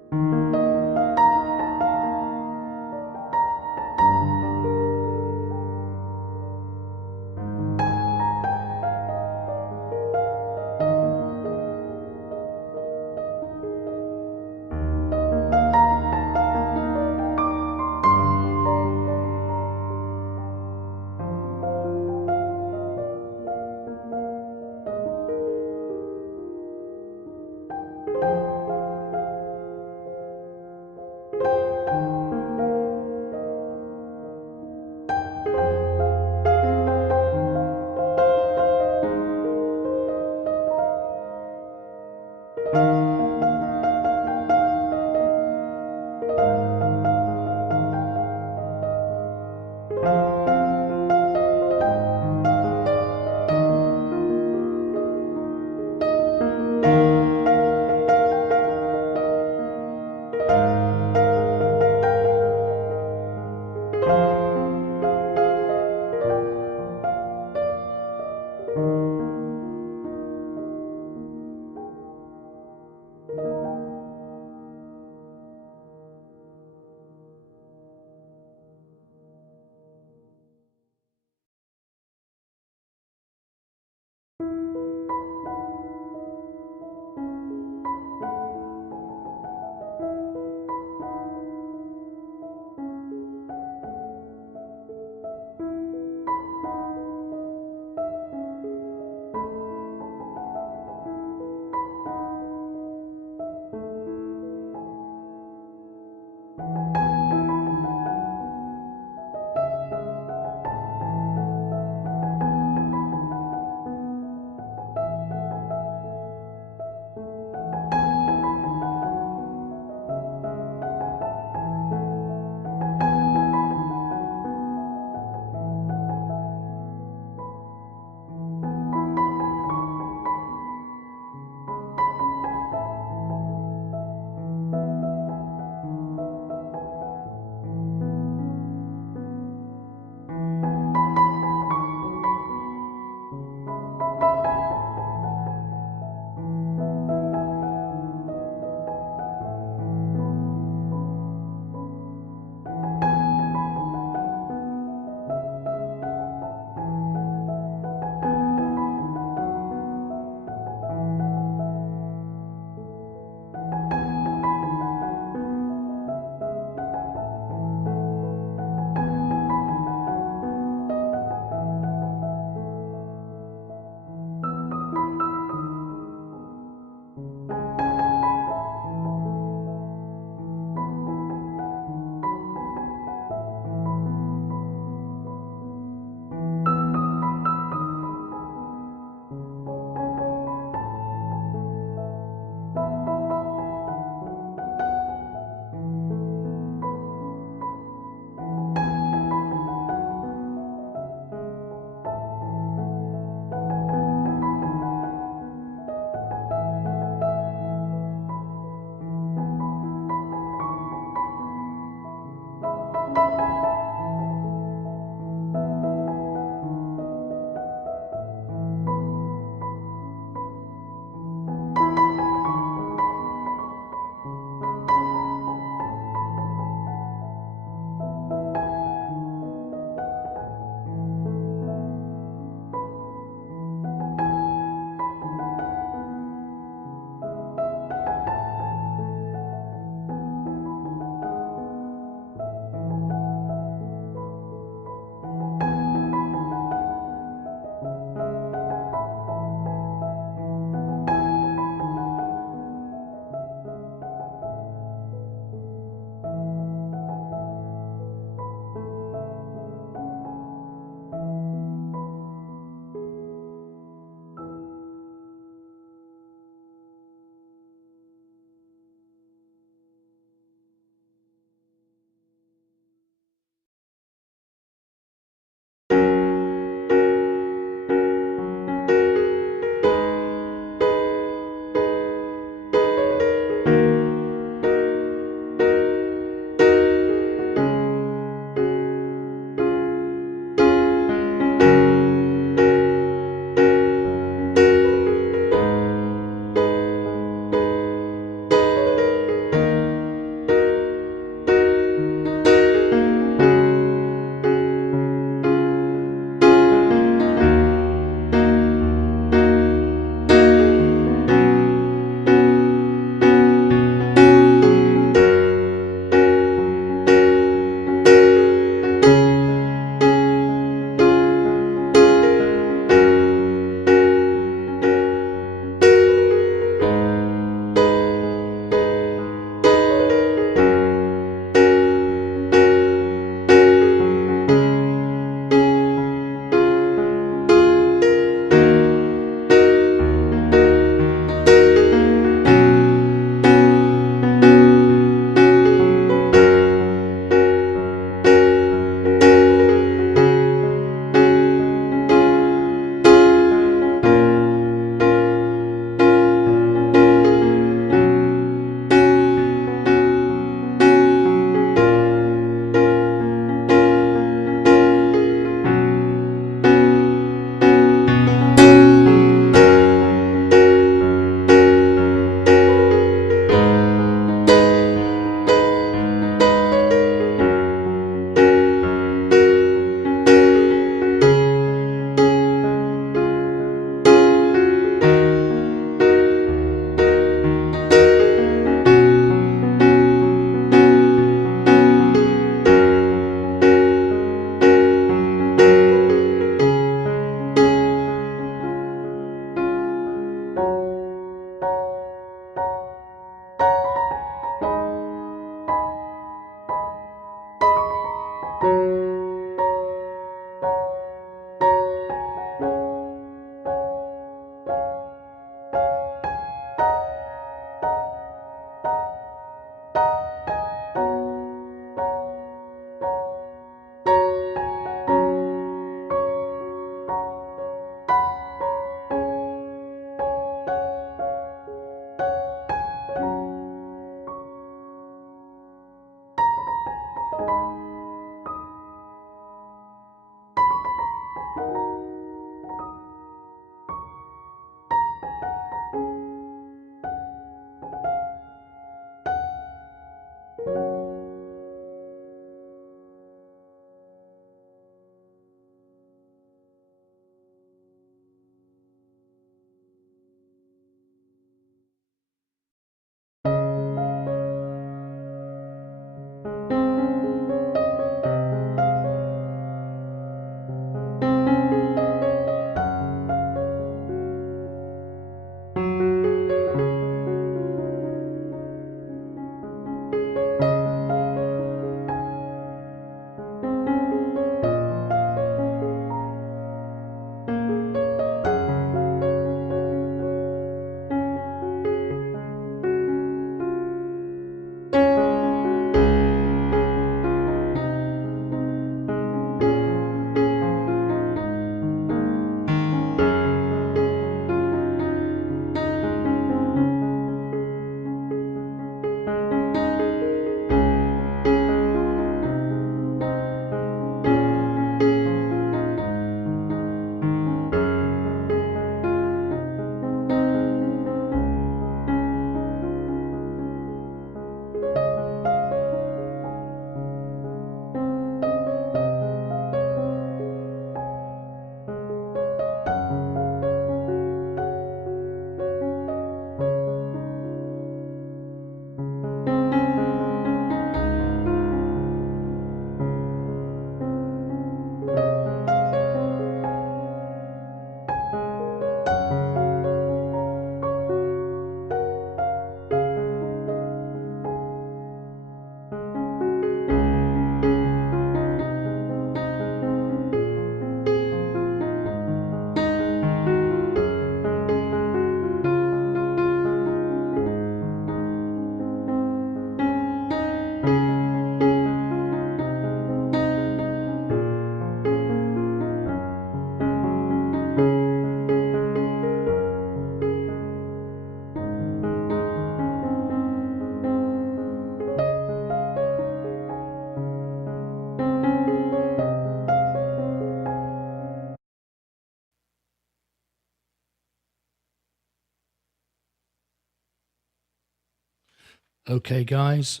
Okay, guys,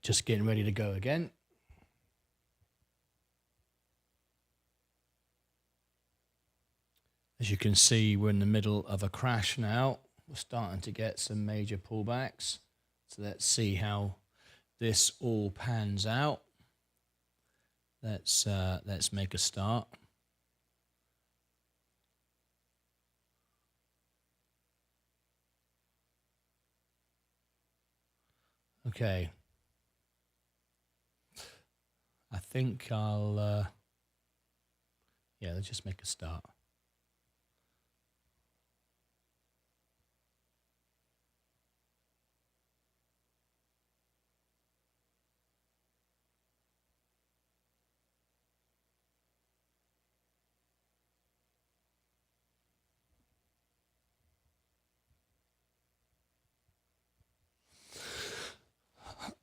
just getting ready to go again. As you can see, we're in the middle of a crash now. We're starting to get some major pullbacks. So let's see how this all pans out. Let's make a start. Okay. I think I'll, let's just make a start.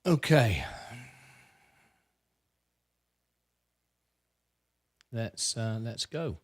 Okay. Let's go.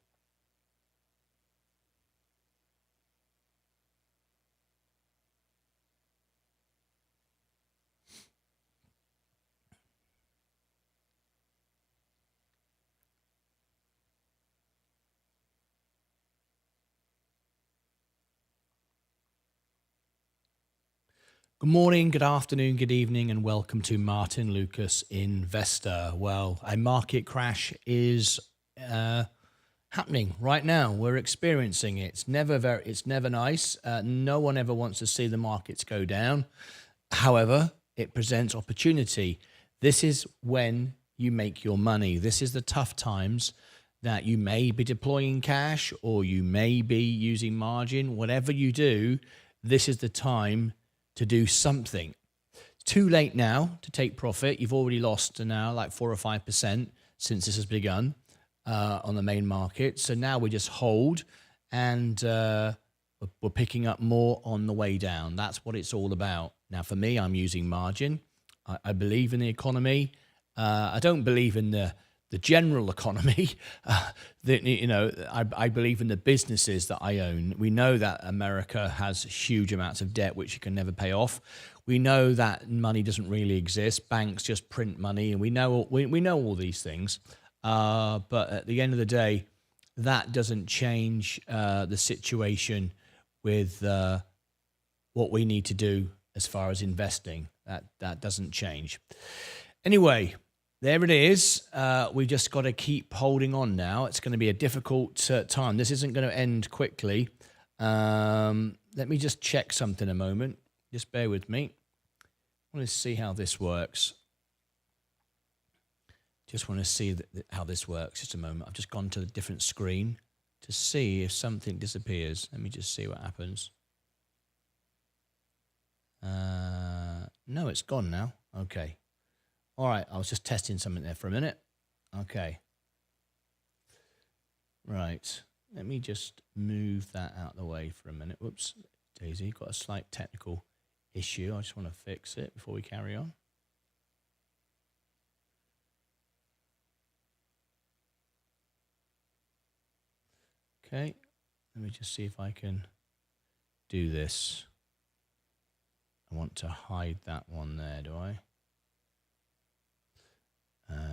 Good morning, good afternoon, good evening, and welcome to Martyn Lucas Investor. Well, a market crash is happening right now. We're experiencing it. It's never nice. No one ever wants to see the markets go down. However, it presents opportunity. This is when you make your money. This is the tough times that you may be deploying cash or you may be using margin. Whatever you do, this is the time to do something. It's too late now to take profit. You've already lost now like 4 or 5% since this has begun on the main market. So now we just hold and we're picking up more on the way down. That's what it's all about. Now for me, I'm using margin. I believe in the economy. I don't believe in the general economy. I believe in the businesses that I own. We know that America has huge amounts of debt which you can never pay off. We know that money doesn't really exist. Banks just print money, and we know all these things. But at the end of the day, that doesn't change the situation with what we need to do as far as investing. That doesn't change. Anyway, there it is. We've just got to keep holding on now. It's going to be a difficult time. This isn't going to end quickly. Let me just check something a moment. Just bear with me. I want to see how this works. Just want to see how this works. Just a moment. I've just gone to a different screen to see if something disappears. Let me just see what happens. No, it's gone now. Okay. All right, I was just testing something there for a minute. Okay. Right. Let me just move that out of the way for a minute. Whoops, Daisy, got a slight technical issue. I just want to fix it before we carry on. Okay. Let me just see if I can do this. I want to hide that one there, do I?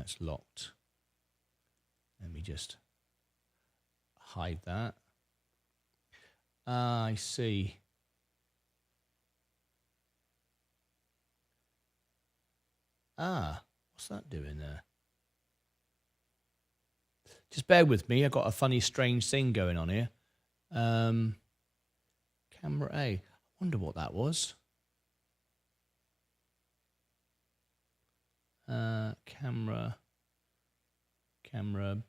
It's locked. Let me just hide that. I see. What's that doing there? Just bear with me. I've got a funny, strange thing going on here. Camera A. I wonder what that was. Camera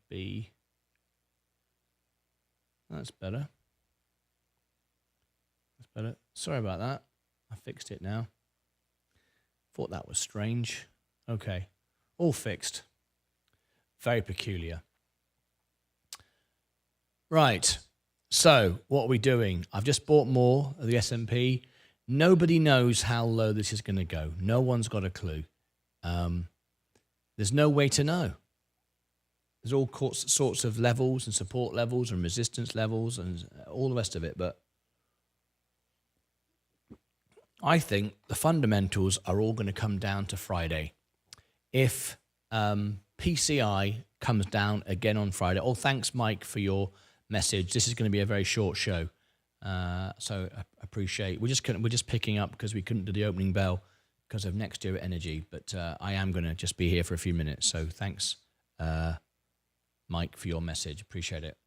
B. That's better. That's better. Sorry about that. I fixed it now. Thought that was strange. Okay. All fixed. Very peculiar. Right. So what are we doing? I've just bought more of the S&P. Nobody knows how low this is going to go. No one's got a clue. There's no way to know. There's all sorts of levels and support levels and resistance levels and all the rest of it. But I think the fundamentals are all going to come down to Friday. If PCI comes down again on Friday. Oh, thanks, Mike, for your message. This is going to be a very short show, so I appreciate. We're just picking up because we couldn't do the opening bell because of next year energy, but I am going to just be here for a few minutes. So thanks, Mike, for your message. Appreciate it.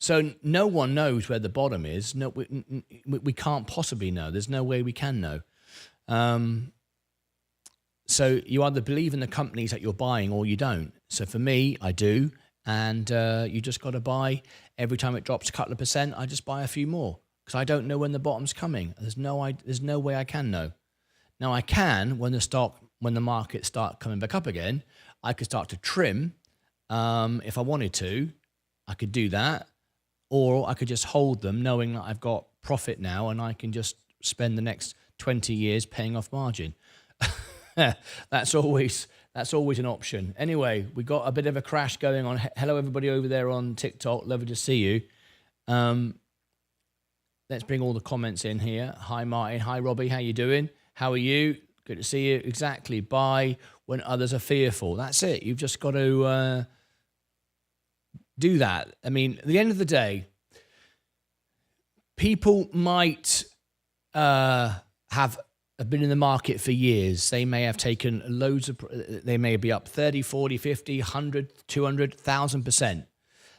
So no one knows where the bottom is. No, we can't possibly know. There's no way we can know. So you either believe in the companies that you're buying or you don't. So for me, I do. And you just got to buy. Every time it drops a couple of percent, I just buy a few more because I don't know when the bottom's coming. There's no way I can know. Now I can when the market start coming back up again. I could start to trim if I wanted to. I could do that, or I could just hold them, knowing that I've got profit now, and I can just spend the next 20 years paying off margin. That's always an option. Anyway, we got a bit of a crash going on. Hello, everybody over there on TikTok. Lovely to see you. Let's bring all the comments in here. Hi, Martin. Hi, Robbie. How you doing? How are you? Good to see you. Exactly. Buy when others are fearful. That's it. You've just got to do that. I mean, at the end of the day, people might have been in the market for years. They may have taken they may be up 30, 40, 50, 100, 200, 1,000%.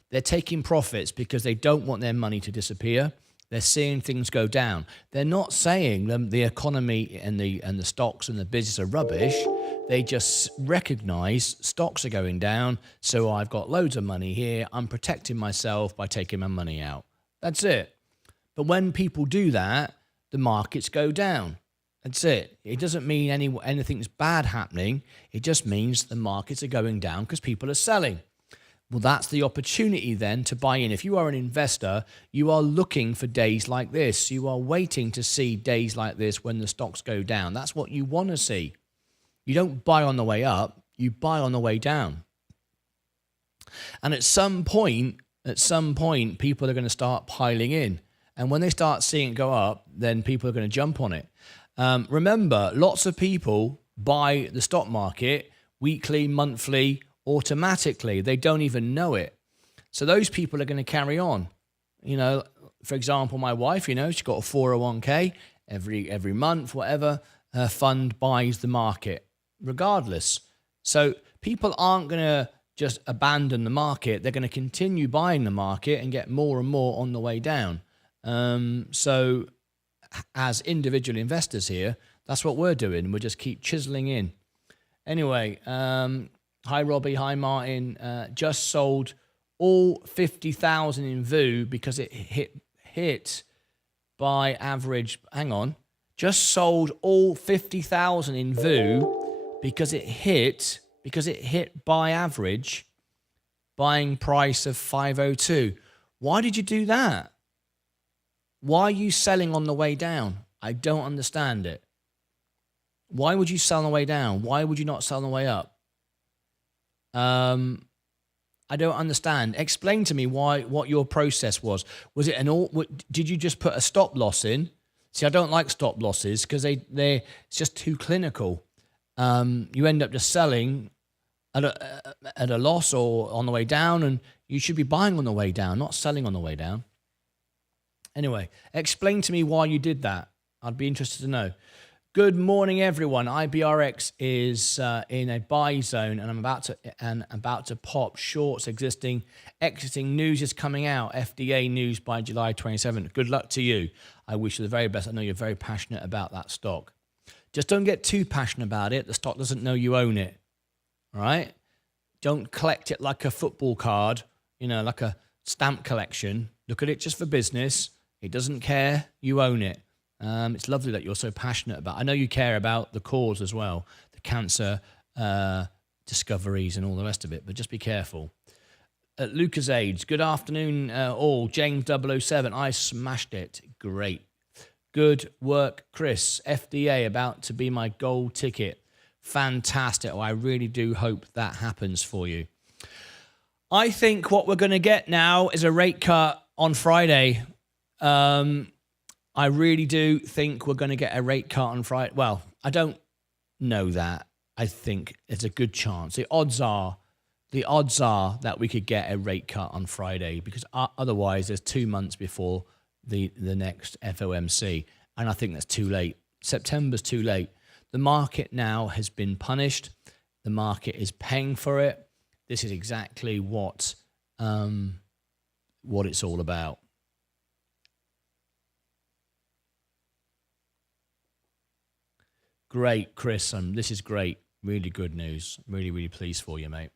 They're taking profits because they don't want their money to disappear. They're seeing things go down. They're not saying the economy and the stocks and the business are rubbish. They just recognize stocks are going down, so I've got loads of money here. I'm protecting myself by taking my money out. That's it. But when people do that, the markets go down. That's it. It doesn't mean anything's bad happening. It just means the markets are going down because people are selling. Well, that's the opportunity then to buy in. If you are an investor, you are looking for days like this. You are waiting to see days like this when the stocks go down. That's what you want to see. You don't buy on the way up, you buy on the way down. And at some point, people are going to start piling in. And when they start seeing it go up, then people are going to jump on it. Remember, lots of people buy the stock market weekly, monthly, automatically. They don't even know it. So those people are going to carry on. You know, for example, my wife, she's got a 401k every month, whatever. Her fund buys the market regardless. So people aren't going to just abandon the market. They're going to continue buying the market and get more and more on the way down. So as individual investors here, that's what we're doing. We just keep chiseling in. Anyway, hi, Robbie. Hi, Martin. Just sold all 50,000 in VU because it hit by average. Hang on. Just sold all 50,000 in VU because it hit by average buying price of 502. Why did you do that? Why are you selling on the way down? I don't understand it. Why would you sell on the way down? Why would you not sell on the way up? I don't understand. Explain to me what your process was. Was it did you just put a stop loss in? See, I don't like stop losses because it's just too clinical. You end up just selling at a loss or on the way down, and you should be buying on the way down, not selling on the way down. Anyway, explain to me why you did that. I'd be interested to know. Good morning, everyone. IBRX is in a buy zone, and I'm about to pop shorts. Exiting news is coming out. FDA news by July 27th. Good luck to you. I wish you the very best. I know you're very passionate about that stock. Just don't get too passionate about it. The stock doesn't know you own it. All right? Don't collect it like a football card, like a stamp collection. Look at it just for business. It doesn't care. You own it. It's lovely that you're so passionate about it. I know you care about the cause as well, the cancer discoveries and all the rest of it, but just be careful. Lucas AIDS, good afternoon all. James 007, I smashed it. Great. Good work, Chris. FDA about to be my gold ticket. Fantastic. Oh, I really do hope that happens for you. I think what we're going to get now is a rate cut on Friday. I really do think we're going to get a rate cut on Friday. Well, I don't know that. I think it's a good chance. The odds are that we could get a rate cut on Friday, because otherwise there's 2 months before the next FOMC, and I think that's too late. September's too late. The market now has been punished. The market is paying for it. This is exactly what it's all about. Great, Chris. This is great. Really good news. Really, really pleased for you, mate.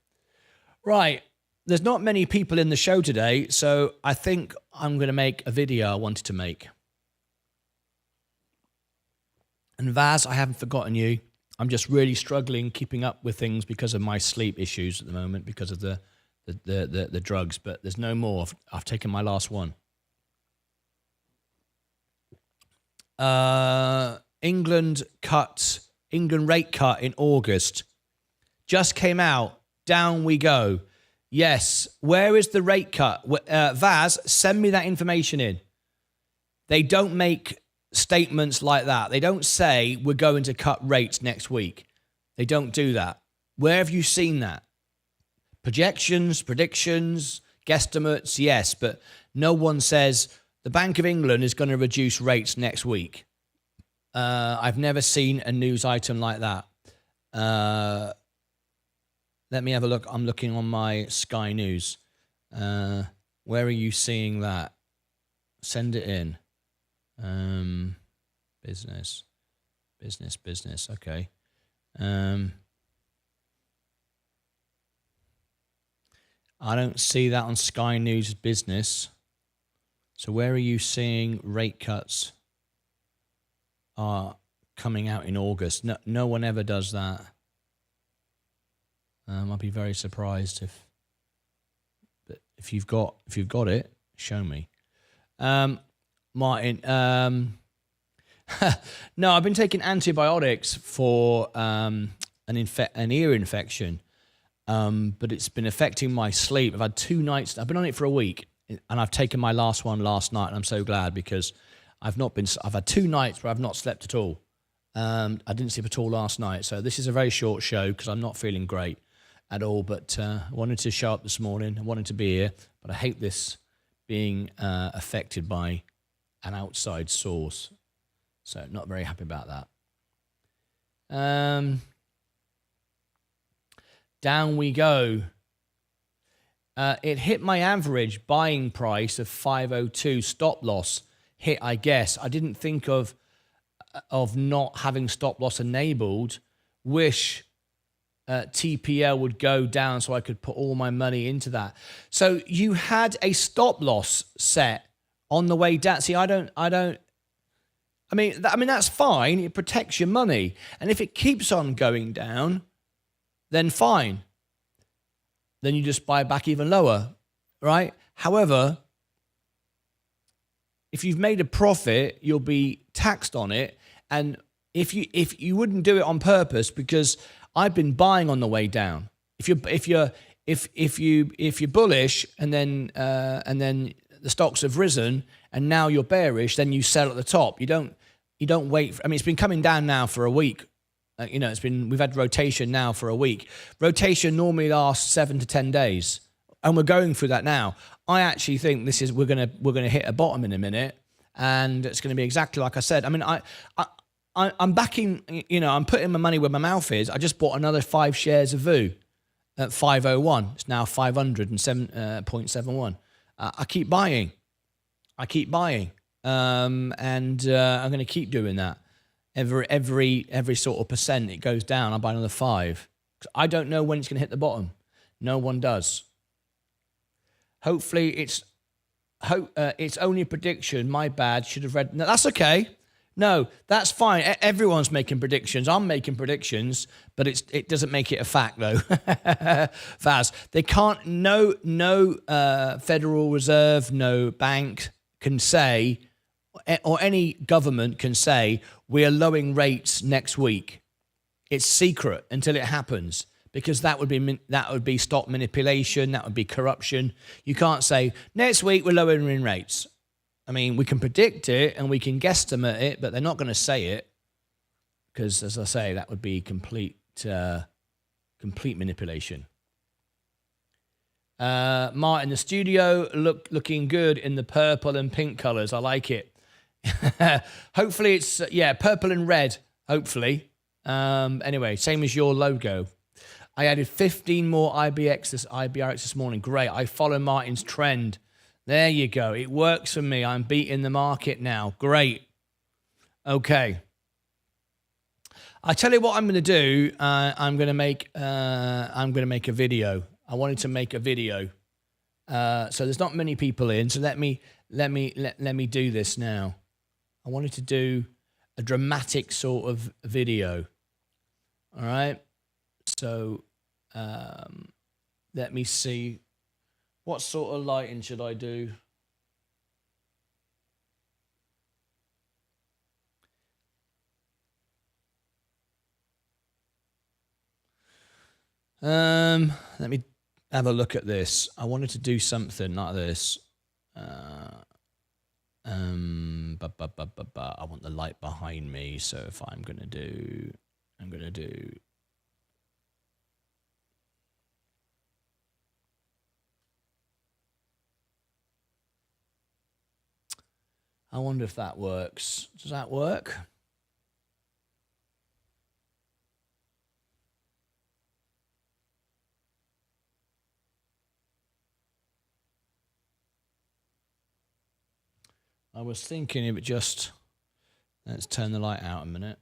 Right. There's not many people in the show today, so I think I'm going to make a video I wanted to make. And Vaz, I haven't forgotten you. I'm just really struggling keeping up with things because of my sleep issues at the moment, because of the drugs. But there's no more. I've taken my last one. England rate cut in August. Just came out. Down we go. Yes. Where is the rate cut? Vaz, send me that information in. They don't make statements like that. They don't say we're going to cut rates next week. They don't do that. Where have you seen that? Projections, predictions, guesstimates, yes, but no one says the Bank of England is going to reduce rates next week. I've never seen a news item like that. Let me have a look. I'm looking on my Sky News. Where are you seeing that? Send it in. Business. Okay. I don't see that on Sky News Business. So where are you seeing rate cuts are coming out in August? No one ever does that. I'd be very surprised if you've got it, show me. Martin, no, I've been taking antibiotics for an ear infection, but it's been affecting my sleep. I've had 2 nights. I've been on it for a week, and I've taken my last one last night, and I'm so glad, because I've had 2 nights where I've not slept at all. I didn't sleep at all last night, so this is a very short show because I'm not feeling great at all, but I wanted to show up this morning. I wanted to be here, but I hate this being affected by an outside source. So not very happy about that. Down we go. It hit my average buying price of 502. Stop loss hit, I guess. I didn't think of not having stop loss enabled. Wish TPL would go down so I could put all my money into that. So you had a stop loss set on the way down. See, I mean, that's fine. It protects your money. And if it keeps on going down, then fine. Then you just buy back even lower, right? However, if you've made a profit, you'll be taxed on it. And if you wouldn't do it on purpose, because I've been buying on the way down. If you're bullish and then the stocks have risen and now you're bearish, then you sell at the top. You don't wait. It's been coming down now for a week. We've had rotation now for a week. Rotation normally lasts 7 to 10 days, and we're going through that now. I actually think we're gonna hit a bottom in a minute, and it's going to be exactly like I said. I mean, I'm backing. I'm putting my money where my mouth is. I just bought another 5 shares of VU at 501. It's now 507.71. I keep buying. And I'm going to keep doing that. Every sort of percent it goes down, I buy another 5. I don't know when it's going to hit the bottom. No one does. Hopefully it's only a prediction. My bad. Should have read. No, that's okay. No, that's fine. Everyone's making predictions. I'm making predictions, but it doesn't make it a fact, though. Faz, they can't. No Federal Reserve, no bank can say, or any government can say, we are lowering rates next week. It's secret until it happens, because that would be stock manipulation. That would be corruption. You can't say next week we're lowering rates. I mean, we can predict it and we can guesstimate it, but they're not going to say it because, as I say, that would be complete manipulation. Martin, the studio looking good in the purple and pink colors. I like it. Hopefully it's, purple and red, hopefully. Anyway, same as your logo. I added 15 more IBRX this morning. Great. I follow Martin's trend. There you go. It works for me. I'm beating the market now. Great. Okay. I tell you what I'm going to do. I'm going to make a video. I wanted to make a video. So there's not many people in. So let me do this now. I wanted to do a dramatic sort of video. All right. So let me see. What sort of lighting should I do? Let me have a look at this. I wanted to do something like this. I want the light behind me. So if I'm going to do. I wonder if that works. Does that work? I was thinking if it just... Let's turn the light out a minute.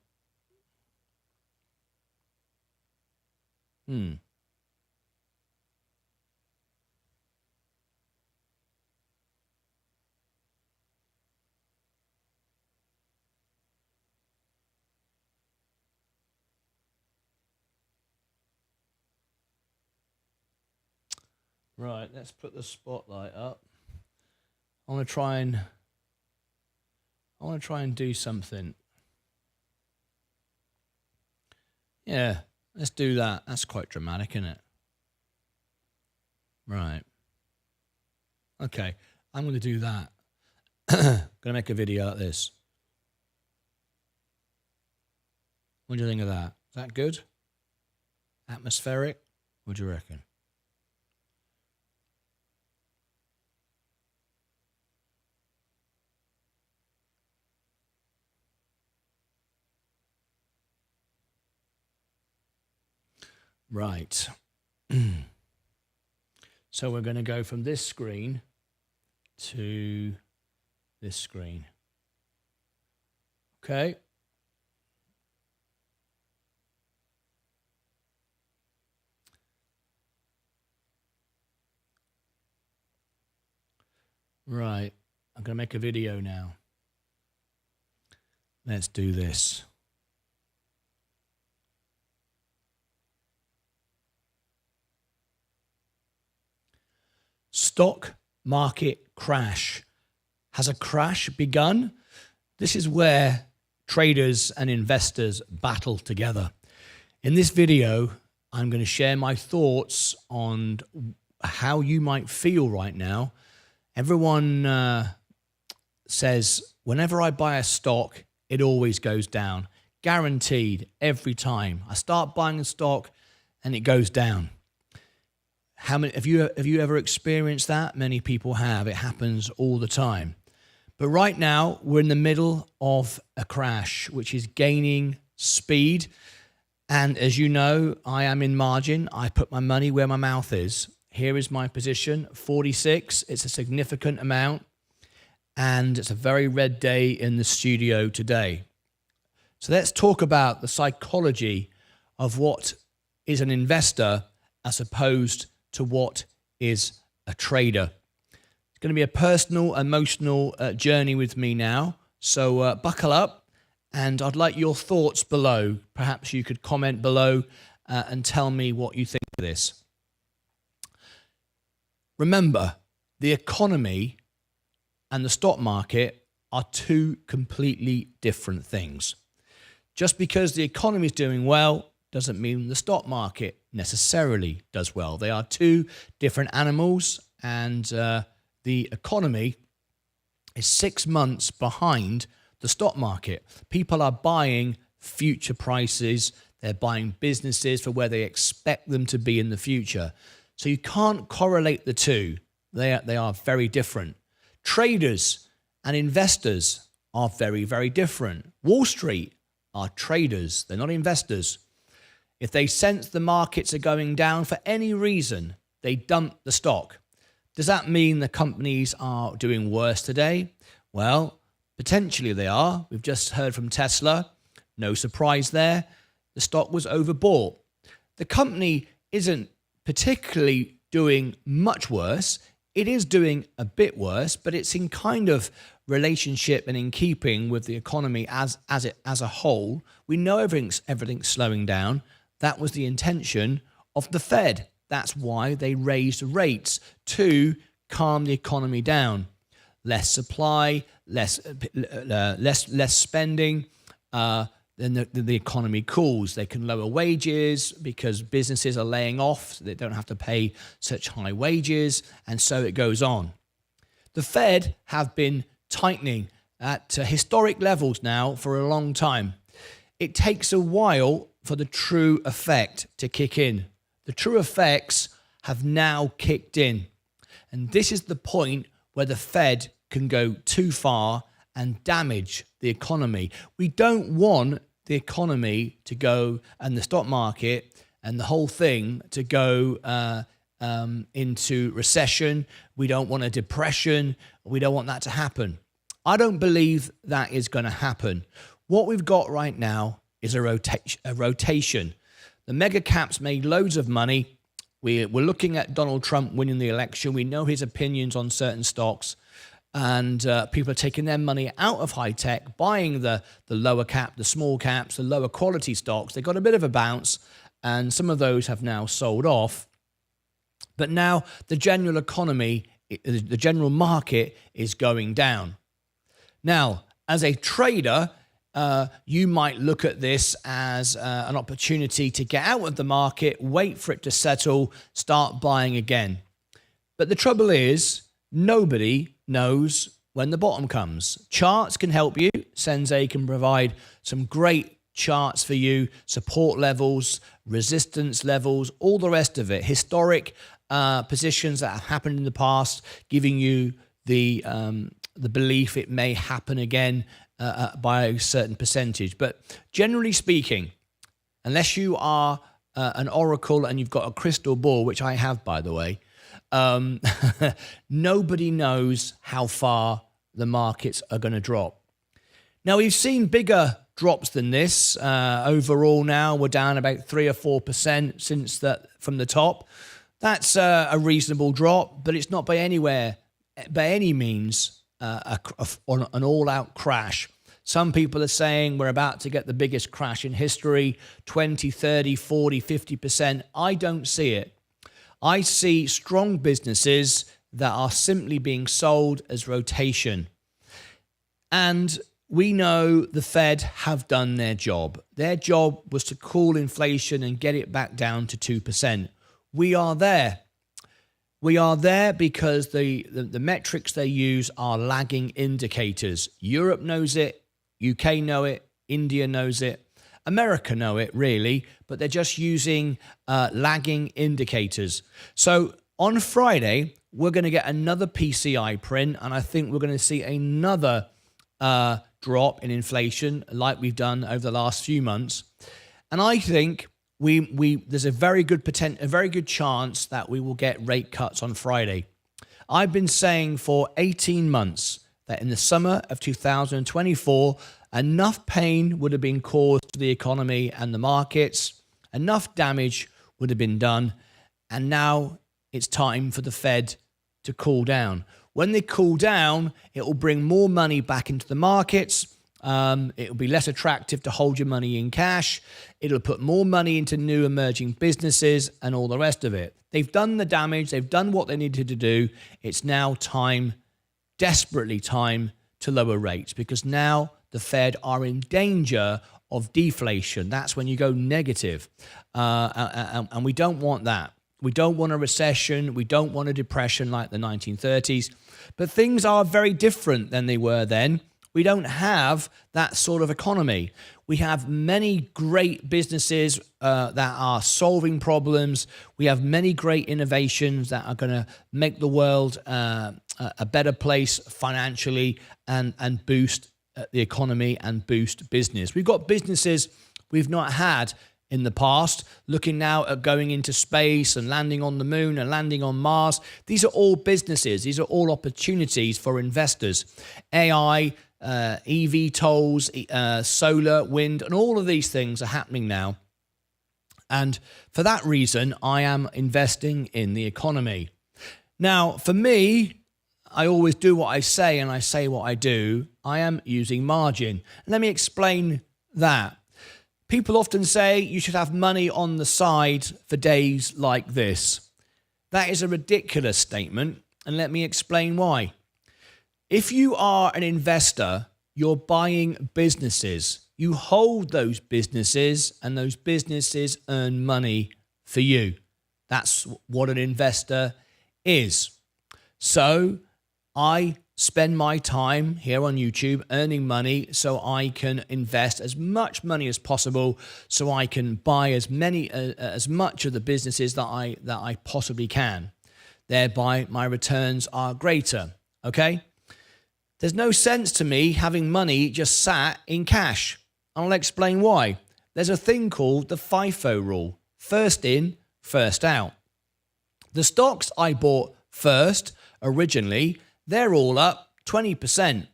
Right, let's put the spotlight up. I want to try and do something. Yeah, let's do that. That's quite dramatic, isn't it? Right. Okay, I'm going to do that. Going to make a video like this. What do you think of that? Is that good? Atmospheric? What do you reckon? Right. So we're going to go from this screen to this screen. Okay. Right. I'm going to make a video now. Let's do this. Stock market crash. Has a crash begun? This is where traders and investors battle together. In this video, I'm going to share my thoughts on how you might feel right now. Everyone says, whenever I buy a stock, it always goes down. Guaranteed, every time. I start buying a stock and it goes down. How many have you ever experienced that? Many people have. It happens all the time. But right now, we're in the middle of a crash, which is gaining speed. And as you know, I am in margin. I put my money where my mouth is. Here is my position, 46. It's a significant amount. And it's a very red day in the studio today. So let's talk about the psychology of what is an investor as opposed to what is a trader. It's going to be a personal, emotional journey with me now. So buckle up, and I'd like your thoughts below. Perhaps you could comment below and tell me what you think of this. Remember, the economy and the stock market are two completely different things. Just because the economy is doing well doesn't mean the stock market necessarily does well. They are two different animals, and the economy is 6 months behind the stock market. People are buying future prices. They're buying businesses for where they expect them to be in the future. So you can't correlate the two. They are very different. Traders and investors are very, very different. Wall Street are traders. They're not investors. If they sense the markets are going down for any reason, they dump the stock. Does that mean the companies are doing worse today? Well, potentially they are. We've just heard from Tesla. No surprise there. The stock was overbought. The company isn't particularly doing much worse. It is doing a bit worse, but it's in kind of relationship and in keeping with the economy as a whole. We know everything's slowing down. That was the intention of the Fed. That's why they raised rates to calm the economy down. Less supply, less spending. Then the economy cools. They can lower wages because businesses are laying off. So they don't have to pay such high wages, and so it goes on. The Fed have been tightening at historic levels now for a long time. It takes a while for the true effect to kick in. The true effects have now kicked in. And this is the point where the Fed can go too far and damage the economy. We don't want the economy to go and the stock market and the whole thing to go into recession. We don't want a depression. We don't want that to happen. I don't believe that is going to happen. What we've got right now is a rotation. The mega caps made loads of money. We're looking at Donald Trump winning the election. We know his opinions on certain stocks. And people are taking their money out of high tech, buying the lower cap, the small caps, the lower quality stocks. They got a bit of a bounce, and some of those have now sold off. But now the general economy, the general market is going down. Now, as a trader, you might look at this as an opportunity to get out of the market, wait for it to settle, start buying again. But the trouble is, nobody knows when the bottom comes. Charts can help you. Sensei can provide some great charts for you, support levels, resistance levels, all the rest of it. Historic positions that have happened in the past, giving you the belief it may happen again by a certain percentage. But generally speaking, unless you are an oracle and you've got a crystal ball, which I have, by the way, nobody knows how far the markets are going to drop. Now, we've seen bigger drops than this. Overall now, we're down about 3 or 4% since from the top. That's a reasonable drop, but it's not by any means an all-out crash. Some people are saying we're about to get the biggest crash in history, 20, 30, 40, 50%. I don't see it. I see strong businesses that are simply being sold as rotation. And we know the Fed have done their job. Their job was to cool inflation and get it back down to 2%. We are there. We are there because the metrics they use are lagging indicators. Europe knows it. UK know it. India knows it. America know it, really, but they're just using lagging indicators. So on Friday, we're going to get another PCI print, and I think we're going to see another drop in inflation like we've done over the last few months. And I think there's a very good chance that we will get rate cuts on Friday. I've been saying for 18 months that in the summer of 2024, enough pain would have been caused to the economy and the markets, enough damage would have been done, and now it's time for the Fed to cool down. When they cool down, it will bring more money back into the markets. It will be less attractive to hold your money in cash. It'll put more money into new emerging businesses and all the rest of it. They've done the damage. They've done what they needed to do. It's now time, desperately time, to lower rates because now the Fed are in danger of deflation. That's when you go negative. And we don't want that. We don't want a recession. We don't want a depression like the 1930s. But things are very different than they were then. We don't have that sort of economy. We have many great businesses that are solving problems. We have many great innovations that are going to make the world a better place financially and boost the economy and boost business. We've got businesses we've not had in the past, looking now at going into space and landing on the moon and landing on Mars. These are all businesses. These are all opportunities for investors. AI, EV tolls, solar, wind, and all of these things are happening now. And for that reason, I am investing in the economy. Now, for me, I always do what I say and I say what I do. I am using margin. Let me explain that. People often say you should have money on the side for days like this. That is a ridiculous statement, and let me explain why. If you are an investor, you're buying businesses. You hold those businesses, and those businesses earn money for you. That's what an investor is. So I spend my time here on YouTube earning money so I can invest as much money as possible, so I can buy as much of the businesses that I possibly can. Thereby, my returns are greater. Okay? There's no sense to me having money just sat in cash. I'll explain why. There's a thing called the FIFO rule. First in, first out. The stocks I bought first, originally, they're all up 20%.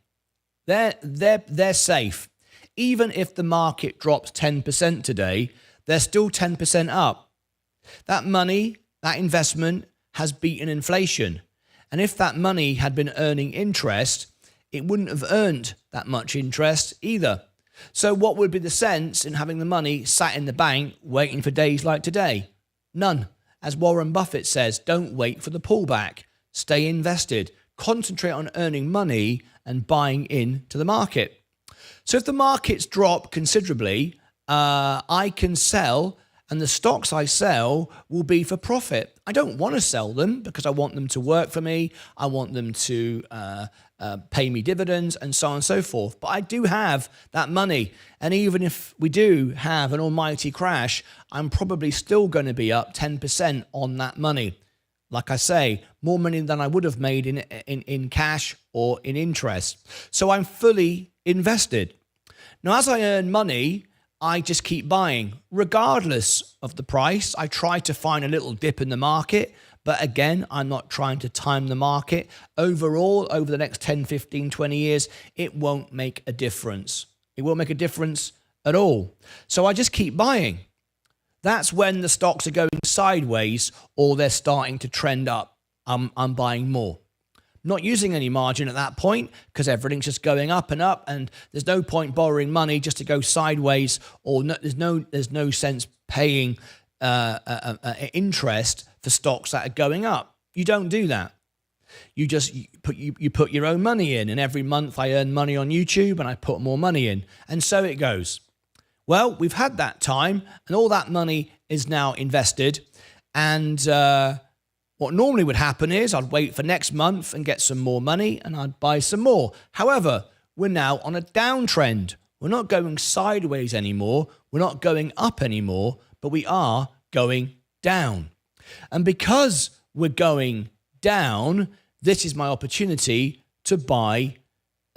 They're safe. Even if the market drops 10% today, they're still 10% up. That money, that investment has beaten inflation. And if that money had been earning interest, it wouldn't have earned that much interest either. So what would be the sense in having the money sat in the bank waiting for days like today? None. As Warren Buffett says, don't wait for the pullback. Stay invested. Concentrate on earning money and buying into the market. So if the markets drop considerably, I can sell, and the stocks I sell will be for profit. I don't want to sell them because I want them to work for me. I want them to pay me dividends and so on and so forth. But I do have that money. And even if we do have an almighty crash, I'm probably still going to be up 10% on that money. Like I say, more money than I would have made in cash or in interest. So I'm fully invested. Now, as I earn money, I just keep buying. Regardless of the price, I try to find a little dip in the market. But again, I'm not trying to time the market. Overall, over the next 10, 15, 20 years, it won't make a difference. It won't make a difference at all. So I just keep buying. That's when the stocks are going sideways or they're starting to trend up. I'm buying more. Not using any margin at that point because everything's just going up and up, and there's no point borrowing money just to go sideways, or there's no sense paying interest for stocks that are going up. You don't do that. You just put your own money in, and every month I earn money on YouTube and I put more money in, and so it goes. Well, we've had that time, and all that money is now invested. And what normally would happen is I'd wait for next month and get some more money, and I'd buy some more. However, we're now on a downtrend. We're not going sideways anymore. We're not going up anymore, but we are going down. And because we're going down, this is my opportunity to buy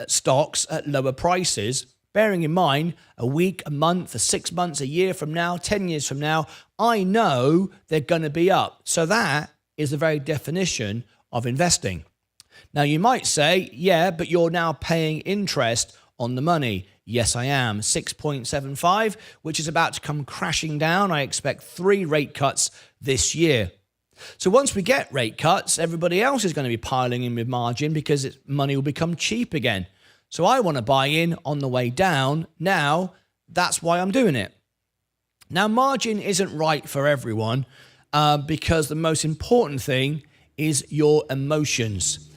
stocks at lower prices. Bearing in mind, a week, a month, 6 months, a year from now, 10 years from now, I know they're going to be up. So that is the very definition of investing. Now, you might say, yeah, but you're now paying interest on the money. Yes, I am. 6.75, which is about to come crashing down. I expect 3 rate cuts this year. So once we get rate cuts, everybody else is going to be piling in with margin because money will become cheap again. So I want to buy in on the way down. Now, that's why I'm doing it. Now, margin isn't right for everyone because the most important thing is your emotions.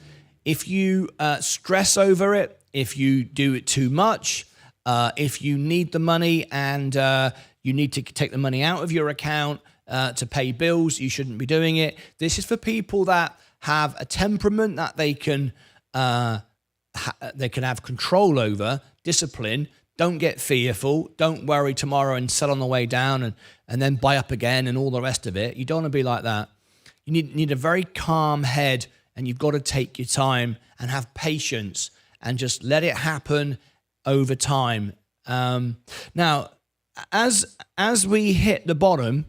If you stress over it, if you do it too much, if you need the money and you need to take the money out of your account to pay bills, you shouldn't be doing it. This is for people that have a temperament that they can have control over, discipline. Don't get fearful. Don't worry tomorrow and sell on the way down and then buy up again and all the rest of it. You don't want to be like that. You need a very calm head, and you've got to take your time and have patience and just let it happen over time. Now, as we hit the bottom,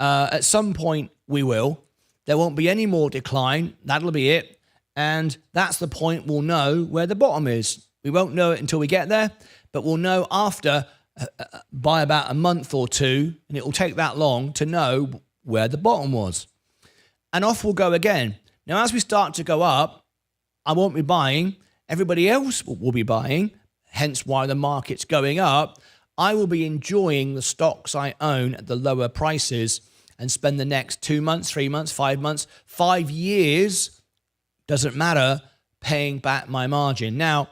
at some point we will. There won't be any more decline. That'll be it. And that's the point we'll know where the bottom is. We won't know it until we get there, but we'll know after by about a month or two, and it will take that long to know where the bottom was. And off we'll go again. Now, as we start to go up, I won't be buying. Everybody else will be buying, hence why the market's going up. I will be enjoying the stocks I own at the lower prices and spend the next 2 months, 3 months, 5 months, 5 years, doesn't matter, paying back my margin. Now,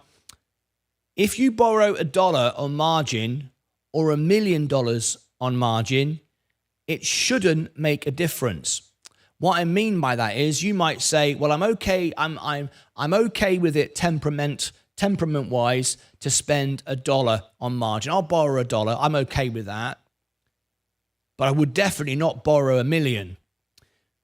if you borrow $1 on margin or $1 million on margin, it shouldn't make a difference. What I mean by that is you might say, well, I'm okay. I'm okay with it temperament wise to spend $1 on margin. I'll borrow $1. I'm okay with that. But I would definitely not borrow $1 million.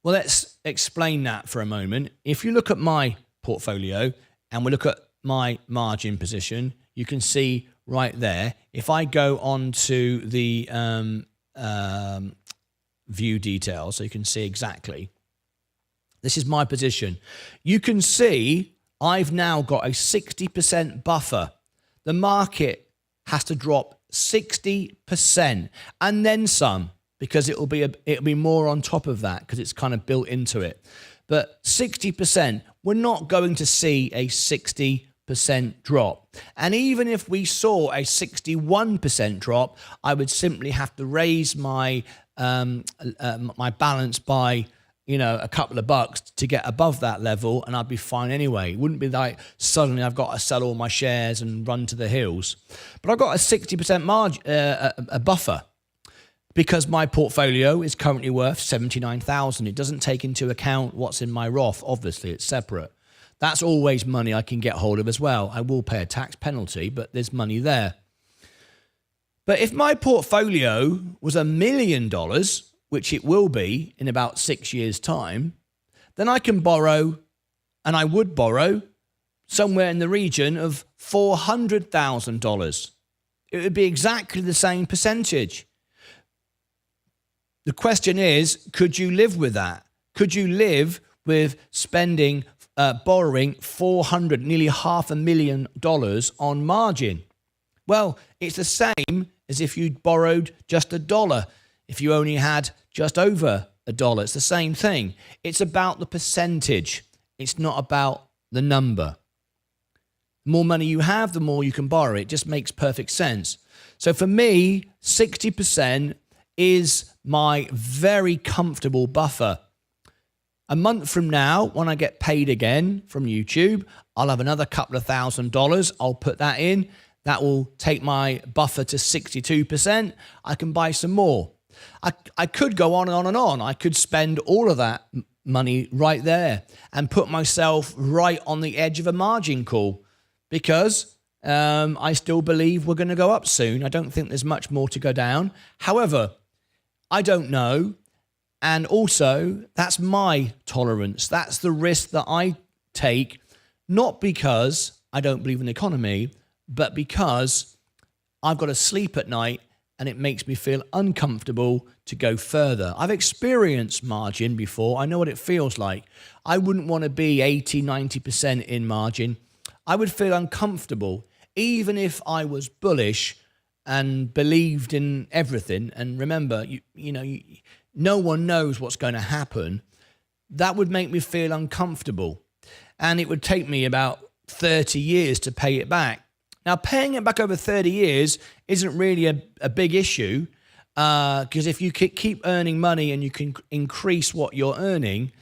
Well, let's explain that for a moment. If you look at my portfolio and we look at my margin position, you can see right there. If I go on to the view details, so you can see exactly. This is my position. You can see I've now got a 60% buffer. The market has to drop 60% and then some, because it'll be more on top of that because it's kind of built into it. But 60%, we're not going to see a 60% drop. And even if we saw a 61% drop, I would simply have to raise my my balance by a couple of bucks to get above that level, and I'd be fine anyway. It wouldn't be like suddenly I've got to sell all my shares and run to the hills. But I've got a 60% margin, a buffer, because my portfolio is currently worth $79,000. It doesn't take into account what's in my Roth. Obviously, it's separate. That's always money I can get hold of as well. I will pay a tax penalty, but there's money there. But if my portfolio was $1 million, which it will be in about 6 years' time, then I can borrow, and I would borrow, somewhere in the region of $400,000. It would be exactly the same percentage. The question is, could you live with that? Could you live with borrowing nearly $500,000 on margin? Well, it's the same as if you'd borrowed just $1. If you only had just over $1, it's the same thing. It's about the percentage. It's not about the number. The more money you have, the more you can borrow. It just makes perfect sense. So for me, 60% is my very comfortable buffer. A month from now, when I get paid again from YouTube, I'll have another couple of $1,000. I'll put that in. That will take my buffer to 62%. I can buy some more. I could go on and on and on. I could spend all of that money right there and put myself right on the edge of a margin call, because I still believe we're going to go up soon. I don't think there's much more to go down. However, I don't know. And also, that's my tolerance. That's the risk that I take, not because I don't believe in the economy, but because I've got to sleep at night and it makes me feel uncomfortable to go further. I've experienced margin before. I know what it feels like. I wouldn't want to be 80, 90% in margin. I would feel uncomfortable, even if I was bullish and believed in everything. And remember, no one knows what's going to happen. That would make me feel uncomfortable. And it would take me about 30 years to pay it back. Now, paying it back over 30 years isn't really a big issue, because if you keep earning money and you can increase what you're earning,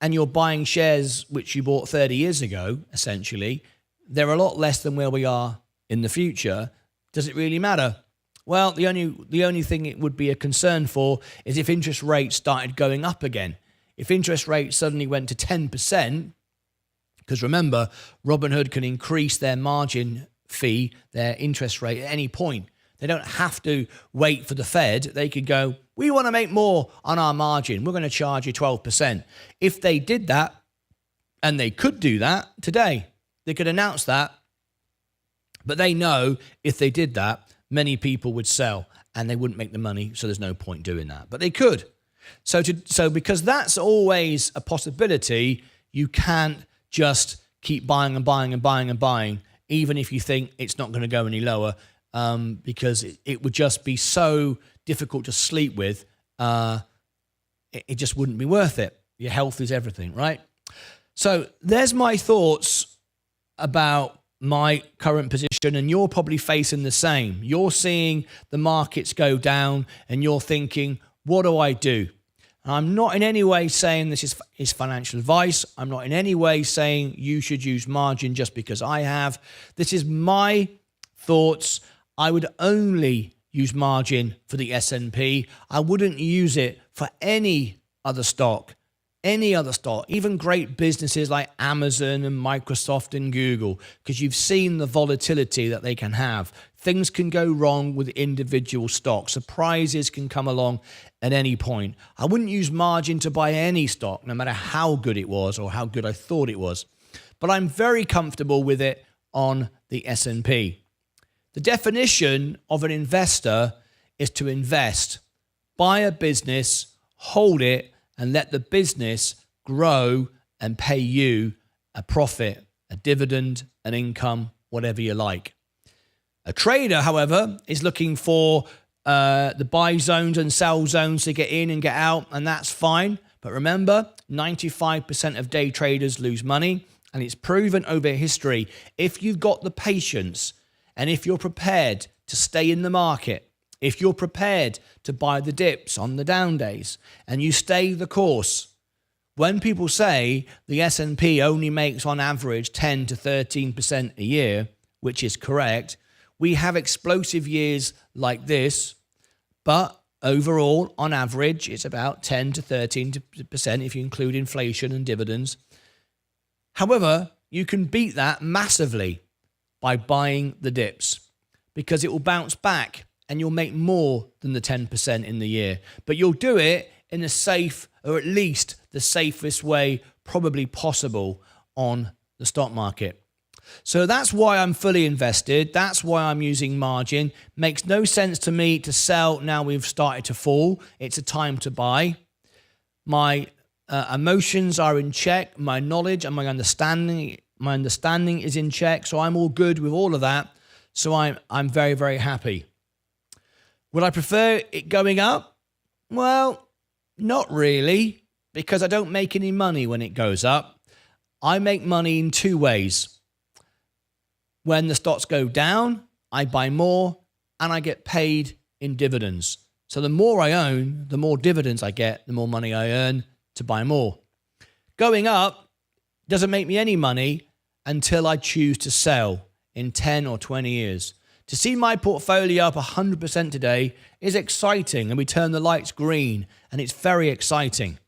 and you're buying shares which you bought 30 years ago, essentially, they're a lot less than where we are in the future. Does it really matter? Well, the only thing it would be a concern for is if interest rates started going up again. If interest rates suddenly went to 10%, because remember, Robinhood can increase their margin fee, their interest rate at any point. They don't have to wait for the Fed. They could go, we want to make more on our margin. We're going to charge you 12%. If they did that, and they could do that today, they could announce that. But they know if they did that, many people would sell and they wouldn't make the money. So there's no point doing that. But they could. So because that's always a possibility, you can't just keep buying and buying and buying and buying, even if you think it's not going to go any lower, because it would just be so difficult to sleep with. It just wouldn't be worth it. Your health is everything, right? So there's my thoughts about my current position, and you're probably facing the same. You're seeing the markets go down and you're thinking, what do I do? I'm not in any way saying this is financial advice. I'm not in any way saying you should use margin just because I have. This is my thoughts. I would only use margin for the S&P. I wouldn't use it for any other stock, even great businesses like Amazon and Microsoft and Google, because you've seen the volatility that they can have. Things can go wrong with individual stocks. Surprises can come along at any point. I wouldn't use margin to buy any stock, no matter how good it was or how good I thought it was. But I'm very comfortable with it on the S&P. The definition of an investor is to invest, buy a business, hold it, and let the business grow and pay you a profit, a dividend, an income, whatever you like. A trader, however, is looking for the buy zones and sell zones to get in and get out, and that's fine. But remember, 95% of day traders lose money, and it's proven over history. If you've got the patience and if you're prepared to stay in the market, if you're prepared to buy the dips on the down days and you stay the course, when people say the S&P only makes on average 10 to 13% a year, which is correct, we have explosive years like this, but overall, on average, it's about 10 to 13% if you include inflation and dividends. However, you can beat that massively by buying the dips because it will bounce back and you'll make more than the 10% in the year. But you'll do it in a safe, or at least the safest way probably possible on the stock market. So that's why I'm fully invested. That's why I'm using margin. Makes no sense to me to sell now we've started to fall. It's a time to buy. My emotions are in check. My knowledge and my understanding is in check. So I'm all good with all of that. So I'm very, very happy. Would I prefer it going up? Well, not really, because I don't make any money when it goes up. I make money in two ways. When the stocks go down, I buy more and I get paid in dividends. So the more I own, the more dividends I get, the more money I earn to buy more. Going up doesn't make me any money until I choose to sell in 10 or 20 years. To see my portfolio up 100% today is exciting, and we turn the lights green, and it's very exciting.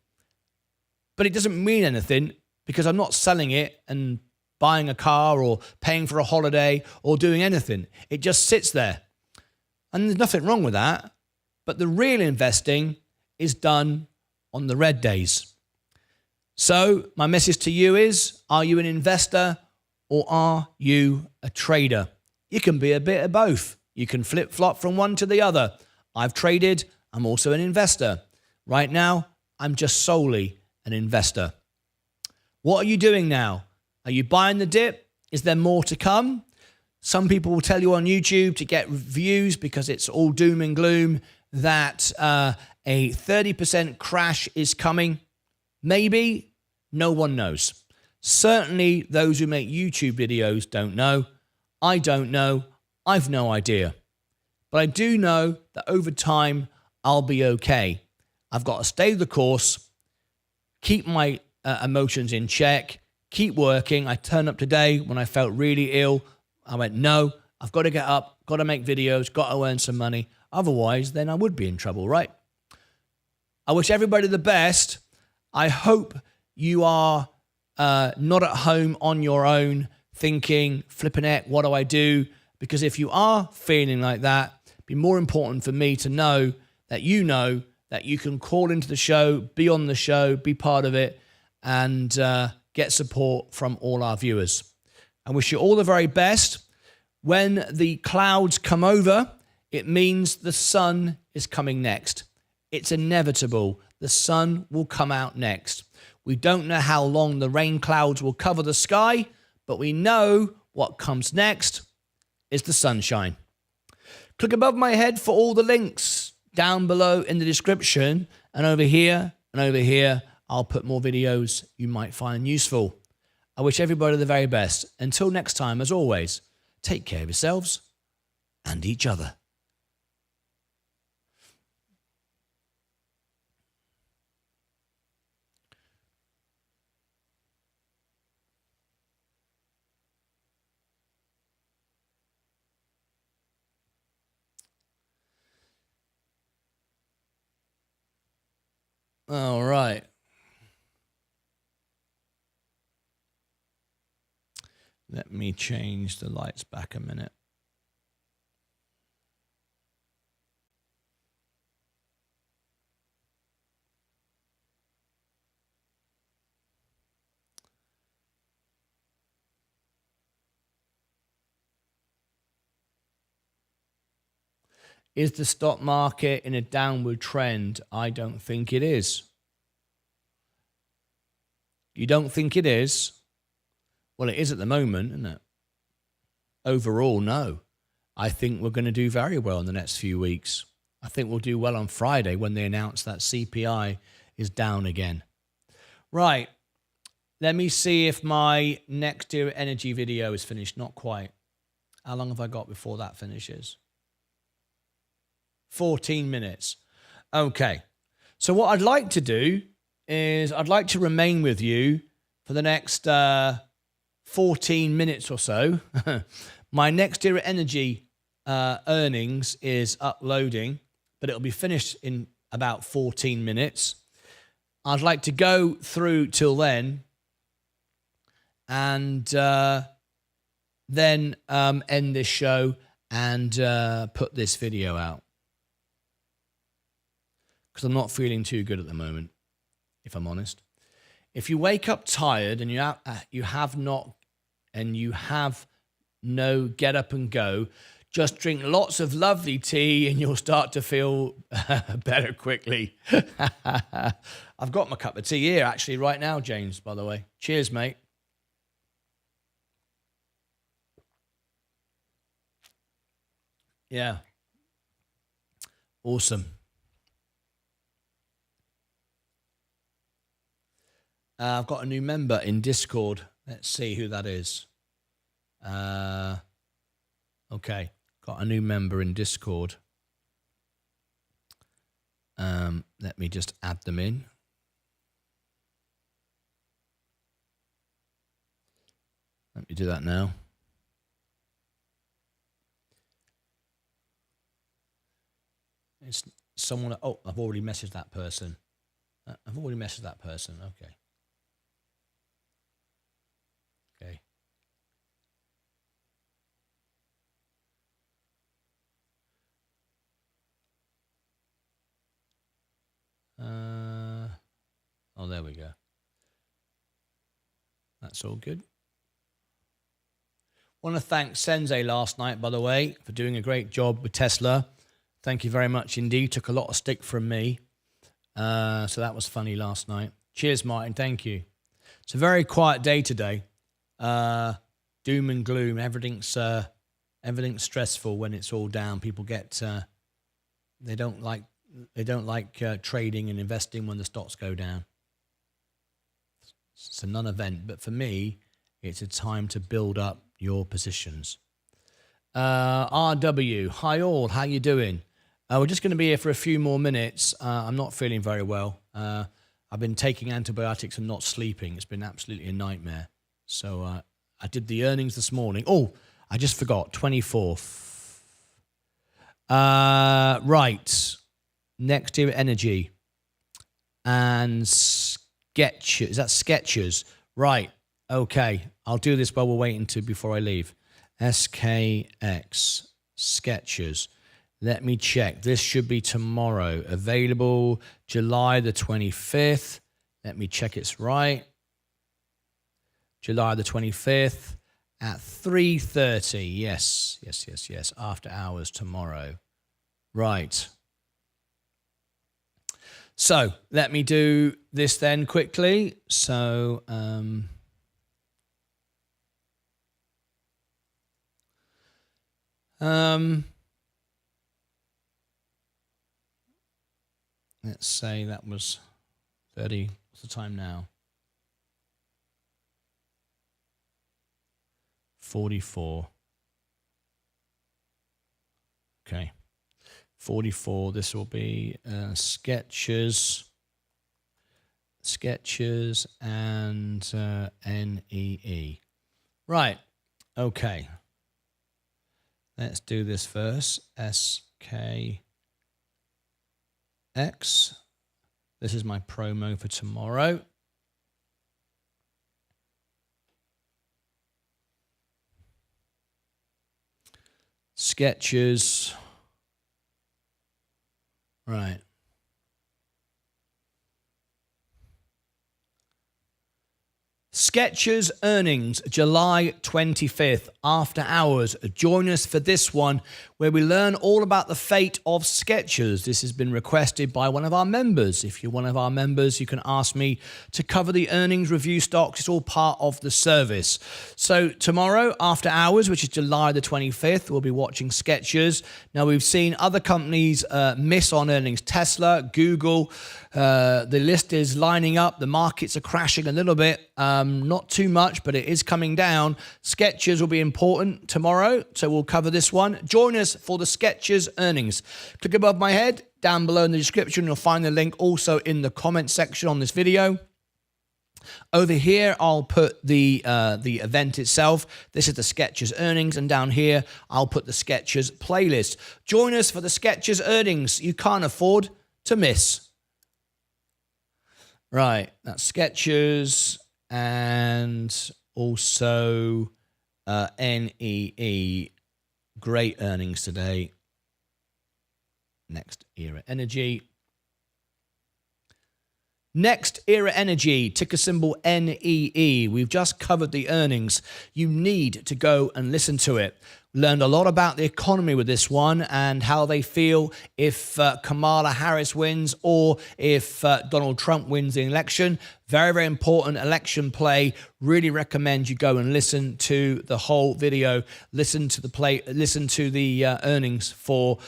But it doesn't mean anything because I'm not selling it and buying a car or paying for a holiday or doing anything. It just sits there. And there's nothing wrong with that. But the real investing is done on the red days. So my message to you is, are you an investor or are you a trader? You can be a bit of both. You can flip-flop from one to the other. I've traded. I'm also an investor. Right now, I'm just solely an investor. What are you doing now? Are you buying the dip? Is there more to come? Some people will tell you on YouTube to get views because it's all doom and gloom that a 30% crash is coming. Maybe. No one knows. Certainly those who make YouTube videos don't know. I don't know. I've no idea. But I do know that over time, I'll be okay. I've got to stay the course, keep my emotions in check, keep working. I turned up today when I felt really ill. I went, no, I've got to get up, got to make videos, got to earn some money. Otherwise, then I would be in trouble, right? I wish everybody the best. I hope you are not at home on your own thinking, flipping it, what do I do? Because if you are feeling like that, it'd be more important for me to know that you can call into the show, be on the show, be part of it, and get support from all our viewers. I wish you all the very best. When the clouds come over, it means the sun is coming next. It's inevitable. The sun will come out next. We don't know how long the rain clouds will cover the sky, but we know what comes next is the sunshine. Click above my head for all the links down below in the description, and over here, I'll put more videos you might find useful. I wish everybody the very best. Until next time, as always, take care of yourselves and each other. All right. Let me change the lights back a minute. Is the stock market in a downward trend? I don't think it is. You don't think it is? Well, it is at the moment, isn't it? Overall, no. I think we're going to do very well in the next few weeks. I think we'll do well on Friday when they announce that CPI is down again. Right. Let me see if my next year energy video is finished. Not quite. How long have I got before that finishes? 14 minutes. Okay. So what I'd like to do is I'd like to remain with you for the next 14 minutes or so. My next era energy earnings is uploading, but it'll be finished in about 14 minutes. I'd like to go through till then and then end this show and put this video out. Because I'm not feeling too good at the moment, if I'm honest. If you wake up tired and you have no get up and go, just drink lots of lovely tea and you'll start to feel better quickly. I've got my cup of tea here actually right now, James, by the way. Cheers, mate. Yeah. Awesome. I've got a new member in Discord. Let's see who that is. Okay, got a new member in Discord. Let me just add them in. Let me do that now. It's someone. Oh, I've already messaged that person. Okay. Okay. Oh, there we go. That's all good. Want to thank Sensei last night, by the way, for doing a great job with Tesla. Thank you very much indeed. Took a lot of stick from me. So that was funny last night. Cheers, Martin. Thank you. It's a very quiet day today. Doom and gloom. Everything's stressful when it's all down. People get they don't like trading and investing when the stocks go down. It's a non-event, but for me, it's a time to build up your positions. RW, hi all, how you doing? We're just going to be here for a few more minutes. I'm not feeling very well. I've been taking antibiotics and not sleeping. It's been absolutely a nightmare. So I did the earnings this morning. Oh, I just forgot. 24th. Right. Next Era Energy. And Sketchers. Is that Sketchers? Right. Okay. I'll do this while we're waiting before I leave. SKX. Sketchers. Let me check. This should be tomorrow. Available July the 25th. Let me check it's right. July the 25th at 3:30. Yes. After hours tomorrow. Right. So let me do this then quickly. So, let's say that was 30. What's the time now? 44. Okay. 44. This will be Sketchers and NEE. Right. Okay. Let's do this first. SKX. This is my promo for tomorrow. Sketchers. Right. Sketchers earnings, July 25th, after hours. Join us for this one, where we learn all about the fate of Sketchers. This has been requested by one of our members. If you're one of our members, you can ask me to cover the earnings review stocks. It's all part of the service. So tomorrow, after hours, which is July the 25th, we'll be watching Sketchers. Now, we've seen other companies miss on earnings. Tesla, Google, the list is lining up. The markets are crashing a little bit. Not too much, but it is coming down. Sketchers will be important tomorrow, so we'll cover this one. Join us for the Sketchers earnings. Click above my head, down below in the description. You'll find the link also in the comment section on this video. Over here, I'll put the event itself. This is the Sketchers earnings, and down here, I'll put the Sketchers playlist. Join us for the Sketchers earnings. You can't afford to miss. Right, that's Sketchers and also NEE. Great earnings today. Next Era Energy. Next Era Energy, ticker symbol NEE. We've just covered the earnings. You need to go and listen to it. Learned a lot about the economy with this one and how they feel if Kamala Harris wins or if Donald Trump wins the election. Very, very important election play. Really recommend you go and listen to the whole video. Listen to the earnings for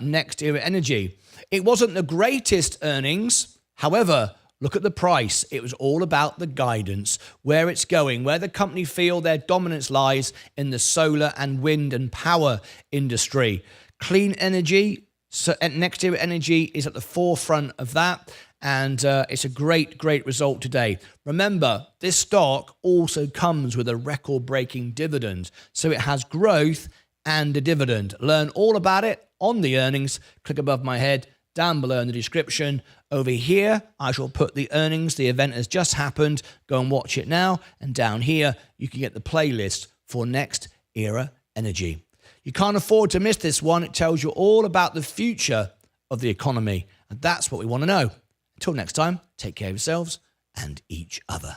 Next Era Energy. It wasn't the greatest earnings. However, look at the price. It was all about the guidance, where it's going, where the company feel their dominance lies in the solar and wind and power industry. Clean energy, so Next Era Energy is at the forefront of that, and it's a great, great result today. Remember, this stock also comes with a record-breaking dividend, so it has growth and a dividend. Learn all about it on the earnings. Click above my head, down below in the description. Over here, I shall put the earnings. The event has just happened. Go and watch it now. And down here, you can get the playlist for Next Era Energy. You can't afford to miss this one. It tells you all about the future of the economy. And that's what we want to know. Until next time, take care of yourselves and each other.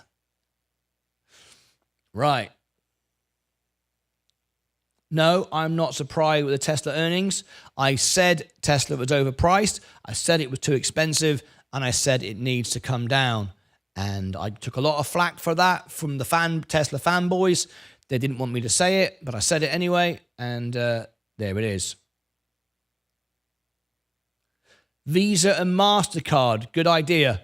Right. No, I'm not surprised with the Tesla earnings. I said Tesla was overpriced. I said it was too expensive. And I said it needs to come down. And I took a lot of flack for that from the Tesla fanboys. They didn't want me to say it, but I said it anyway. And there it is. Visa and MasterCard. Good idea.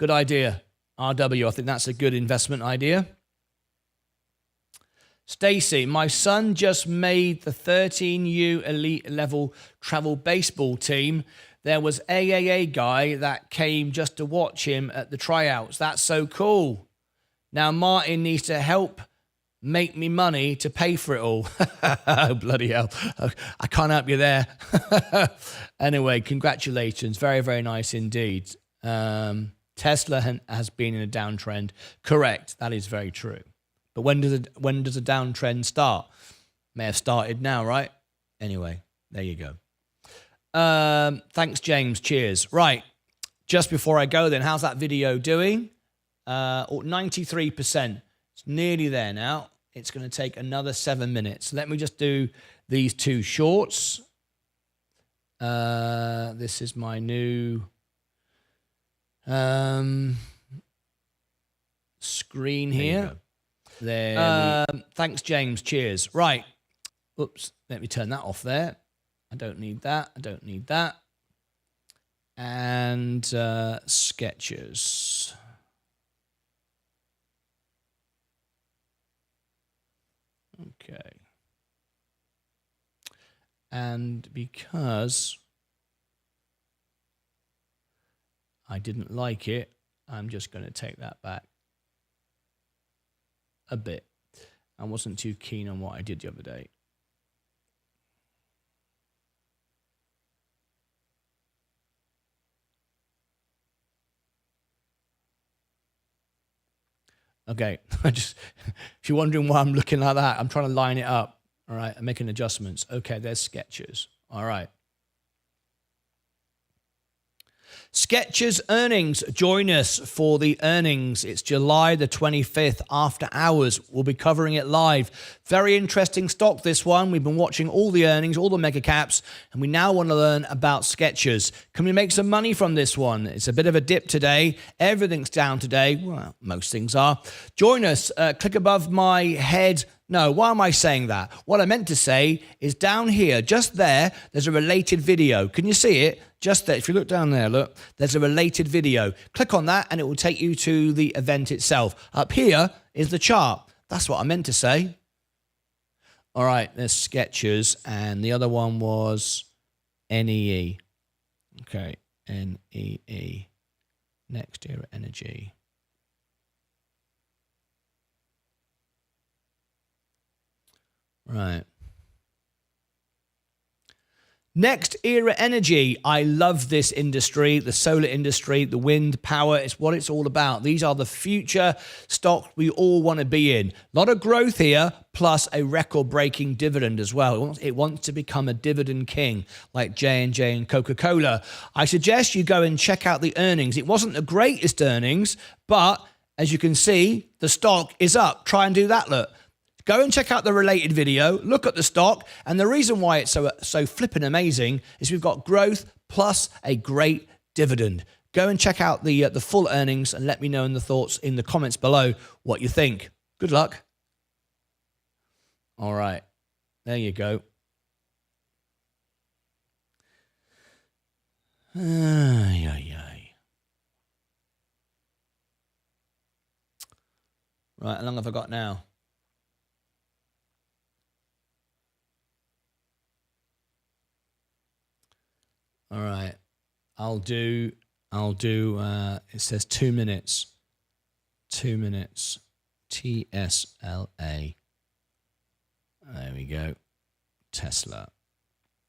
Good idea. RW, I think that's a good investment idea. Stacy, my son just made the 13U elite level travel baseball team. There was AAA guy that came just to watch him at the tryouts. That's so cool. Now Martin needs to help make me money to pay for it all. Oh, bloody hell. I can't help you there. Anyway, congratulations. Very, very nice indeed. Tesla has been in a downtrend. Correct. That is very true. But when does a downtrend start? May have started now, right? Anyway, there you go. Thanks, James. Cheers. Right. Just before I go then, how's that video doing? 93%. It's nearly there now. It's going to take another 7 minutes. Let me just do these two shorts. This is my new screen here. Thanks, James. Cheers. Right. Oops. Let me turn that off there. I don't need that. I don't need that. And sketches. Okay. And because I didn't like it, I'm just going to take that back a bit. I wasn't too keen on what I did the other day. Okay, if you're wondering why I'm looking like that, I'm trying to line it up. All right, I'm making adjustments. Okay, there's sketches. All right. Sketches earnings. Join us for the earnings. It's July the 25th after hours. We'll be covering it live. Very interesting stock, this one. We've been watching all the earnings, all the mega caps, and we now want to learn about Skechers. Can we make some money from this one? It's a bit of a dip today. Everything's down today. Well, most things are. Join us. Click above my head. No, why am I saying that? What I meant to say is down here, just there, there's a related video. Can you see it? Just there. If you look down there, look, there's a related video. Click on that and it will take you to the event itself. Up here is the chart. That's what I meant to say. All right, there's Skechers, and the other one was NEE. Okay, NEE. Next Era Energy. Right. Next Era Energy. I love this industry, the solar industry, the wind power. It's what it's all about. These are the future stocks we all want to be in. A lot of growth here, plus a record-breaking dividend as well. It wants to become a dividend king like J&J and Coca-Cola. I suggest you go and check out the earnings. It wasn't the greatest earnings, but as you can see, the stock is up. Try and do that, look. Go and check out the related video, look at the stock, and the reason why it's so flipping amazing is we've got growth plus a great dividend. Go and check out the full earnings and let me know in the thoughts in the comments below what you think. Good luck. All right, there you go. Right, how long have I got now? All right, I'll do, it says 2 minutes. 2 minutes. TSLA. There we go. Tesla.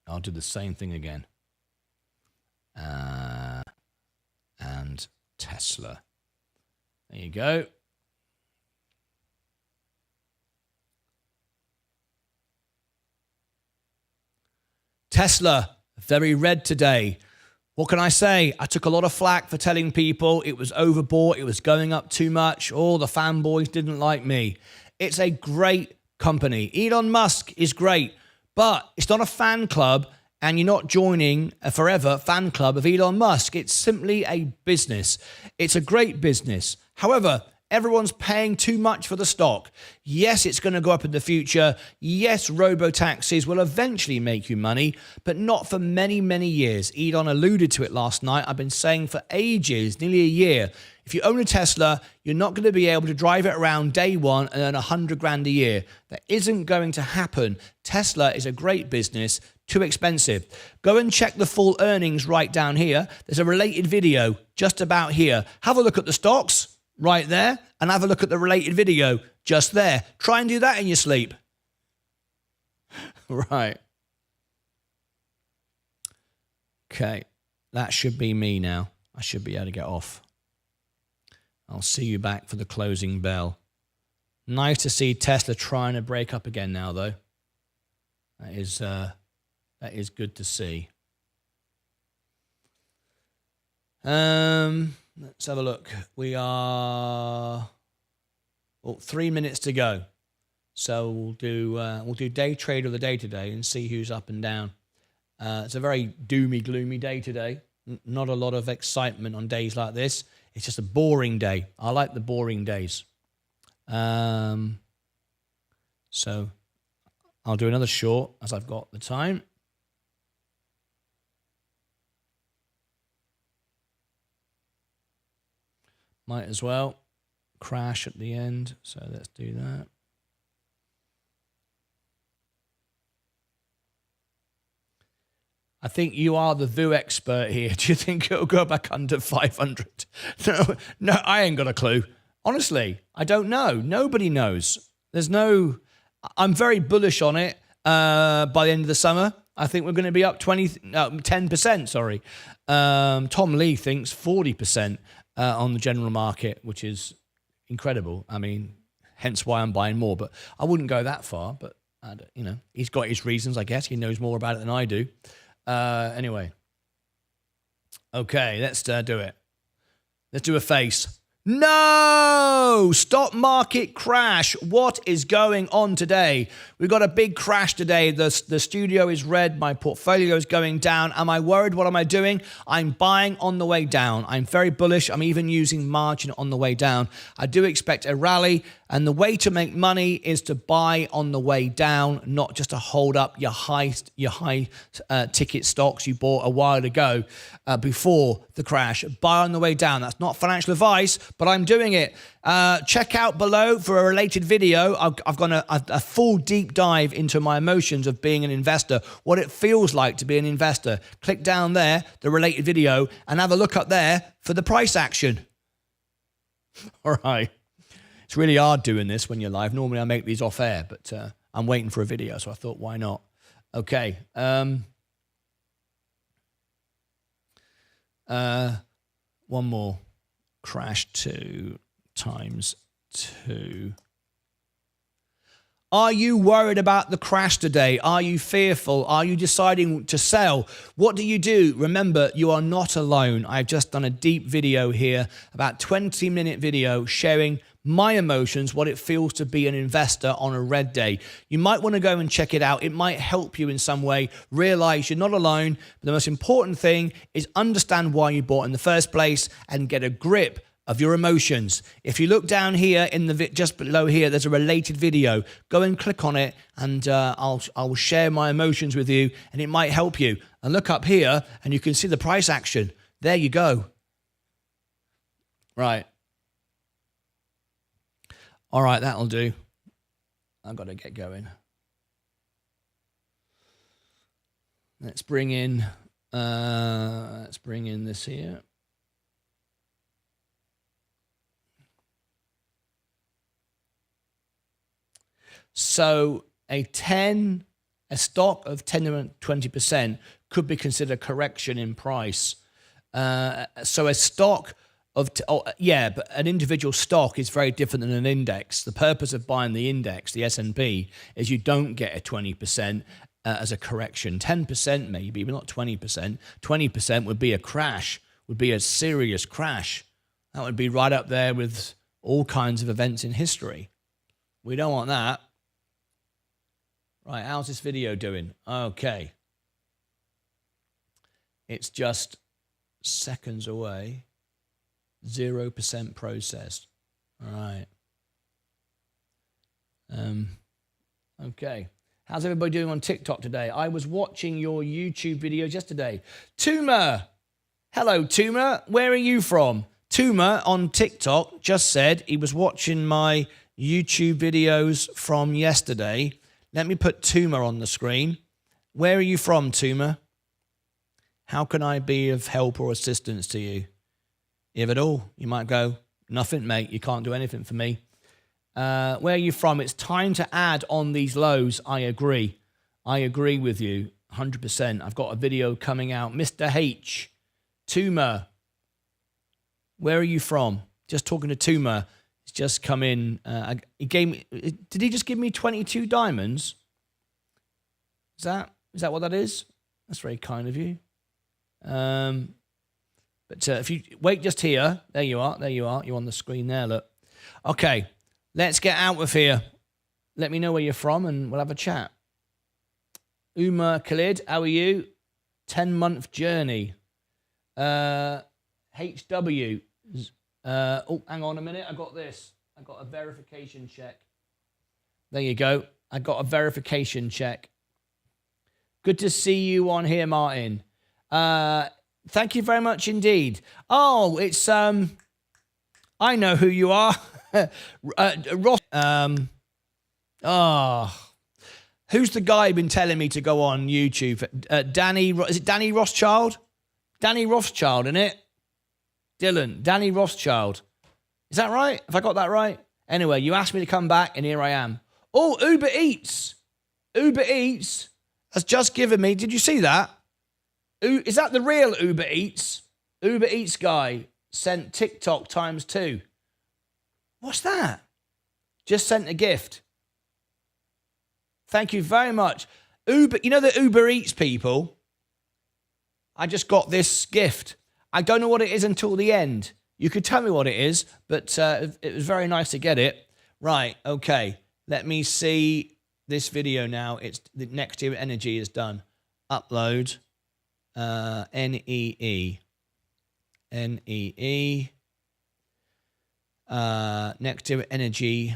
I'll do the same thing again. And Tesla. There you go. Tesla. Very red today. What can I say? I took a lot of flack for telling people it was overbought, it was going up too much. Oh, the fanboys didn't like me. It's a great company. Elon Musk is great, but it's not a fan club, and you're not joining a forever fan club of Elon Musk. It's simply a business. It's a great business. However, everyone's paying too much for the stock. Yes, it's going to go up in the future. Yes, robo-taxis will eventually make you money, but not for many, many years. Elon alluded to it last night. I've been saying for ages, nearly a year, if you own a Tesla, you're not going to be able to drive it around day one and earn 100 grand a year. That isn't going to happen. Tesla is a great business, too expensive. Go and check the full earnings right down here. There's a related video just about here. Have a look at the stocks right there, and have a look at the related video Just there. Try and do that in your sleep. Right. Okay. That should be me now. I should be able to get off. I'll see you back for the closing bell. Nice to see Tesla trying to break up again now, though. That is good to see. Let's have a look. We are 3 minutes to go. So we'll do day trade of the day today and see who's up and down. It's a very doomy, gloomy day today. Not a lot of excitement on days like this. It's just a boring day. I like the boring days. So I'll do another short as I've got the time. Might as well crash at the end. So let's do that. I think you are the VU expert here. Do you think it'll go back under 500? No, I ain't got a clue. Honestly, I don't know. Nobody knows. I'm very bullish on it by the end of the summer. I think we're going to be up 10%, sorry. Tom Lee thinks 40% on the general market, which is incredible. I mean, hence why I'm buying more. But I wouldn't go that far. But, he's got his reasons, I guess. He knows more about it than I do. Anyway. Okay, let's do it. Let's do a face. No! Stock market crash. What is going on today? We've got a big crash today. The studio is red. My portfolio is going down. Am I worried? What am I doing? I'm buying on the way down. I'm very bullish. I'm even using margin on the way down. I do expect a rally. And the way to make money is to buy on the way down, not just to hold up your high ticket stocks you bought a while ago before the crash. Buy on the way down. That's not financial advice, but I'm doing it. Check out below for a related video. I've got a full deep dive into my emotions of being an investor, what it feels like to be an investor. Click down there, the related video, and have a look up there for the price action. All right. It's really hard doing this when you're live. Normally I make these off air, but I'm waiting for a video, so I thought, why not? Okay. One more. Crash 2 times 2. Are you worried about the crash today? Are you fearful? Are you deciding to sell? What do you do? Remember, you are not alone. I've just done a deep video here, about 20-minute video sharing my emotions, what it feels to be an investor on a red day. You might want to go and check it out. It might help you in some way. Realize you're not alone. But the most important thing is understand why you bought in the first place and get a grip of your emotions. If you look down here in the just below here, there's a related video. Go and click on it, and I will share my emotions with you, and it might help you. And look up here, and you can see the price action. There you go. Right. All right, that'll do. I've got to get going. Let's bring in this here. So a stock of 10 to 20% could be considered a correction in price. So a stock but an individual stock is very different than an index. The purpose of buying the index, the S&P, is you don't get a 20% as a correction. 10% maybe, but not 20%. 20% would be a crash, would be a serious crash. That would be right up there with all kinds of events in history. We don't want that. Right, how's this video doing? Okay. It's just seconds away. 0% processed. All right. Okay. How's everybody doing on TikTok today? I was watching your YouTube videos yesterday. Tuma. Hello, Tuma. Where are you from? Tuma on TikTok just said he was watching my YouTube videos from yesterday. Let me put Tuma on the screen. Where are you from, Tuma? How can I be of help or assistance to you? If at all, you might go, nothing, mate. You can't do anything for me. Where are you from? It's time to add on these lows. I agree. I agree with you 100%. I've got a video coming out. Mr. H. Tuma. Where are you from? Just talking to Tuma. He's just come in. He gave me. Did he just give me 22 diamonds? Is that what that is? That's very kind of you. But if you wait just here, there you are. You're on the screen there. Look. Okay, let's get out of here. Let me know where you're from, and we'll have a chat. Uma Khalid, how are you? 10-month journey. HW. Hang on a minute. I got this. I got a verification check. There you go. I got a verification check. Good to see you on here, Martin. Thank you very much indeed. Oh, it's I know who you are. Ross. Who's the guy been telling me to go on YouTube? Danny. Is it Danny Rothschild? Danny Rothschild, isn't it? Dylan. Danny Rothschild. Is that right? Have I got that right? Anyway, you asked me to come back, and here I am. Oh, Uber Eats. Uber Eats has just given me. Did you see that? Is that the real Uber Eats? Uber Eats guy sent TikTok ×2. What's that? Just sent a gift. Thank you very much. Uber, you know the Uber Eats people? I just got this gift. I don't know what it is until the end. You could tell me what it is, but it was very nice to get it. Right, okay. Let me see this video now. It's the Next Year Energy is done. Upload. NEE. Next Year Energy.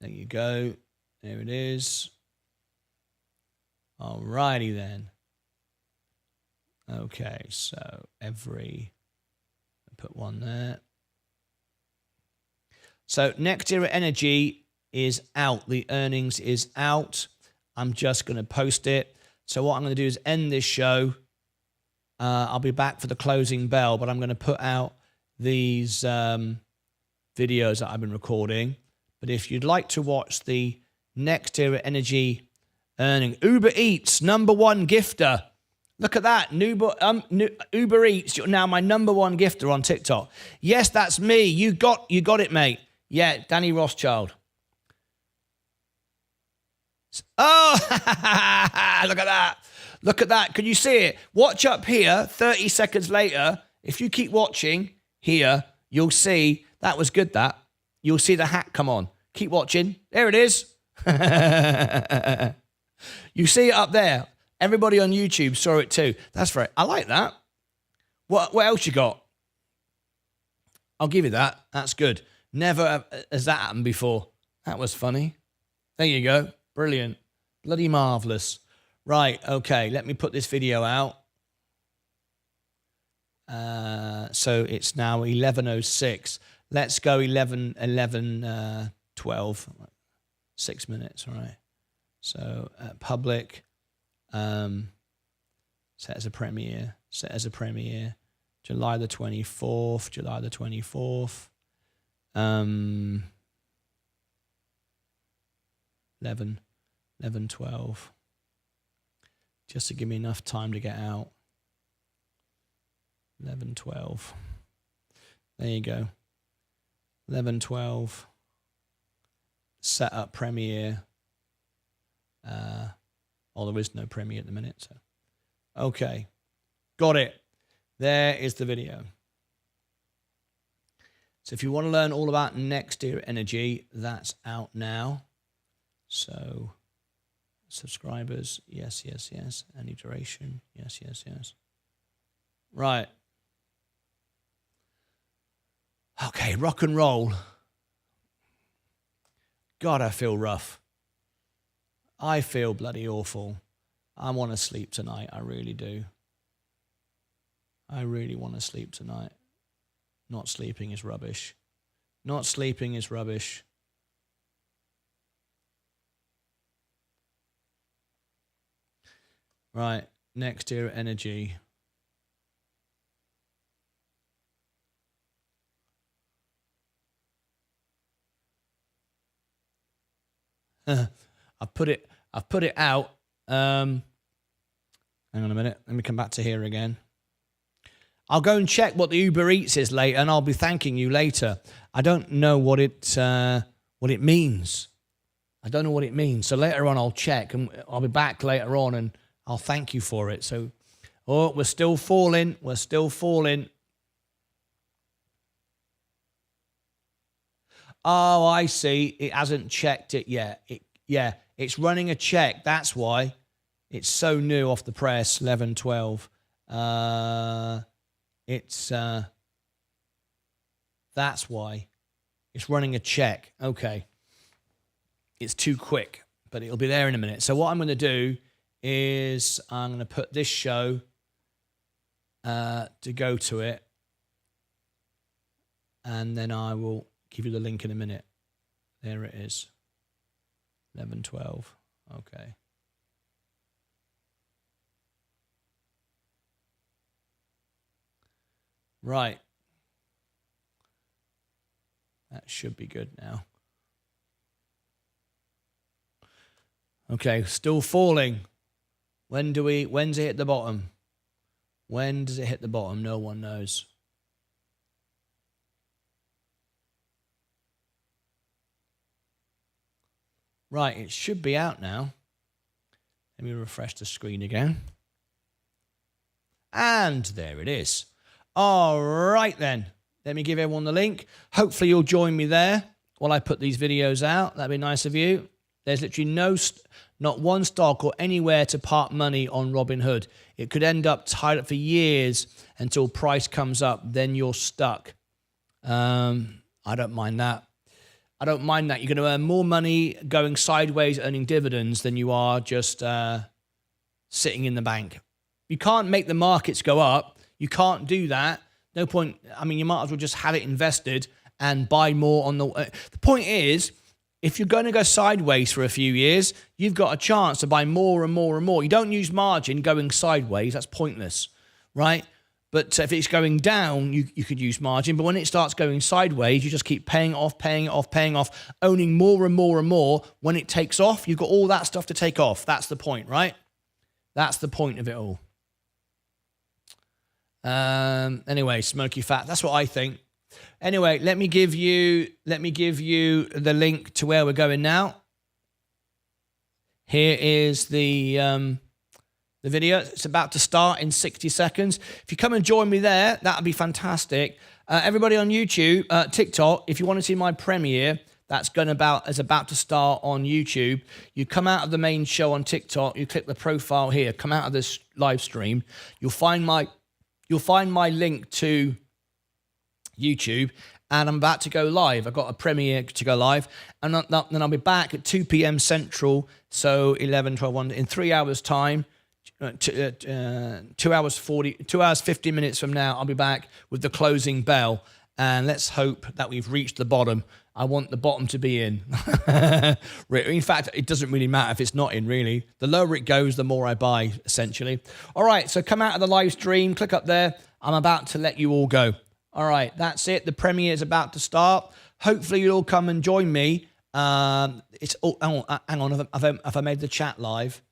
There you go. There it is. Alrighty then. Okay, so put one there. So Next Year Energy is out. The earnings is out. I'm just going to post it. So what I'm going to do is end this show. I'll be back for the closing bell, but I'm going to put out these videos that I've been recording. But if you'd like to watch the Next Year Energy earning, Uber Eats, #1 gifter. Look at that. Uber Eats, you're now my #1 gifter on TikTok. Yes, that's me. You got it, mate. Yeah, Danny Rothschild. Oh, look at that. Look at that. Can you see it? Watch up here, 30 seconds later. If you keep watching here, you'll see, that was good, that. You'll see the hat come on. Keep watching. There it is. You see it up there. Everybody on YouTube saw it too. That's right. I like that. What else you got? I'll give you that. That's good. Never has that happened before. That was funny. There you go. Brilliant. Bloody marvellous. Right, okay. Let me put this video out. So it's now 11:06. Let's go 12. 6 minutes, all right. So public. Set as a premiere. July the 24th. 11:12. Just to give me enough time to get out. 11:12. There you go. 11:12. Set up premiere. There is no premiere at the minute. So, okay, got it. There is the video. So if you want to learn all about Next Year Energy, that's out now. So subscribers, yes. Any duration, yes. Right. Okay, rock and roll. God, I feel rough. I feel bloody awful. I want to sleep tonight. I really do. I really want to sleep tonight. Not sleeping is rubbish. Right, Next Year Energy. I've put it out. Hang on a minute. Let me come back to here again. I'll go and check what the Uber Eats is later, and I'll be thanking you later. I don't know what it means. I don't know what it means. So later on, I'll check, and I'll be back later on, and I'll thank you for it. So, we're still falling. We're still falling. Oh, I see. It hasn't checked it yet. It's running a check. That's why. It's so new off the press, 11:12. That's why. It's running a check. Okay. It's too quick, but it'll be there in a minute. So what I'm going to do is I'm going to put this show to go to it, and then I will give you the link in a minute. There it is. 11:12. Okay. Right. That should be good now. Okay, still falling. When's it hit the bottom? When does it hit the bottom? No one knows. Right, it should be out now. Let me refresh the screen again. And there it is. All right then. Let me give everyone the link. Hopefully you'll join me there while I put these videos out. That'd be nice of you. There's literally not one stock or anywhere to park money on Robinhood. It could end up tied up for years until price comes up. Then you're stuck. I don't mind that. You're going to earn more money going sideways, earning dividends, than you are just sitting in the bank. You can't make the markets go up. You can't do that. No point. I mean, you might as well just have it invested and buy more on the... the point is, if you're going to go sideways for a few years, you've got a chance to buy more and more and more. You don't use margin going sideways. That's pointless, right? But if it's going down, you could use margin. But when it starts going sideways, you just keep paying it off, owning more and more and more. When it takes off, you've got all that stuff to take off. That's the point, right? That's the point of it all. Anyway, smoky fat. That's what I think. Anyway, let me give you the link to where we're going now. Here is the video. It's about to start in 60 seconds. If you come and join me there, that would be fantastic. Everybody on YouTube, TikTok, if you want to see my premiere, that's about to start on YouTube. You come out of the main show on TikTok, you click the profile here, come out of this live stream, you'll find my link to YouTube, and I'm about to go live. I've got a premiere to go live, and then I'll be back at 2 p.m. Central, so 11, 12, 1, in 3 hours' time, 2 hours 50 minutes from now, I'll be back with the closing bell, and let's hope that we've reached the bottom. I want the bottom to be in. In fact, it doesn't really matter if it's not in, really. The lower it goes, the more I buy, essentially. All right, so come out of the live stream, click up there. I'm about to let you all go. All right, that's it. The premiere is about to start. Hopefully you'll all come and join me. Hang on. Have I made the chat live?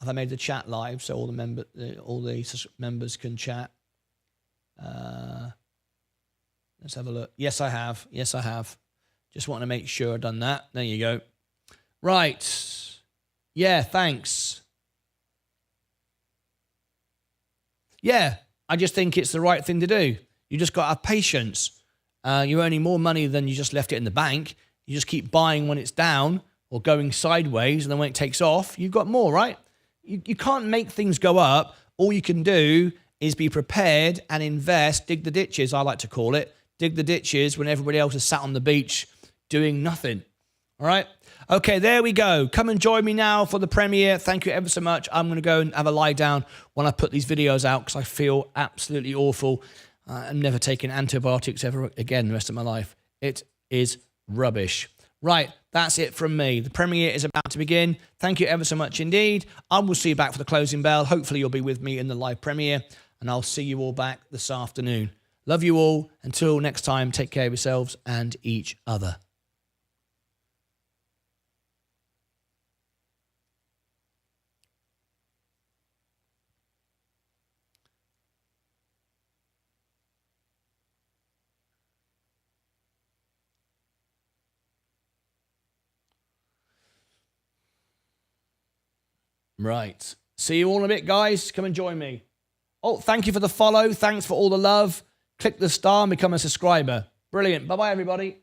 Have I made the chat live so all the members can chat? Let's have a look. Yes, I have. Just want to make sure I've done that. There you go. Right. Yeah, thanks. Yeah, I just think it's the right thing to do. You just got to have patience. You're earning more money than you just left it in the bank. You just keep buying when it's down or going sideways, and then when it takes off, you've got more, right? You can't make things go up. All you can do is be prepared and invest, dig the ditches, I like to call it. Dig the ditches when everybody else is sat on the beach doing nothing. All right? Okay, there we go. Come and join me now for the premiere. Thank you ever so much. I'm going to go and have a lie down when I put these videos out because I feel absolutely awful. I'm never taking antibiotics ever again the rest of my life. It is rubbish. Right, that's it from me. The premiere is about to begin. Thank you ever so much indeed. I will see you back for the closing bell. Hopefully you'll be with me in the live premiere, and I'll see you all back this afternoon. Love you all. Until next time, take care of yourselves and each other. Right. See you all in a bit, guys. Come and join me. Oh, thank you for the follow. Thanks for all the love. Click the star and become a subscriber. Brilliant. Bye-bye, everybody.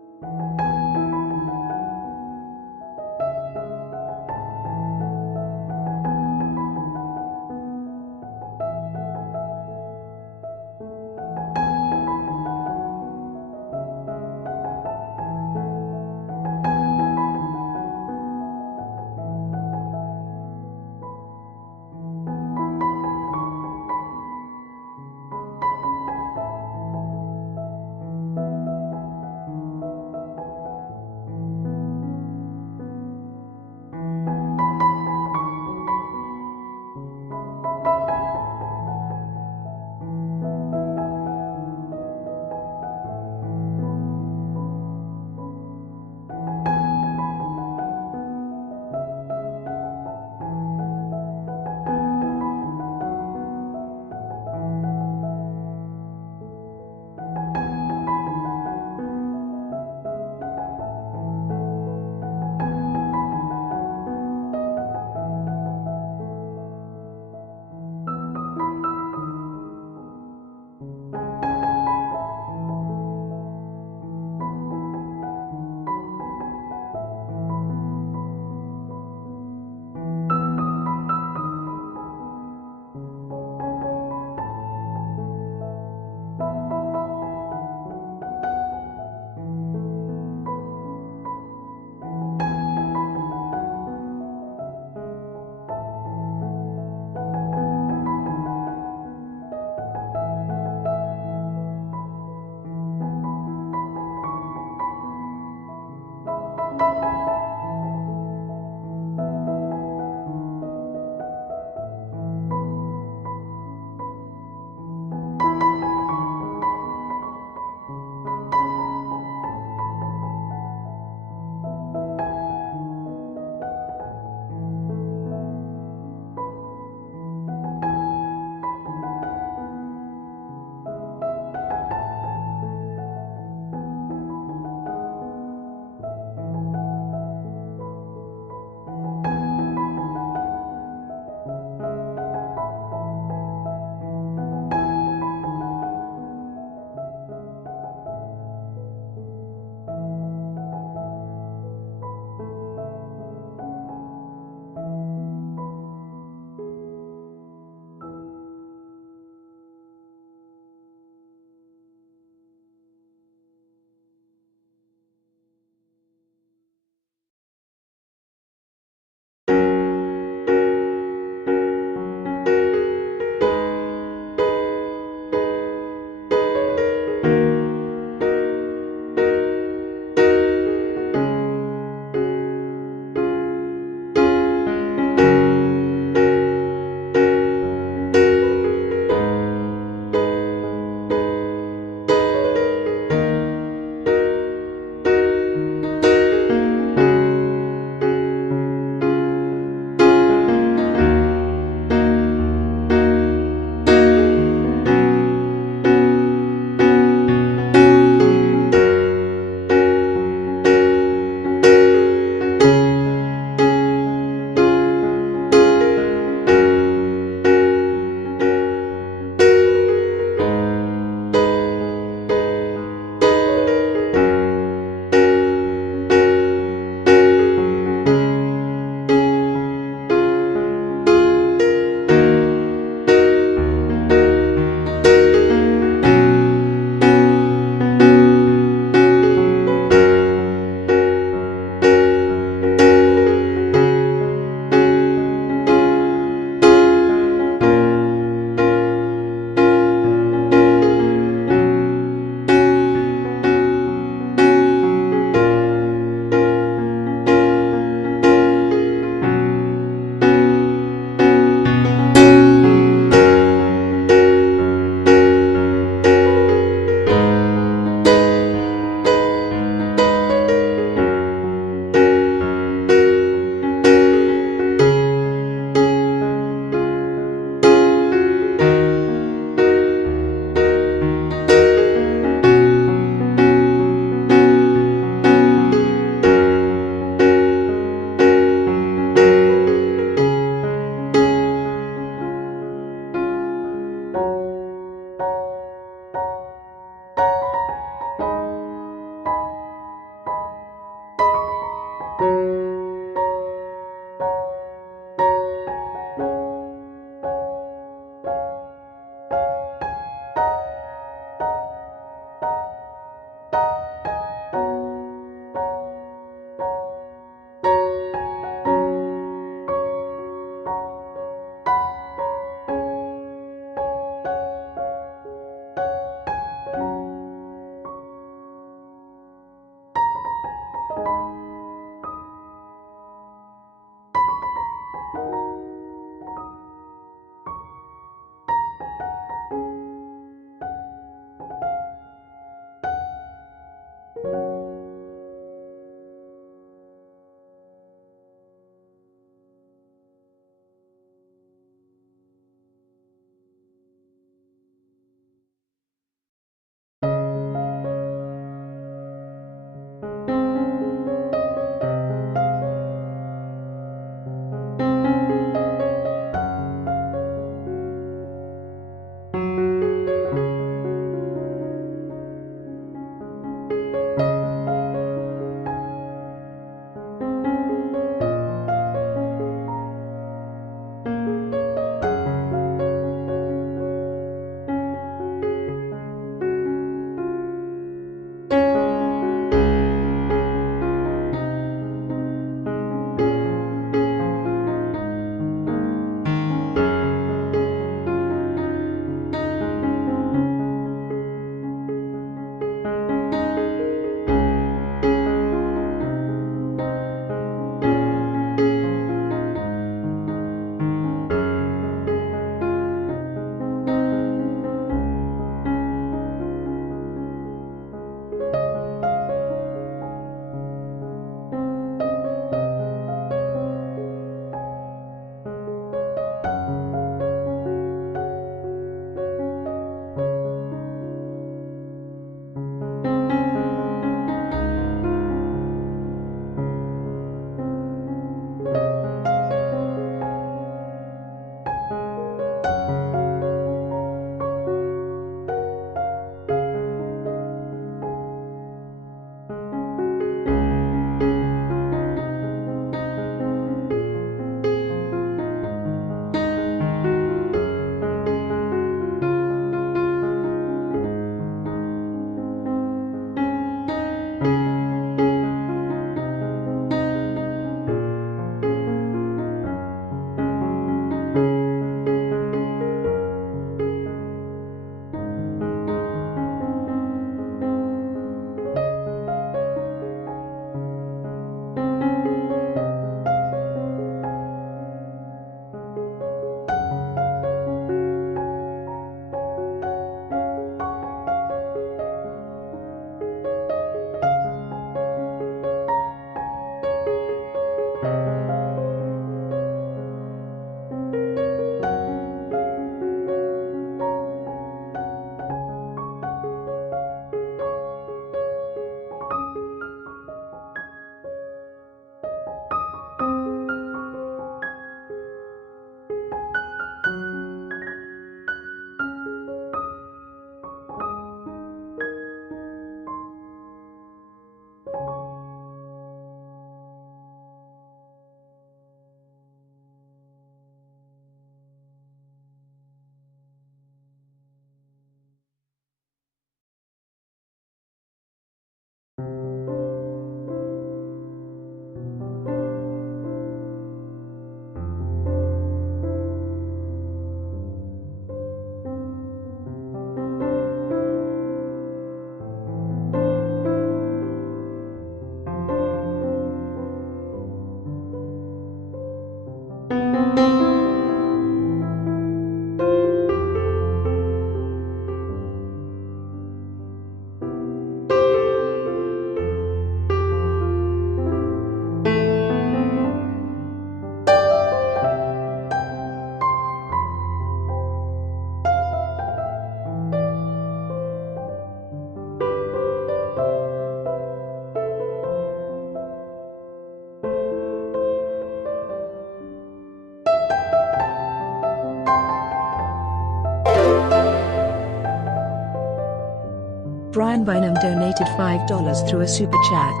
Brian Bynum donated $5 through a super chat.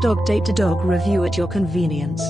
Dog Date to Dog review at your convenience.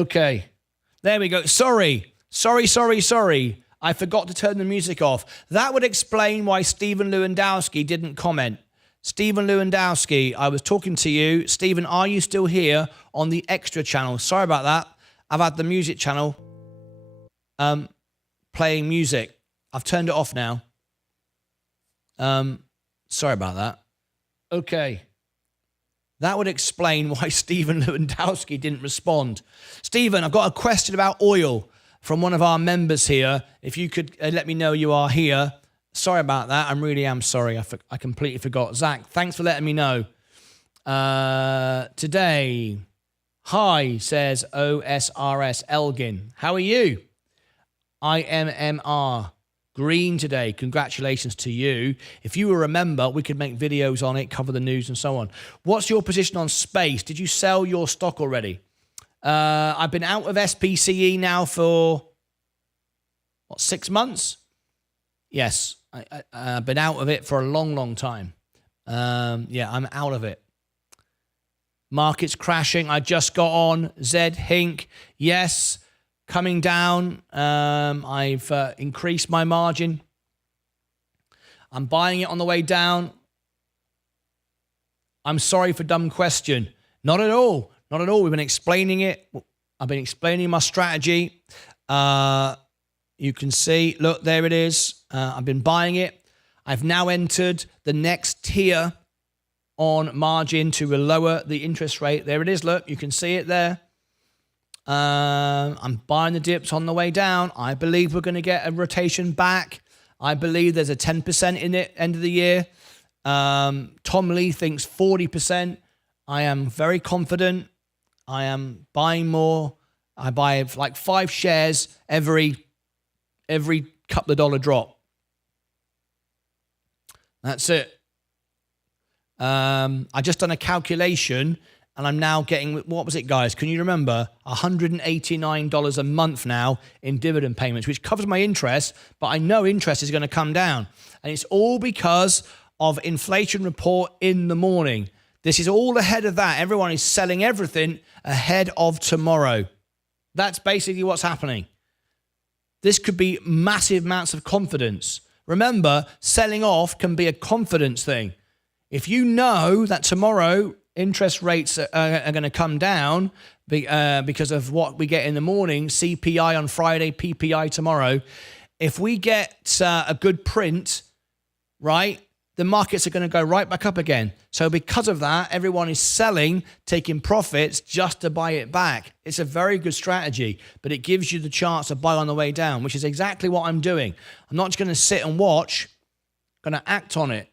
Okay. There we go. Sorry. I forgot to turn the music off. That would explain why Stephen Lewandowski didn't comment. Stephen Lewandowski, I was talking to you. Stephen, are you still here on the extra channel? Sorry about that. I've had the music channel playing music. I've turned it off now. Sorry about that. Okay. That would explain why Stephen Lewandowski didn't respond. Stephen, I've got a question about oil from one of our members here. If you could let me know you are here. Sorry about that. I really am sorry. I completely forgot. Zach, thanks for letting me know. Today, hi, says OSRS Elgin. How are you? IMMR. Green today. Congratulations to you. If you will remember, we could make videos on it, cover the news and so on. What's your position on space? Did you sell your stock already? I've been out of SPCE now for, 6 months? Yes, I've been out of it for a long, long time. I'm out of it. Market's crashing. I just got on. Zed Hink. Yes. Coming down, I've increased my margin. I'm buying it on the way down. I'm sorry for dumb question. Not at all. Not at all. We've been explaining it. I've been explaining my strategy. You can see, look, there it is. I've been buying it. I've now entered the next tier on margin to lower the interest rate. There it is. Look, you can see it there. I'm buying the dips on the way down. I believe we're going to get a rotation back. I believe there's a 10% in it end of the year. Tom Lee thinks 40%. I am very confident. I am buying more. I buy like 5 shares every couple of dollar drop. That's it. I just done a calculation. And I'm now getting, what was it, guys? Can you remember? $189 a month now in dividend payments, which covers my interest, but I know interest is going to come down. And it's all because of inflation report in the morning. This is all ahead of that. Everyone is selling everything ahead of tomorrow. That's basically what's happening. This could be massive amounts of confidence. Remember, selling off can be a confidence thing. If you know that tomorrow interest rates are going to come down because of what we get in the morning, CPI on Friday, PPI tomorrow. If we get a good print, right, the markets are going to go right back up again. So because of that, everyone is selling, taking profits just to buy it back. It's a very good strategy, but it gives you the chance to buy on the way down, which is exactly what I'm doing. I'm not just going to sit and watch, I'm going to act on it.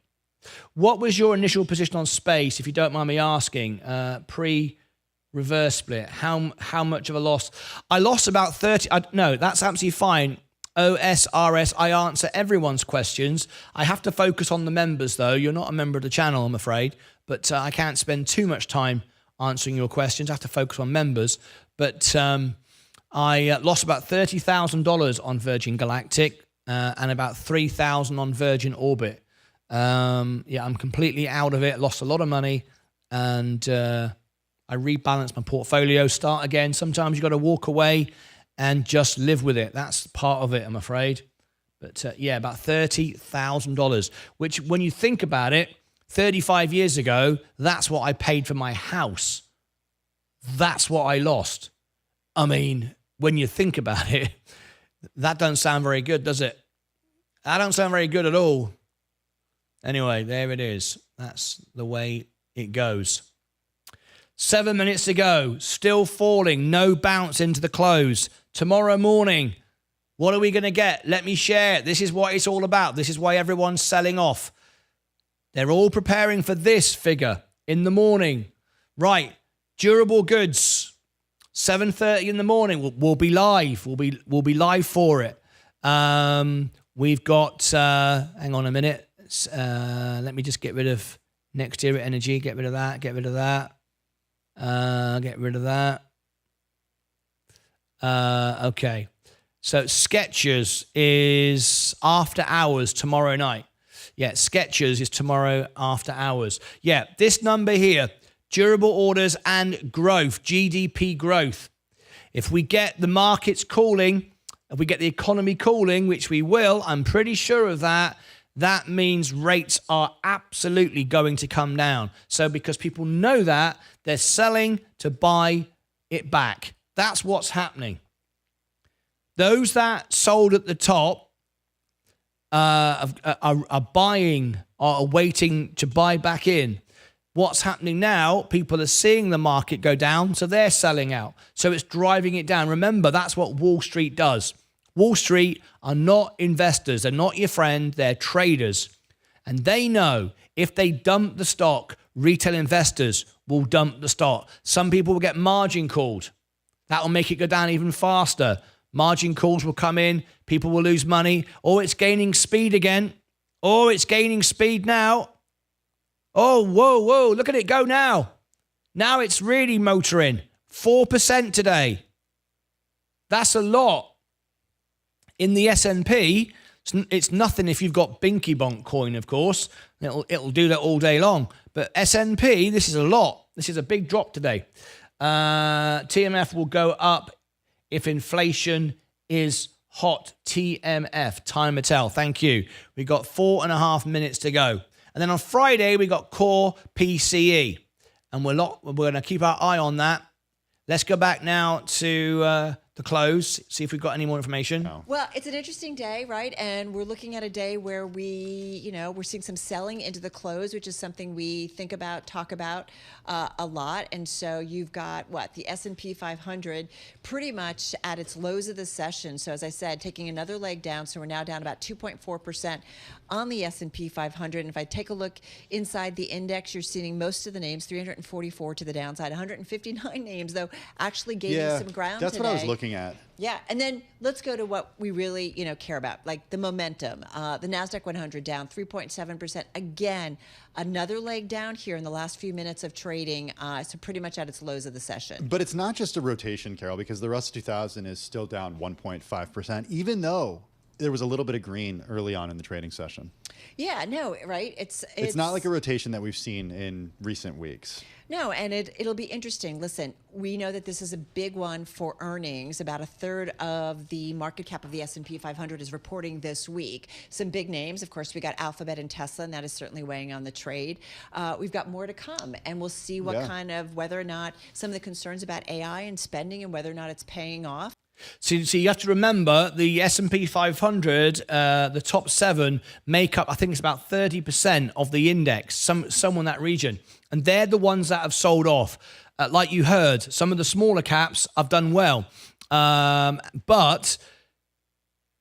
What was your initial position on space, if you don't mind me asking, pre-reverse split? How much of a loss? I lost about 30. No, that's absolutely fine. OSRS, I answer everyone's questions. I have to focus on the members, though. You're not a member of the channel, I'm afraid. But I can't spend too much time answering your questions. I have to focus on members. But I lost about $30,000 on Virgin Galactic and about $3,000 on Virgin Orbit. I'm completely out of it. Lost a lot of money, and I rebalanced my portfolio. Start again. Sometimes you got to walk away and just live with it. That's part of it, I'm afraid. But about $30,000. Which, when you think about it, 35 years ago, that's what I paid for my house. That's what I lost. I mean, when you think about it, that doesn't sound very good, does it? That don't sound very good at all. Anyway, there it is. That's the way it goes. 7 minutes to go. Still falling. No bounce into the close. Tomorrow morning, what are we going to get? Let me share. This is what it's all about. This is why everyone's selling off. They're all preparing for this figure in the morning. Right. Durable goods. 7:30 in the morning. We'll be live. We'll be live for it. We've got, hang on a minute. Let me just get rid of next era energy. Get rid of that. Get rid of that. Get rid of that. Okay. So Skechers is after hours tomorrow night. Yeah, Skechers is tomorrow after hours. Yeah, this number here, durable orders and growth, GDP growth. If we get the markets cooling, if we get the economy cooling, which we will, I'm pretty sure of that, that means rates are absolutely going to come down. So because people know that, they're selling to buy it back. That's what's happening. Those that sold at the top are buying, are waiting to buy back in. What's happening now, people are seeing the market go down, so they're selling out. So it's driving it down. Remember, that's what Wall Street does. Wall Street are not investors. They're not your friend. They're traders. And they know if they dump the stock, retail investors will dump the stock. Some people will get margin called. That will make it go down even faster. Margin calls will come in. People will lose money. Oh, it's gaining speed again. Oh, it's gaining speed now. Oh, whoa, look at it go now. Now it's really motoring. 4% today. That's a lot. In the S&P, it's nothing if you've got Binky Bonk coin, of course. It'll do that all day long. But S&P, this is a lot. This is a big drop today. TMF will go up if inflation is hot. TMF, time to tell. Thank you. We've got 4.5 minutes to go. And then on Friday, we got core PCE. And we're going to keep our eye on that. Let's go back now to the close, see if we've got any more information. Well, it's an interesting day, right? And we're looking at a day where we're seeing some selling into the close, which is something we think about, talk about a lot. And so you've got the S&P 500 pretty much at its lows of the session. So as I said, taking another leg down. So we're now down about 2.4% on the S&P 500. And if I take a look inside the index, you're seeing most of the names, 344 to the downside, 159 names, though, actually gaining some ground that's today. What I was looking at. Yeah, and then let's go to what we really, care about, like the momentum. The NASDAQ 100 down 3.7%. Again, another leg down here in the last few minutes of trading, so pretty much at its lows of the session. But it's not just a rotation, Carol, because the Russell 2000 is still down 1.5%, even though there was a little bit of green early on in the trading session. Yeah, no, right? It's not like a rotation that we've seen in recent weeks. No, and it'll be interesting. Listen, we know that this is a big one for earnings. About a third of the market cap of the S&P 500 is reporting this week. Some big names, of course, we got Alphabet and Tesla, and that is certainly weighing on the trade. We've got more to come, and we'll see whether or not some of the concerns about AI and spending and whether or not it's paying off. So you have to remember the S&P 500, the top 7 make up, I think it's about 30% of the index, somewhere in that region. And they're the ones that have sold off. Like you heard, some of the smaller caps have done well. But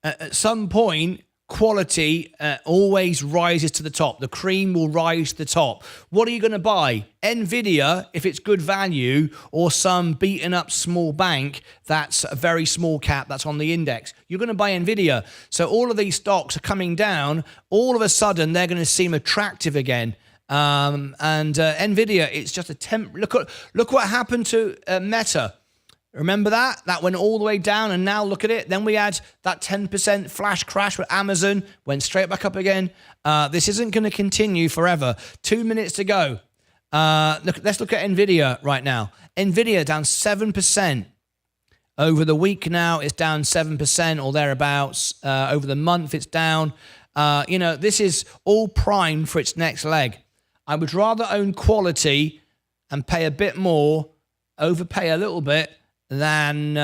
at some point, quality always rises to the top. The cream will rise to the top. What are you going to buy? Nvidia, if it's good value, or some beaten up small bank that's a very small cap that's on the index? You're going to buy Nvidia. So all of these stocks are coming down. All of a sudden, they're going to seem attractive again. And Nvidia, it's just a temp. Look what happened to Meta. Remember that? That went all the way down, and now look at it. Then we had that 10% flash crash with Amazon, went straight back up again. This isn't going to continue forever. 2 minutes to go. Let's look at Nvidia right now. Nvidia down 7%. Over the week now, it's down 7% or thereabouts. Over the month, it's down. This is all primed for its next leg. I would rather own quality and pay a bit more, overpay a little bit, than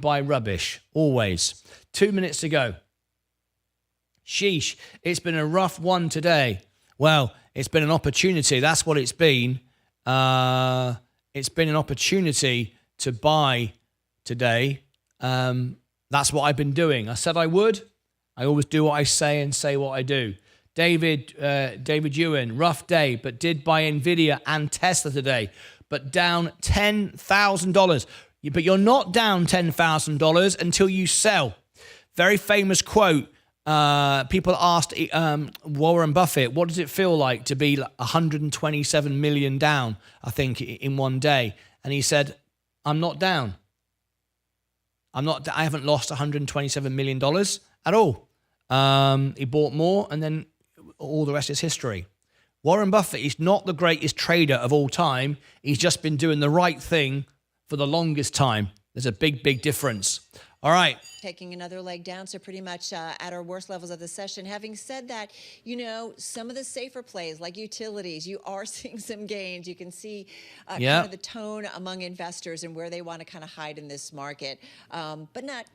buy rubbish. Always. 2 minutes to go. Sheesh, it's been a rough one today. Well, it's been an opportunity. That's what it's been. It's been an opportunity to buy today. That's what I've been doing. I said I would. I always do what I say and say what I do. David Ewan, rough day, but did buy Nvidia and Tesla today, but down $10,000. But you're not down $10,000 until you sell. Very famous quote. People asked Warren Buffett, what does it feel like to be 127 million down, I think, in one day? And he said, I'm not down. I haven't lost $127 million at all. He bought more, and then all the rest is history. Warren Buffett is not the greatest trader of all time. He's just been doing the right thing for the longest time. There's a big, big difference. All right. Taking another leg down, so pretty much at our worst levels of the session. Having said that, some of the safer plays like utilities, you are seeing some gains. You can see kind of the tone among investors and where they want to kind of hide in this market, but not,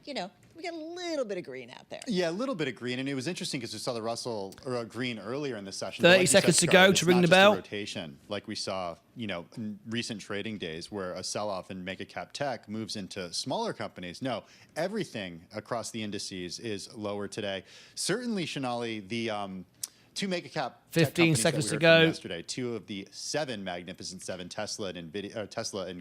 we got a little bit of green out there. Yeah, a little bit of green, and it was interesting because we saw the Russell or green earlier in the session. 30 seconds to go to ring the bell. Rotation, like we saw, in recent trading days, where a sell-off in mega cap tech moves into smaller companies. No, everything across the indices is lower today. Certainly, Shanali, the 2 mega cap 15 seconds to go. Yesterday, 2 of the 7 magnificent 7, Tesla and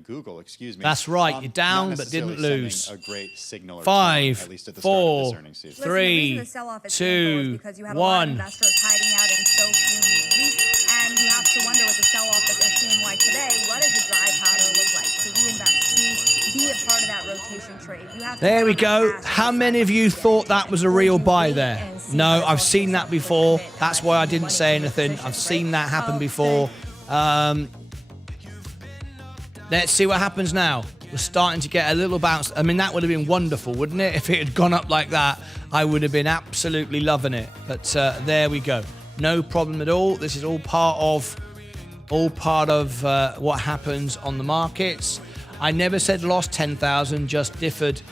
Google, excuse me. That's right. You're down but didn't lose. A great signal. 5, at least at the 4, start of this earnings season. 3, 2, 1. Investors hiding out in so few weeks, and you have to wonder with the sell-off that they're seeing like today, what does the dry powder look like to reinvest, to be a part of that rotation trade? There we go. How many of you thought that was a real buy there? No, I've seen that before. That's why I didn't say anything. I've seen that happen before. Let's see what happens now. We're starting to get a little bounce. I mean, that would have been wonderful, wouldn't it? If it had gone up like that, I would have been absolutely loving it. But there we go. No problem at all. This is all part of what happens on the markets. I never said lost 10,000, just deferred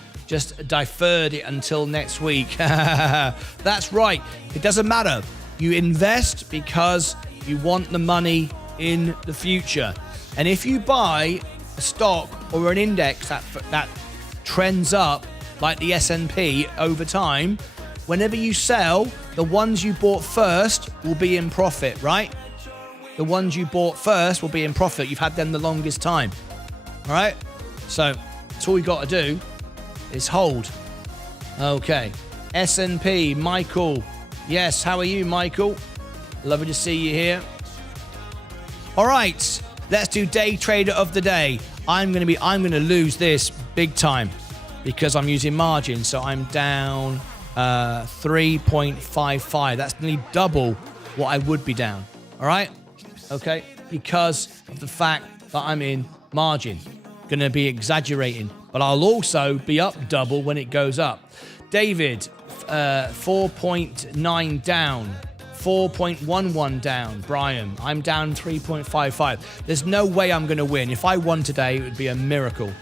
it until next week. That's right. It doesn't matter. You invest because you want the money in the future. And if you buy a stock or an index that trends up like the S&P over time, whenever you sell, the ones you bought first will be in profit, right? The ones you bought first will be in profit. You've had them the longest time. All right? So that's all you got to do is hold. Okay. S&P, Michael. Yes, how are you, Michael? Lovely to see you here. All right, let's do day trader of the day. I'm going to lose this big time because I'm using margin, so I'm down 3.55. That's nearly double what I would be down. All right? Okay, because of the fact that I'm in margin. Going to be exaggerating, but I'll also be up double when it goes up. David, 4.9 down, 4.11 down. Brian, I'm down 3.55. There's no way I'm going to win. If I won today, it would be a miracle.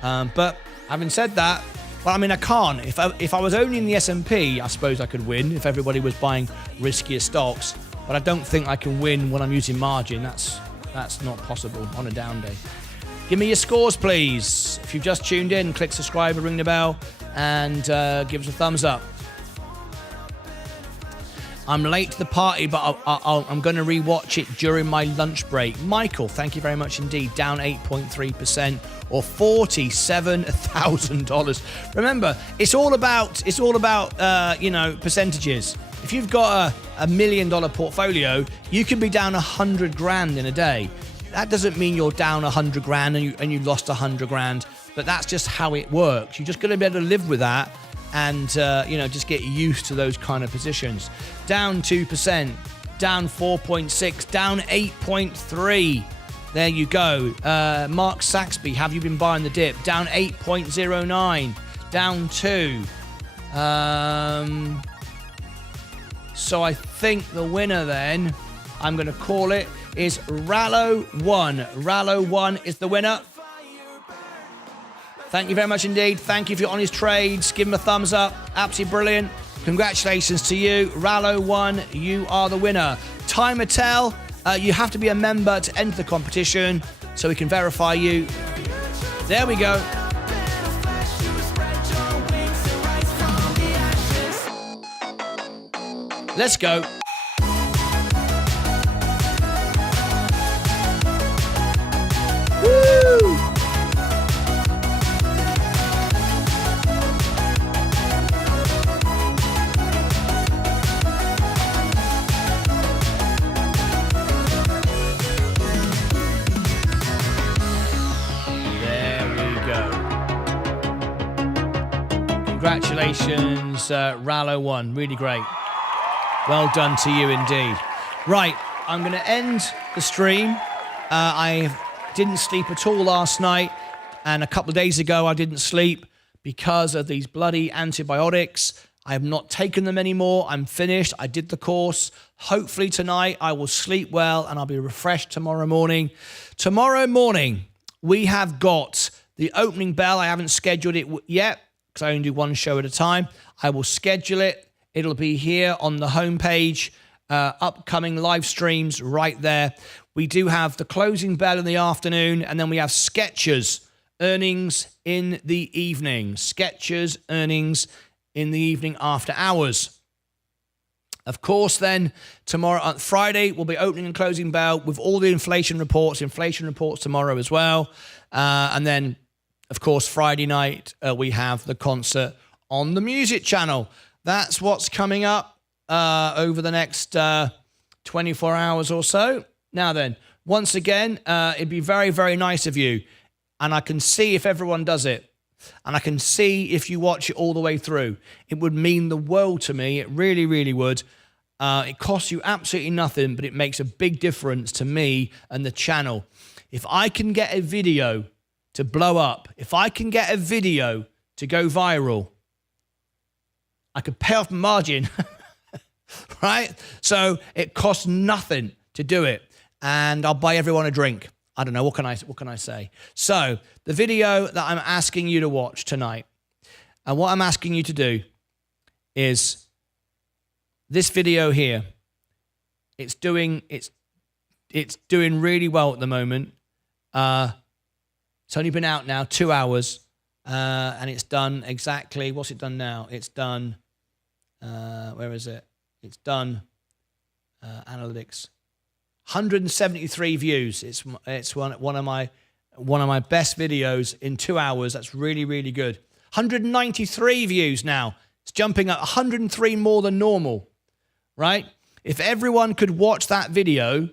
But having said that, well, I mean, I can't. If I was only in the S&P, I suppose I could win if everybody was buying riskier stocks. But I don't think I can win when I'm using margin. That's not possible on a down day. Give me your scores, please. If you've just tuned in, click subscribe or ring the bell and give us a thumbs up. I'm late to the party, but I'm going to rewatch it during my lunch break. Michael, thank you very much indeed. Down 8.3% or $47,000. Remember, it's all about percentages. If you've got a $1 million portfolio, you can be down 100 grand in a day. That doesn't mean you're down 100 grand and you lost 100 grand, but that's just how it works. You're just going to be able to live with that and, just get used to those kind of positions. Down 2%, down 4.6, down 8.3. There you go. Mark Saxby, have you been buying the dip? Down 8.09, down 2. So I think the winner then, I'm going to call it, is Rallo1. Rallo1 is the winner. Thank you very much indeed. Thank you for your honest trades. Give him a thumbs up. Absolutely brilliant. Congratulations to you. Rallo1, you are the winner. Timer tell, you have to be a member to enter the competition so we can verify you. There we go. Let's go. Woo! There we go. Congratulations, Rallo1. Really great. Well done to you indeed. Right, I'm going to end the stream. I didn't sleep at all last night. And a couple of days ago, I didn't sleep because of these bloody antibiotics. I have not taken them anymore. I'm finished. I did the course. Hopefully tonight I will sleep well and I'll be refreshed tomorrow morning. Tomorrow morning, we have got the opening bell. I haven't scheduled it yet because I only do one show at a time. I will schedule it. It'll be here on the homepage, upcoming live streams right there. We do have the closing bell in the afternoon, and then we have Skechers earnings in the evening. Skechers earnings in the evening after hours. Of course, then tomorrow, on Friday, will be opening and closing bell with all the inflation reports. Inflation reports tomorrow as well. And then, of course, Friday night, we have the concert on the music channel. That's what's coming up over the next 24 hours or so. Now then, once again, it'd be very, very nice of you. And I can see if everyone does it. And I can see if you watch it all the way through. It would mean the world to me. It really, really would. It costs you absolutely nothing, but it makes a big difference to me and the channel. If I can get a video to blow up, if I can get a video to go viral, I could pay off my margin, right? So it costs nothing to do it. And I'll buy everyone a drink. I don't know, what can I say? So the video that I'm asking you to watch tonight, and what I'm asking you to do is this video here. It's doing really well at the moment. It's only been out now 2 hours, and it's done exactly, what's it done now? It's done, where is it? It's done, analytics. 173 views. It's one of my best videos in 2 hours. That's really, really good. 193 views now. It's jumping up 103 more than normal, right? If everyone could watch that video,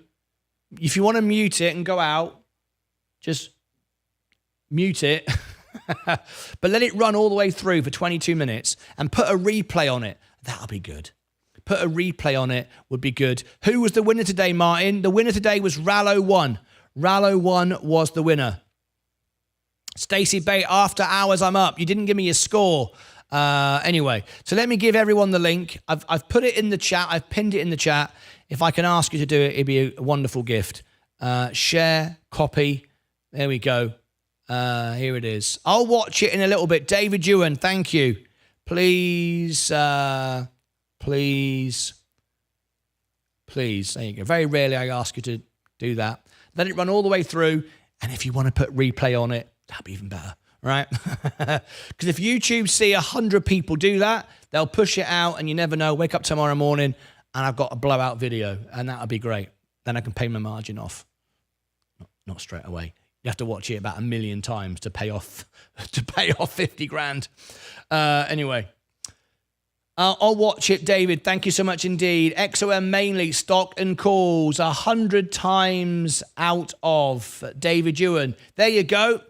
if you want to mute it and go out, just mute it, but let it run all the way through for 22 minutes and put a replay on it. That'll be good. Put a replay on it would be good. Who was the winner today, Martin? The winner today was Rallo1. Rallo1 was the winner. Stacey Bate, after hours, I'm up. You didn't give me a score. Anyway, so let me give everyone the link. I've put it in the chat. I've pinned it in the chat. If I can ask you to do it, it'd be a wonderful gift. Share, copy. There we go. Here it is. I'll watch it in a little bit. David Ewan, thank you. Please. Please. There you go. Very rarely I ask you to do that. Let it run all the way through. And if you want to put replay on it, that'd be even better, right? Because if YouTube see 100 people do that, they'll push it out and you never know. Wake up tomorrow morning and I've got a blowout video and that'll be great. Then I can pay my margin off. Not straight away. You have to watch it about 1 million times to pay off 50 grand. Anyway. I'll watch it, David. Thank you so much indeed. XOM mainly, stock and calls, 100 times out of David Ewan. There you go.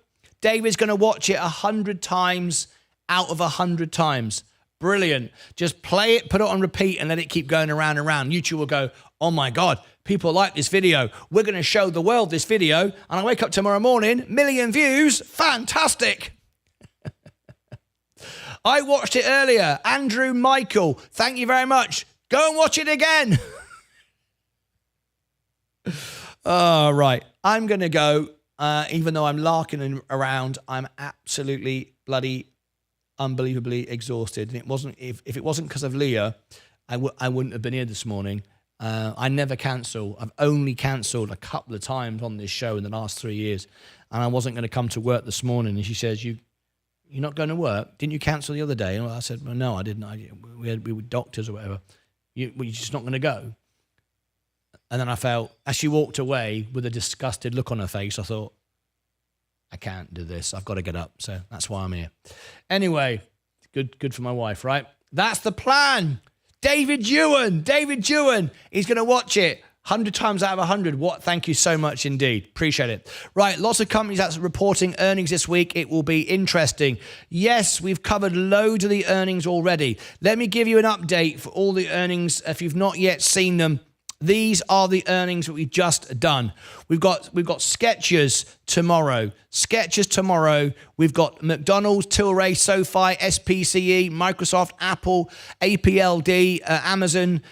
David's going to watch it 100 times out of 100 times. Brilliant. Just play it, put it on repeat, and let it keep going around and around. YouTube will go, oh my God, people like this video. We're going to show the world this video. And I wake up tomorrow morning, 1 million views. Fantastic. I watched it earlier. Andrew Michael, thank you very much. Go and watch it again. Right. I'm going to go, even though I'm larking around, I'm absolutely bloody unbelievably exhausted. And it wasn't, if it wasn't because of Leah, I wouldn't have been here this morning. I never cancel. I've only cancelled a couple of times on this show in the last 3 years. And I wasn't going to come to work this morning. And she says, You're not going to work? Didn't you cancel the other day? And I said, well, no, I didn't. We were doctors or whatever. You're just not going to go? And then I felt, as she walked away with a disgusted look on her face, I thought, I can't do this. I've got to get up. So that's why I'm here. Anyway, good for my wife, right? That's the plan. David Ewan. He's going to watch it. 100 times out of 100. Thank you so much indeed. Appreciate it. Right, lots of companies that's reporting earnings this week. It will be interesting. Yes, we've covered loads of the earnings already. Let me give you an update for all the earnings. If you've not yet seen them, These are the earnings that we've just done. We've got Skechers tomorrow. We've got McDonald's, Tilray, SoFi, SPCE, Microsoft, Apple, APLD, Amazon,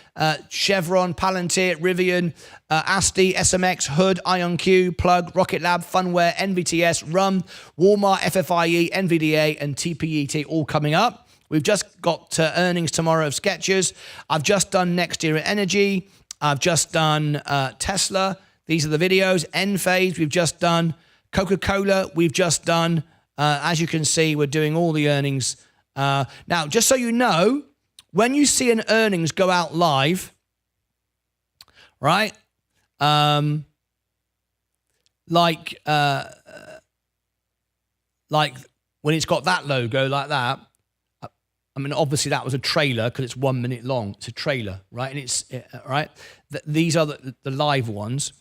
Chevron, Palantir, Rivian, Asti, SMX, Hood, IonQ, Plug, Rocket Lab, Funware, NVTS, RUM, Walmart, FFIE, NVDA, and TPET all coming up. We've just got earnings tomorrow of Skechers. I've just done NextEra Energy. I've just done Tesla. These are the videos. Enphase, we've just done. Coca-Cola, we've just done. As you can see, we're doing all the earnings. Now, just so you know, when you see an earnings go out live, right? Like when it's got that logo like that, I mean, obviously that was a trailer because it's 1 minute long. It's a trailer, right? And it's right. These are the live ones.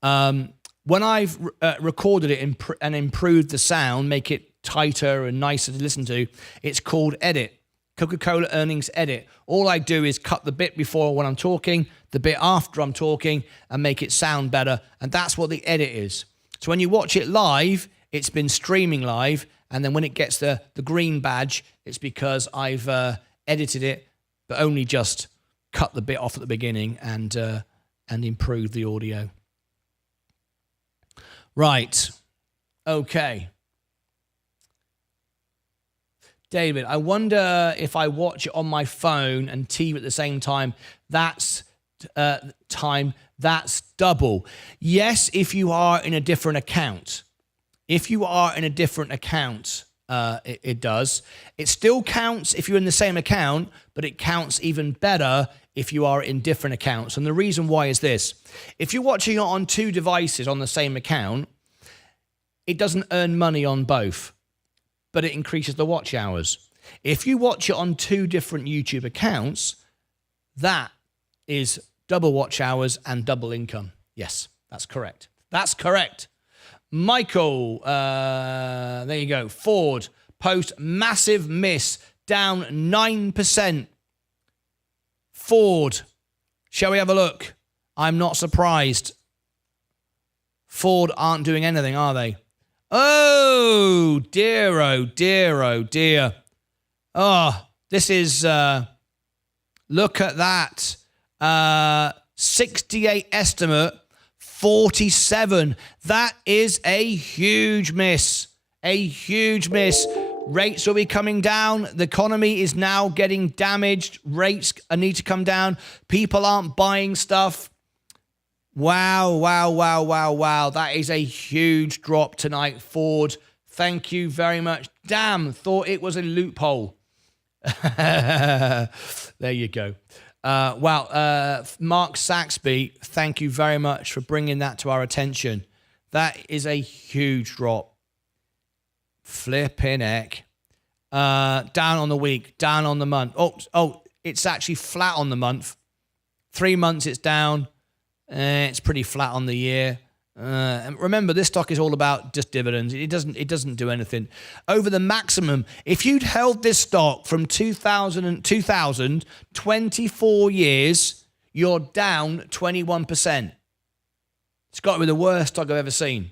When I've recorded it and improved the sound, make it tighter and nicer to listen to, it's called edit. Coca-Cola earnings edit. All I do is cut the bit before when I'm talking, the bit after I'm talking, and make it sound better. And that's what the edit is. So when you watch it live, it's been streaming live. And then when it gets the green badge, it's because I've edited it, but only just cut the bit off at the beginning and improved the audio. Right. Okay. David, I wonder if I watch it on my phone and TV at the same time, that's double. Yes, if you are in a different account. If you are in a different account, it does. It still counts if you're in the same account, but it counts even better if you are in different accounts. And the reason why is this. If you're watching it on two devices on the same account, it doesn't earn money on both, but it increases the watch hours. If you watch it on two different YouTube accounts, that is double watch hours and double income. Yes, that's correct. That's correct. Michael, there you go. Ford, post massive miss, down 9%. Ford, shall we have a look? I'm not surprised. Ford aren't doing anything, are they? Oh, dear, oh, dear, oh, dear. Oh, this is, look at that. 68 estimate. 47. That is a huge miss. A huge miss. Rates will be coming down. The economy is now getting damaged. Rates need to come down. People aren't buying stuff. Wow, wow, wow, wow, wow. That is a huge drop tonight, Ford. Thank you very much. Damn, thought it was a loophole. There you go. Mark Saxby, thank you very much for bringing that to our attention. That is a huge drop. Flipping heck. Down on the week, down on the month. Oh, it's actually flat on the month. 3 months it's down. It's pretty flat on the year. And remember, this stock is all about just dividends. It doesn't do anything. Over the maximum, if you'd held this stock from 2000, 24 years, you're down 21%. It's got to be the worst stock I've ever seen.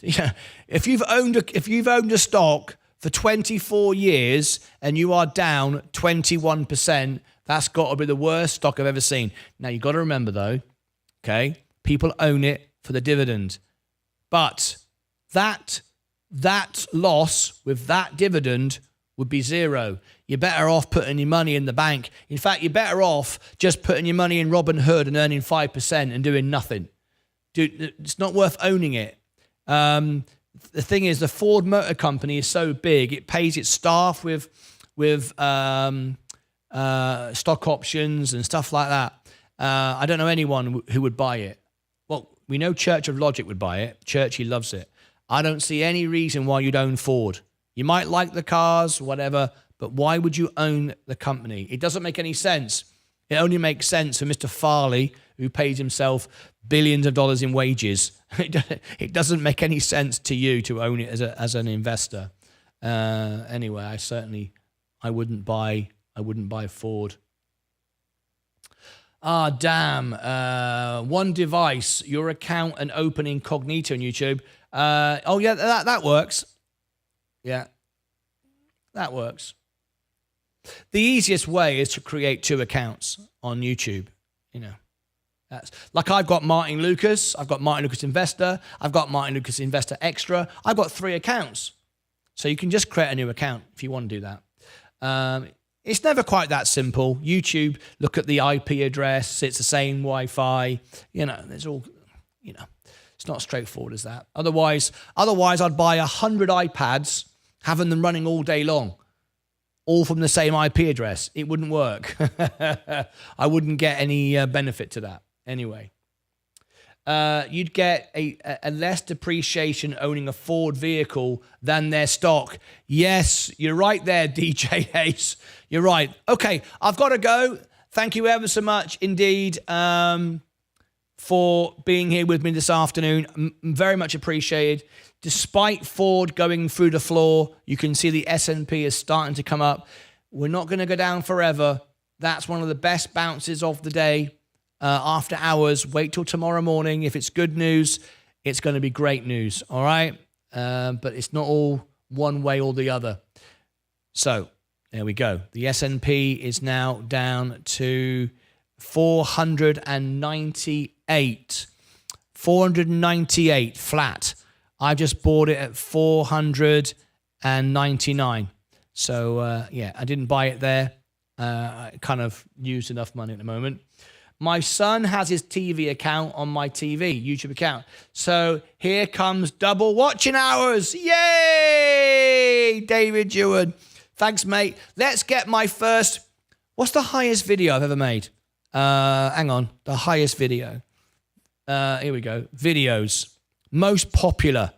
Yeah, if you've owned a stock for 24 years and you are down 21%, that's got to be the worst stock I've ever seen. Now you've got to remember though, okay. People own it for the dividend. But that loss with that dividend would be zero. You're better off putting your money in the bank. In fact, you're better off just putting your money in Robinhood and earning 5% and doing nothing. Dude, it's not worth owning it. The thing is, the Ford Motor Company is so big, it pays its staff with stock options and stuff like that. I don't know anyone who would buy it. Well, we know Church of Logic would buy it. Churchy loves it. I don't see any reason why you'd own Ford. You might like the cars, whatever, but why would you own the company? It doesn't make any sense. It only makes sense for Mr. Farley, who pays himself billions of dollars in wages. It doesn't make any sense to you to own it as an investor. Anyway, I wouldn't buy Ford. Ah, damn. One device, your account and open incognito on YouTube. Oh, yeah, that works. Yeah, that works. The easiest way is to create 2 accounts on YouTube. You know, that's like I've got Martyn Lucas, I've got Martyn Lucas Investor, I've got Martyn Lucas Investor Extra. I've got 3 accounts. So you can just create a new account if you want to do that. It's never quite that simple. YouTube, look at the IP address. It's the same Wi-Fi. You know, there's all, you know, it's not as straightforward as that. Otherwise, I'd buy 100 iPads, having them running all day long, all from the same IP address. It wouldn't work. I wouldn't get any benefit to that. Anyway, you'd get a less depreciation owning a Ford vehicle than their stock. Yes, you're right there, DJ Ace. You're right. Okay, I've got to go. Thank you ever so much indeed for being here with me this afternoon. Very much appreciated. Despite Ford going through the floor, you can see the S&P is starting to come up. We're not going to go down forever. That's one of the best bounces of the day. After hours, wait till tomorrow morning. If it's good news, it's going to be great news. All right. But it's not all one way or the other. So there we go. The S&P is now down to 498. 498 flat. I just bought it at 499. So yeah, I didn't buy it there. I kind of used enough money at the moment. My son has his TV account on my TV, YouTube account. So here comes double watching hours. Yay! David Ewan. Thanks, mate. Let's get my first... What's the highest video I've ever made? Hang on. The highest video. Here we go. Videos. Most popular.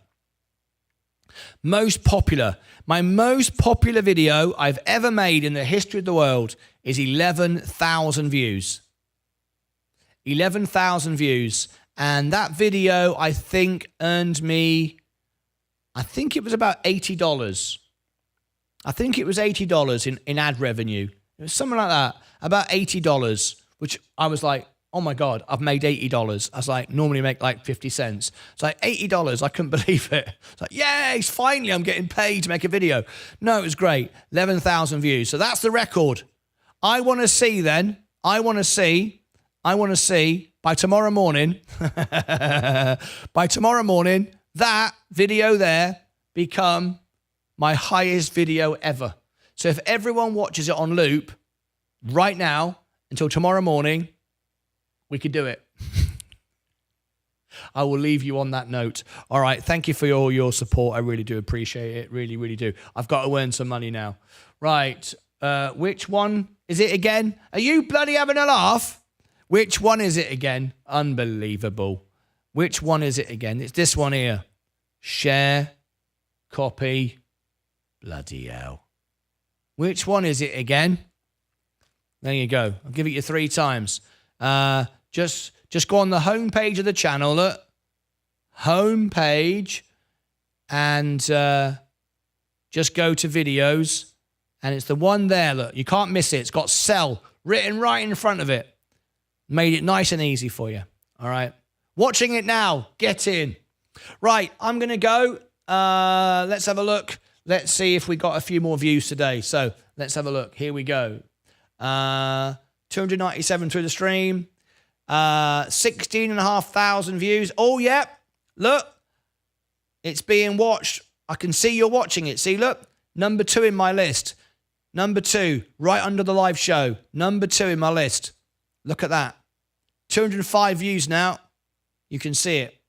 Most popular. My most popular video I've ever made in the history of the world is 11,000 views. 11,000 views. And that video, I think, earned me, I think it was about $80. I think it was $80 in ad revenue. It was something like that. About $80, which I was like, oh my God, I've made $80. I was like, normally make like 50 cents. It's like $80. I couldn't believe it. It's like, yay, finally I'm getting paid to make a video. No, it was great. 11,000 views. So that's the record. I want to see by tomorrow morning, that video there become my highest video ever. So if everyone watches it on loop right now until tomorrow morning, we could do it. I will leave you on that note. All right. Thank you for all your support. I really do appreciate it. Really, really do. I've got to earn some money now. Right. Which one is it again? Are you bloody having a laugh? Which one is it again? Unbelievable. Which one is it again? It's this one here. Share, copy. Bloody hell. Which one is it again? There you go. I'll give it you 3 times. Just go on the homepage of the channel, look. Homepage, and just go to videos. And it's the one there, look. You can't miss it. It's got sell written right in front of it. Made it nice and easy for you. All right. Watching it now. Get in. Right. I'm going to go. Let's have a look. Let's see if we got a few more views today. So let's have a look. Here we go. 297 through the stream. 16,500 views. Oh, yeah. Look. It's being watched. I can see you're watching it. See, look. Number 2 in my list. Number 2. Right under the live show. Number 2 in my list. Look at that. 205 views now. You can see it.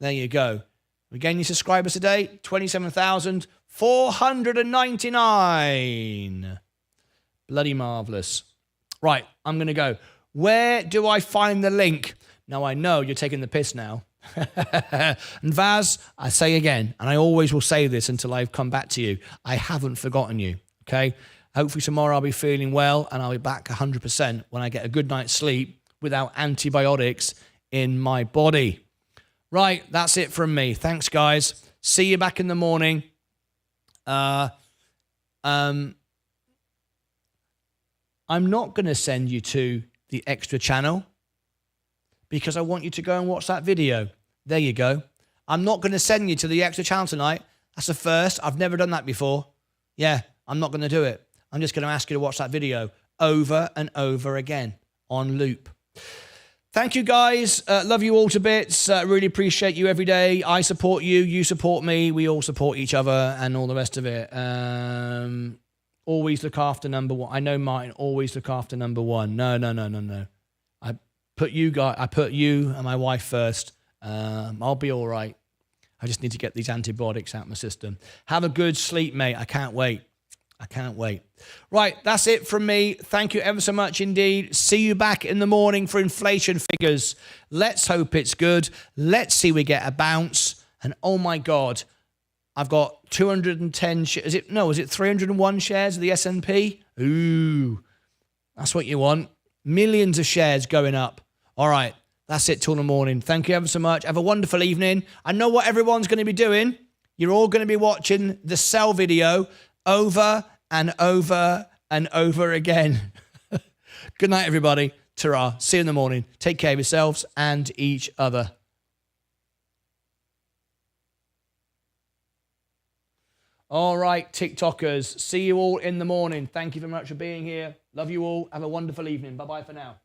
There you go. We gained new subscribers today. 27,499. Bloody marvelous. Right, I'm going to go. Where do I find the link? Now, I know you're taking the piss now. And Vaz, I say again, and I always will say this until I've come back to you, I haven't forgotten you, okay? Hopefully tomorrow I'll be feeling well and I'll be back 100% when I get a good night's sleep without antibiotics in my body. Right, that's it from me. Thanks, guys. See you back in the morning. I'm not going to send you to the extra channel because I want you to go and watch that video. There you go. I'm not going to send you to the extra channel tonight. That's the first. I've never done that before. Yeah, I'm not going to do it. I'm just going to ask you to watch that video over and over again on loop. Thank you, guys. Love you all to bits. Really appreciate you every day. I support you. You support me. We all support each other and all the rest of it. Always look after number one. I know, Martin, always look after number one. No. I put you and my wife first. I'll be all right. I just need to get these antibiotics out of my system. Have a good sleep, mate. I can't wait. Right, that's it from me. Thank you ever so much indeed. See you back in the morning for inflation figures. Let's hope it's good. Let's see we get a bounce. And oh my God, I've got 210 shares. Is it 301 shares of the S&P? Ooh, that's what you want. Millions of shares going up. All right, that's it till the morning. Thank you ever so much. Have a wonderful evening. I know what everyone's going to be doing. You're all going to be watching the sell video over and over and over again. Good night, everybody. Ta-ra. See you in the morning. Take care of yourselves and each other. All right, TikTokers. See you all in the morning. Thank you very much for being here. Love you all. Have a wonderful evening. Bye-bye for now.